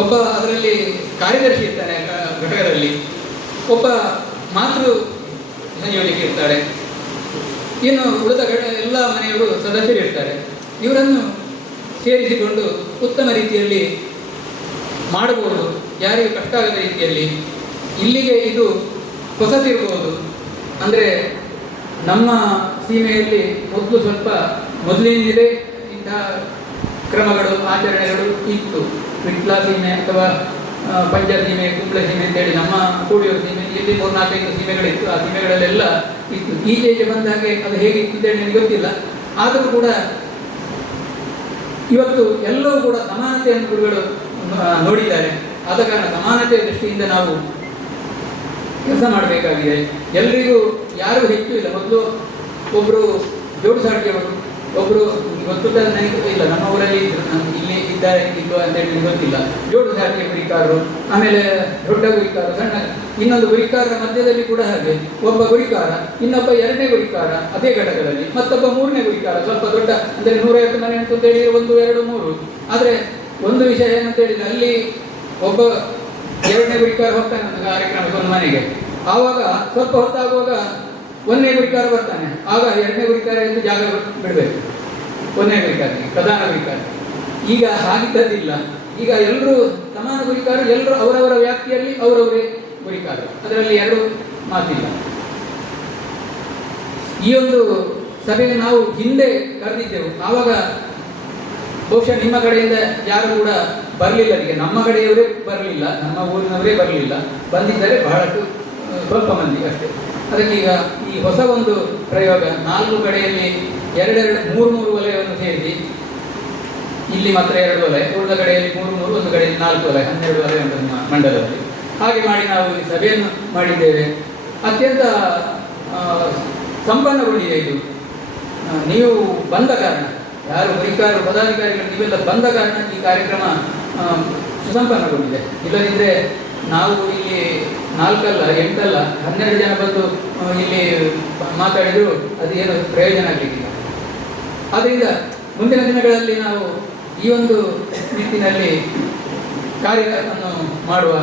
ಒಬ್ಬ ಅದರಲ್ಲಿ ಕಾರ್ಯದರ್ಶಿ ಇರ್ತಾನೆ ಘಟಕದಲ್ಲಿ, ಒಬ್ಬ ಮಾತೃ ಸಂಯೋಜಕ ಇರ್ತಾರೆ, ಇನ್ನು ಉಳಿದ ಎಲ್ಲ ಮನೆಯವರು ಸದಸ್ಯರು ಇರ್ತಾರೆ. ಇವರನ್ನು ಸೇರಿಸಿಕೊಂಡು ಉತ್ತಮ ರೀತಿಯಲ್ಲಿ ಮಾಡಬಹುದು, ಯಾರಿಗೂ ಕಷ್ಟ ಆಗದ ರೀತಿಯಲ್ಲಿ. ಇಲ್ಲಿಗೆ ಇದು ಹೊಸತಿರ್ಬೋದು. ಅಂದರೆ ನಮ್ಮ ಸೀಮೆಯಲ್ಲಿ ಸ್ವಲ್ಪ ಮೊದಲಿನಿಂದಲೇ ಇಂತಹ ಕ್ರಮಗಳು ಆಚರಣೆಗಳು ಇತ್ತು. ವಿಟ್ಲ ಸೀಮೆ ಅಥವಾ ಪಂಜ ಸೀಮೆ, ಕುಂಬ್ಳೆ ಸೀಮೆ ಅಂತೇಳಿ ನಮ್ಮ ಕೂಡಿಯೂರು ಸೀಮೆ, ಇಲ್ಲಿ 3-4-5 ಸೀಮೆಗಳಿತ್ತು. ಆ ಸೀಮೆಗಳಲ್ಲೆಲ್ಲ ಇತ್ತು. ಈಚೆಗೆ ಬಂದ ಹಾಗೆ ಅದು ಹೇಗಿತ್ತು ಅಂತೇಳಿ ನನಗೆ ಗೊತ್ತಿಲ್ಲ. ಆದರೂ ಕೂಡ ಇವತ್ತು ಎಲ್ಲವೂ ಕೂಡ ಸಮಾನತೆಯನ್ನು ಗುರುಗಳು ನೋಡಿದ್ದಾರೆ. ಆದ ಕಾರಣ ಸಮಾನತೆಯ ದೃಷ್ಟಿಯಿಂದ ನಾವು ಕೆಲಸ ಮಾಡಬೇಕಾಗಿದೆ. ಎಲ್ರಿಗೂ ಯಾರೂ ಹೆಚ್ಚು ಇಲ್ಲ. ಮೊದಲು ಒಬ್ಬರು ಜೋಡು ಸಾಟಿಯವರು, ಒಬ್ಬರು ಗೊತ್ತಿಲ್ಲ, ನನಗೆ ಇಲ್ಲ, ನಮ್ಮ ಊರಲ್ಲಿ ಇಲ್ಲಿ ಇದ್ದಾರೆ ಇಲ್ವ ಅಂತೇಳಿ ಗೊತ್ತಿಲ್ಲ. ಜೋಡು ಸಾಟಿಯ ಗುರಿಕಾರರು, ಆಮೇಲೆ ದೊಡ್ಡ ಗುರಿಕಾರ, ಸಣ್ಣ ಇನ್ನೊಂದು ಗುರಿಕಾರರ ಮಧ್ಯದಲ್ಲಿ ಕೂಡ ಹಾಗೆ ಒಬ್ಬ ಗುರಿಕಾರ, ಇನ್ನೊಬ್ಬ 2ನೇ ಗುರಿಕಾರ ಅದೇ ಘಟಕದಲ್ಲಿ, ಮತ್ತೊಬ್ಬ 3ನೇ ಗುರಿಕಾರ, ಸ್ವಲ್ಪ ದೊಡ್ಡ ಅಂದರೆ 150 ಮನೆ ಅಂತ ಹೇಳಿ 1, 2, 3. ಆದರೆ ಒಂದು ವಿಷಯ ಏನಂತ ಹೇಳಿದ್ರೆ, ಅಲ್ಲಿ ಒಬ್ಬ 2ನೇ ಗುರಿಕಾರ ಹೋಗ್ತಾನೆ ಒಂದು ಕಾರ್ಯಕ್ರಮಕ್ಕೆ ಒಂದು ಮನೆಗೆ. ಆವಾಗ ಸ್ವಲ್ಪ ಹೊತ್ತಾಗುವಾಗ 1ನೇ ಗುರಿಕಾರ ಬರ್ತಾನೆ. ಆಗ 2ನೇ ಗುರಿಕಾರ ಎಂದು ಜಾಗ ಬಿಡಬೇಕು 1ನೇ ಗುರಿಕಾರನಿಗೆ, ಪ್ರಧಾನ ಗುರಿಕಾರ. ಈಗ ಹಾಗಿದ್ದದಿಲ್ಲ. ಈಗ ಎಲ್ಲರೂ ಸಮಾನ ಗುರಿಕಾರ, ಎಲ್ಲರೂ ಅವರವರ ವ್ಯಾಪ್ತಿಯಲ್ಲಿ ಅವರವರೇ ಗುರಿಕಾರ, ಅದರಲ್ಲಿ 2 ಮಾತಿಲ್ಲ. ಈ ಒಂದು ಸಭೆಗೆ ನಾವು ಹಿಂದೆ ಕರೆದಿದ್ದೆವು. ಆವಾಗ ಬಹುಶಃ ನಿಮ್ಮ ಕಡೆಯಿಂದ ಯಾರು ಕೂಡ ಬರಲಿಲ್ಲ. ಅದಕ್ಕೆ ನಮ್ಮ ಕಡೆಯವರೇ ಬರಲಿಲ್ಲ, ನಮ್ಮ ಊರಿನವರೇ ಬರಲಿಲ್ಲ. ಬಂದಿದ್ದರೆ ಬಹಳಷ್ಟು ಸ್ವಲ್ಪ ಮಂದಿ ಅಷ್ಟೇ. ಅದಕ್ಕೆ ಈಗ ಈ ಹೊಸ ಒಂದು ಪ್ರಯೋಗ, 4 ಕಡೆಯಲ್ಲಿ 2-2, 3-3 ವಲಯವನ್ನು ಸೇರಿಸಿ ಇಲ್ಲಿ ಮಾತ್ರ 2 ವಲಯ, ಉಳಿದ ಕಡೆಯಲ್ಲಿ 3 ಒಂದು ಕಡೆಯಲ್ಲಿ 4 ವಲಯ, 12 ವಲಯ ಉಂಟು ನಮ್ಮ ಮಂಡಲದಲ್ಲಿ. ಹಾಗೆ ಮಾಡಿ ನಾವು ಈ ಸಭೆಯನ್ನು ಮಾಡಿದ್ದೇವೆ. ಅತ್ಯಂತ ಸಂಪನ್ನಗೊಂಡಿದೆ ಇದು. ನೀವು ಬಂದ ಕಾರಣ, ಯಾರು ಗುರಿಕಾರರು ಪದಾಧಿಕಾರಿಗಳು ನೀವೆಲ್ಲ ಬಂದ ಕಾರಣ ಈ ಕಾರ್ಯಕ್ರಮ ಸುಸಂಪನ್ನಗೊಂಡಿದೆ. ಇಲ್ಲದಿದ್ದರೆ ನಾವು ಇಲ್ಲಿ 4 ಅಲ್ಲ 8 ಅಲ್ಲ 12 ಜನ ಬಂದು ಇಲ್ಲಿ ಮಾತಾಡಿದರೂ ಅದು ಏನು ಪ್ರಯೋಜನ ಆಗಲಿಕ್ಕಿಲ್ಲ. ಆದ್ದರಿಂದ ಮುಂದಿನ ದಿನಗಳಲ್ಲಿ ನಾವು ಈ ಒಂದು ನಿಟ್ಟಿನಲ್ಲಿ ಕಾರ್ಯವನ್ನು ಮಾಡುವ.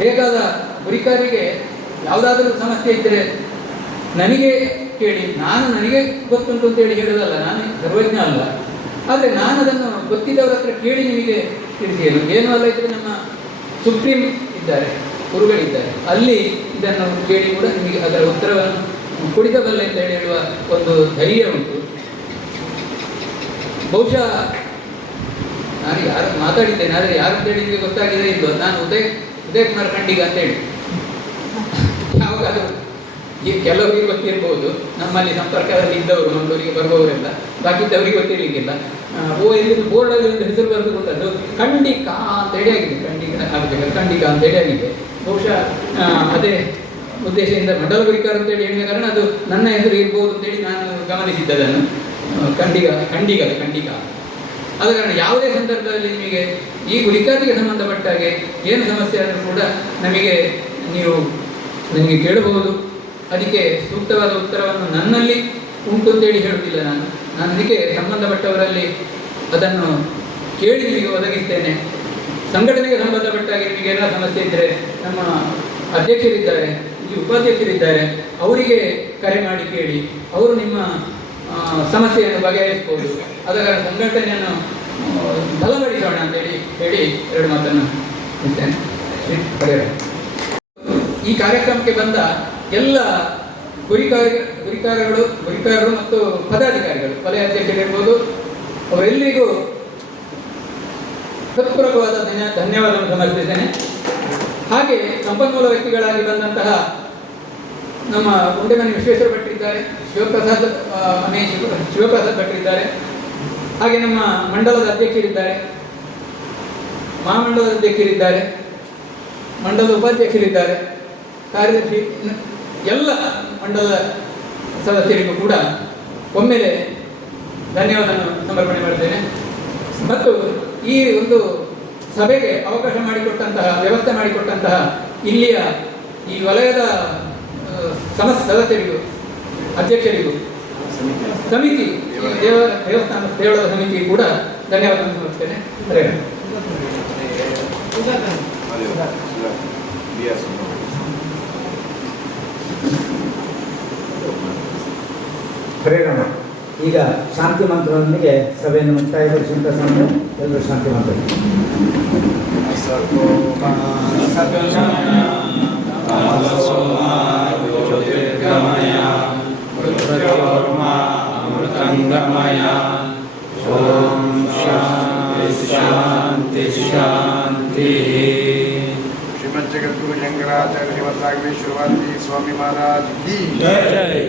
ಬೇಕಾದ ಗುರಿಕಾರರಿಗೆ ಯಾವುದಾದರೂ ಸಮಸ್ಯೆ ಇದ್ದರೆ ನನಗೆ ಕೇಳಿ, ನನಗೆ ಗೊತ್ತುಂಟು ಅಂತೇಳಿ ಹೇಳೋದಲ್ಲ, ನಾನು ಸರ್ವಜ್ಞ ಅಲ್ಲ. ಆದರೆ ನಾನು ಅದನ್ನು ಗೊತ್ತಿದ್ದವರ ಹತ್ರ ಕೇಳಿ ನಿಮಗೆ ತಿಳಿಸಿದ್ದೇನೆ. ಏನೂ ಅಲ್ಲ ಇದ್ದರೆ ನಮ್ಮ ಸುಪ್ರೀಂ ಇದ್ದಾರೆ, ಗುರುಗಳಿದ್ದಾರೆ, ಅಲ್ಲಿ ಇದನ್ನು ಕೇಳಿ ಕೂಡ ನಿಮಗೆ ಅದರ ಉತ್ತರವನ್ನು ಕೊಡಿಸಬಲ್ಲ ಅಂತ ಹೇಳುವ ಒಂದು ಧೈರ್ಯ ಉಂಟು. ಬಹುಶಃ ನಾನು ಯಾರು ಮಾತಾಡಿದ್ದೇನೆ, ಆದರೆ ಯಾರು ಅಂತೇಳಿ ನಿಮಗೆ ಗೊತ್ತಾಗಿದೆ ಇಲ್ಲೋ, ನಾನು ಉದಯ್ ಕುಮಾರ್ ಖಂಡಿಗ ಅಂತೇಳಿ. ಯಾವಾಗಾದರೂ ಈ ಕೆಲವರಿಗೆ ಗೊತ್ತಿರ್ಬೋದು, ನಮ್ಮಲ್ಲಿ ಸಂಪರ್ಕದಲ್ಲಿ ಇದ್ದವರು ಮಂಗಳೂರಿಗೆ ಬರುವವರೆಲ್ಲ, ಬಾಕಿದ್ದವರಿಗೆ ಗೊತ್ತಿರಲಿಕ್ಕಿಲ್ಲ. ಇಲ್ಲಿ ಬೋರ್ಡಲ್ಲಿ ಒಂದು ಹೆಸರು ಬರೆದುಕೊಂಡದ್ದು ಖಂಡಿಕಾ ಅಂತೇಳಿ ಆಗಿದೆ, ಖಂಡಿಕ ಆಗಬೇಕು, ಖಂಡಿಕಾ ಅಂತೇಳಿ ಆಗಿದೆ. ಬಹುಶಃ ಅದೇ ಉದ್ದೇಶದಿಂದ ಮಂಡಲ ಗುರಿಕಾರ ಅಂತೇಳಿ ಹೇಳಿದ ಕಾರಣ ಅದು ನನ್ನ ಹೆಸರು ಇರ್ಬೋದು ಅಂತೇಳಿ ನಾನು ಗಮನಿಸಿದ್ದದನ್ನು. ಖಂಡಿಕ ಆದ ಕಾರಣ ಯಾವುದೇ ಸಂದರ್ಭದಲ್ಲಿ ನಿಮಗೆ ಈ ಗುರಿಕಾತಿಗೆ ಸಂಬಂಧಪಟ್ಟ ಹಾಗೆ ಏನು ಸಮಸ್ಯೆ ಆದರೂ ಕೂಡ ನನಗೆ ಕೇಳಬಹುದು. ಅದಕ್ಕೆ ಸೂಕ್ತವಾದ ಉತ್ತರವನ್ನು ನನ್ನಲ್ಲಿ ಉಂಟು ಅಂತೇಳಿ ಹೇಳುತ್ತಿಲ್ಲ. ನಾನು ಅದಕ್ಕೆ ಸಂಬಂಧಪಟ್ಟವರಲ್ಲಿ ಅದನ್ನು ಕೇಳಿ ನಿಮಗೆ ಒದಗಿಸ್ತೇನೆ. ಸಂಘಟನೆಗೆ ಸಂಬಂಧಪಟ್ಟ ಹಾಗೆ ನಿಮಗೆ ಏನಾದರೂ ಸಮಸ್ಯೆ ಇದ್ದರೆ ನಮ್ಮ ಅಧ್ಯಕ್ಷರಿದ್ದಾರೆ, ಇಲ್ಲಿ ಉಪಾಧ್ಯಕ್ಷರಿದ್ದಾರೆ, ಅವರಿಗೆ ಕರೆ ಮಾಡಿ ಕೇಳಿ, ಅವರು ನಿಮ್ಮ ಸಮಸ್ಯೆಯನ್ನು ಬಗೆಹರಿಸಬಹುದು. ಅದರ ಸಂಘಟನೆಯನ್ನು ಬಲಪಡಿಸೋಣ ಅಂತೇಳಿ ಹೇಳಿ 2 ಮಾತನ್ನು ಹೇಳ್ತೇನೆ. ಈ ಕಾರ್ಯಕ್ರಮಕ್ಕೆ ಬಂದ ಎಲ್ಲ ಗುರಿಕಾರರು ಮತ್ತು ಪದಾಧಿಕಾರಿಗಳು, ವಲಯ ಅಧ್ಯಕ್ಷರಿರ್ಬೋದು, ಅವರೆಲ್ಲರಿಗೂ ಹೃತ್ಪೂರ್ವಕವಾದ ಧನ್ಯವಾದವನ್ನು ಸಮರ್ಪಿಸ್ತೇನೆ. ಹಾಗೆ ಸಂಪನ್ಮೂಲ ವ್ಯಕ್ತಿಗಳಾಗಿ ಬಂದಂತಹ ನಮ್ಮ ಗುಂಡೆಮನೆ ವಿಶ್ವೇಶ್ವರ ಭಟ್ರಿದ್ದಾರೆ, ಶಿವಪ್ರಸಾದ್ ಭಟ್ರಿದ್ದಾರೆ, ಹಾಗೆ ನಮ್ಮ ಮಂಡಲದ ಅಧ್ಯಕ್ಷರಿದ್ದಾರೆ, ಮಹಾಮಂಡಲದ ಅಧ್ಯಕ್ಷರಿದ್ದಾರೆ, ಮಂಡಲದ ಉಪಾಧ್ಯಕ್ಷರಿದ್ದಾರೆ, ಕಾರ್ಯದರ್ಶಿ, ಎಲ್ಲ ಮಂಡಲದ ಸದಸ್ಯರಿಗೂ ಕೂಡ ಒಮ್ಮೆಲೆ ಧನ್ಯವಾದವನ್ನು ಸಮರ್ಪಣೆ ಮಾಡುತ್ತೇನೆ. ಮತ್ತು ಈ ಒಂದು ಸಭೆಗೆ ಅವಕಾಶ ಮಾಡಿಕೊಟ್ಟಂತಹ, ವ್ಯವಸ್ಥೆ ಮಾಡಿಕೊಟ್ಟಂತಹ ಇಲ್ಲಿಯ ಈ ವಲಯದ ಸದಸ್ಯರಿಗೂ, ಅಧ್ಯಕ್ಷರಿಗೂ, ಸಮಿತಿ ದೇವಳದ ಸಮಿತಿಗೆ ಕೂಡ ಧನ್ಯವಾದವನ್ನು ಸಮರ್ಪಿಸ್ತೇನೆ. ಪ್ರೇರಣ. ಈಗ ಶಾಂತಿ ಮಂತ್ರದೊಂದಿಗೆ ಸಭೆಯನ್ನು ಮುಕ್ತಾಯಗೊಳಿಸುವಂಥ ಸಮಯ. ಎಲ್ಲರೂ ಶಾಂತಿ ಮಂತ್ರ. ಓಂ ಶಾಂತಿ ಶಾಂತಿ. ಶ್ರೀಮದ್ ಜಗದ್ಗುರು ಶಂಕರಾಚಾರ್ಯ ಶ್ರೀಮದ್ ರಾಘವೇಶ್ವರ ಸ್ವಾಮಿ ಮಹಾರಾಜ್ ಕಿ ಜೈ.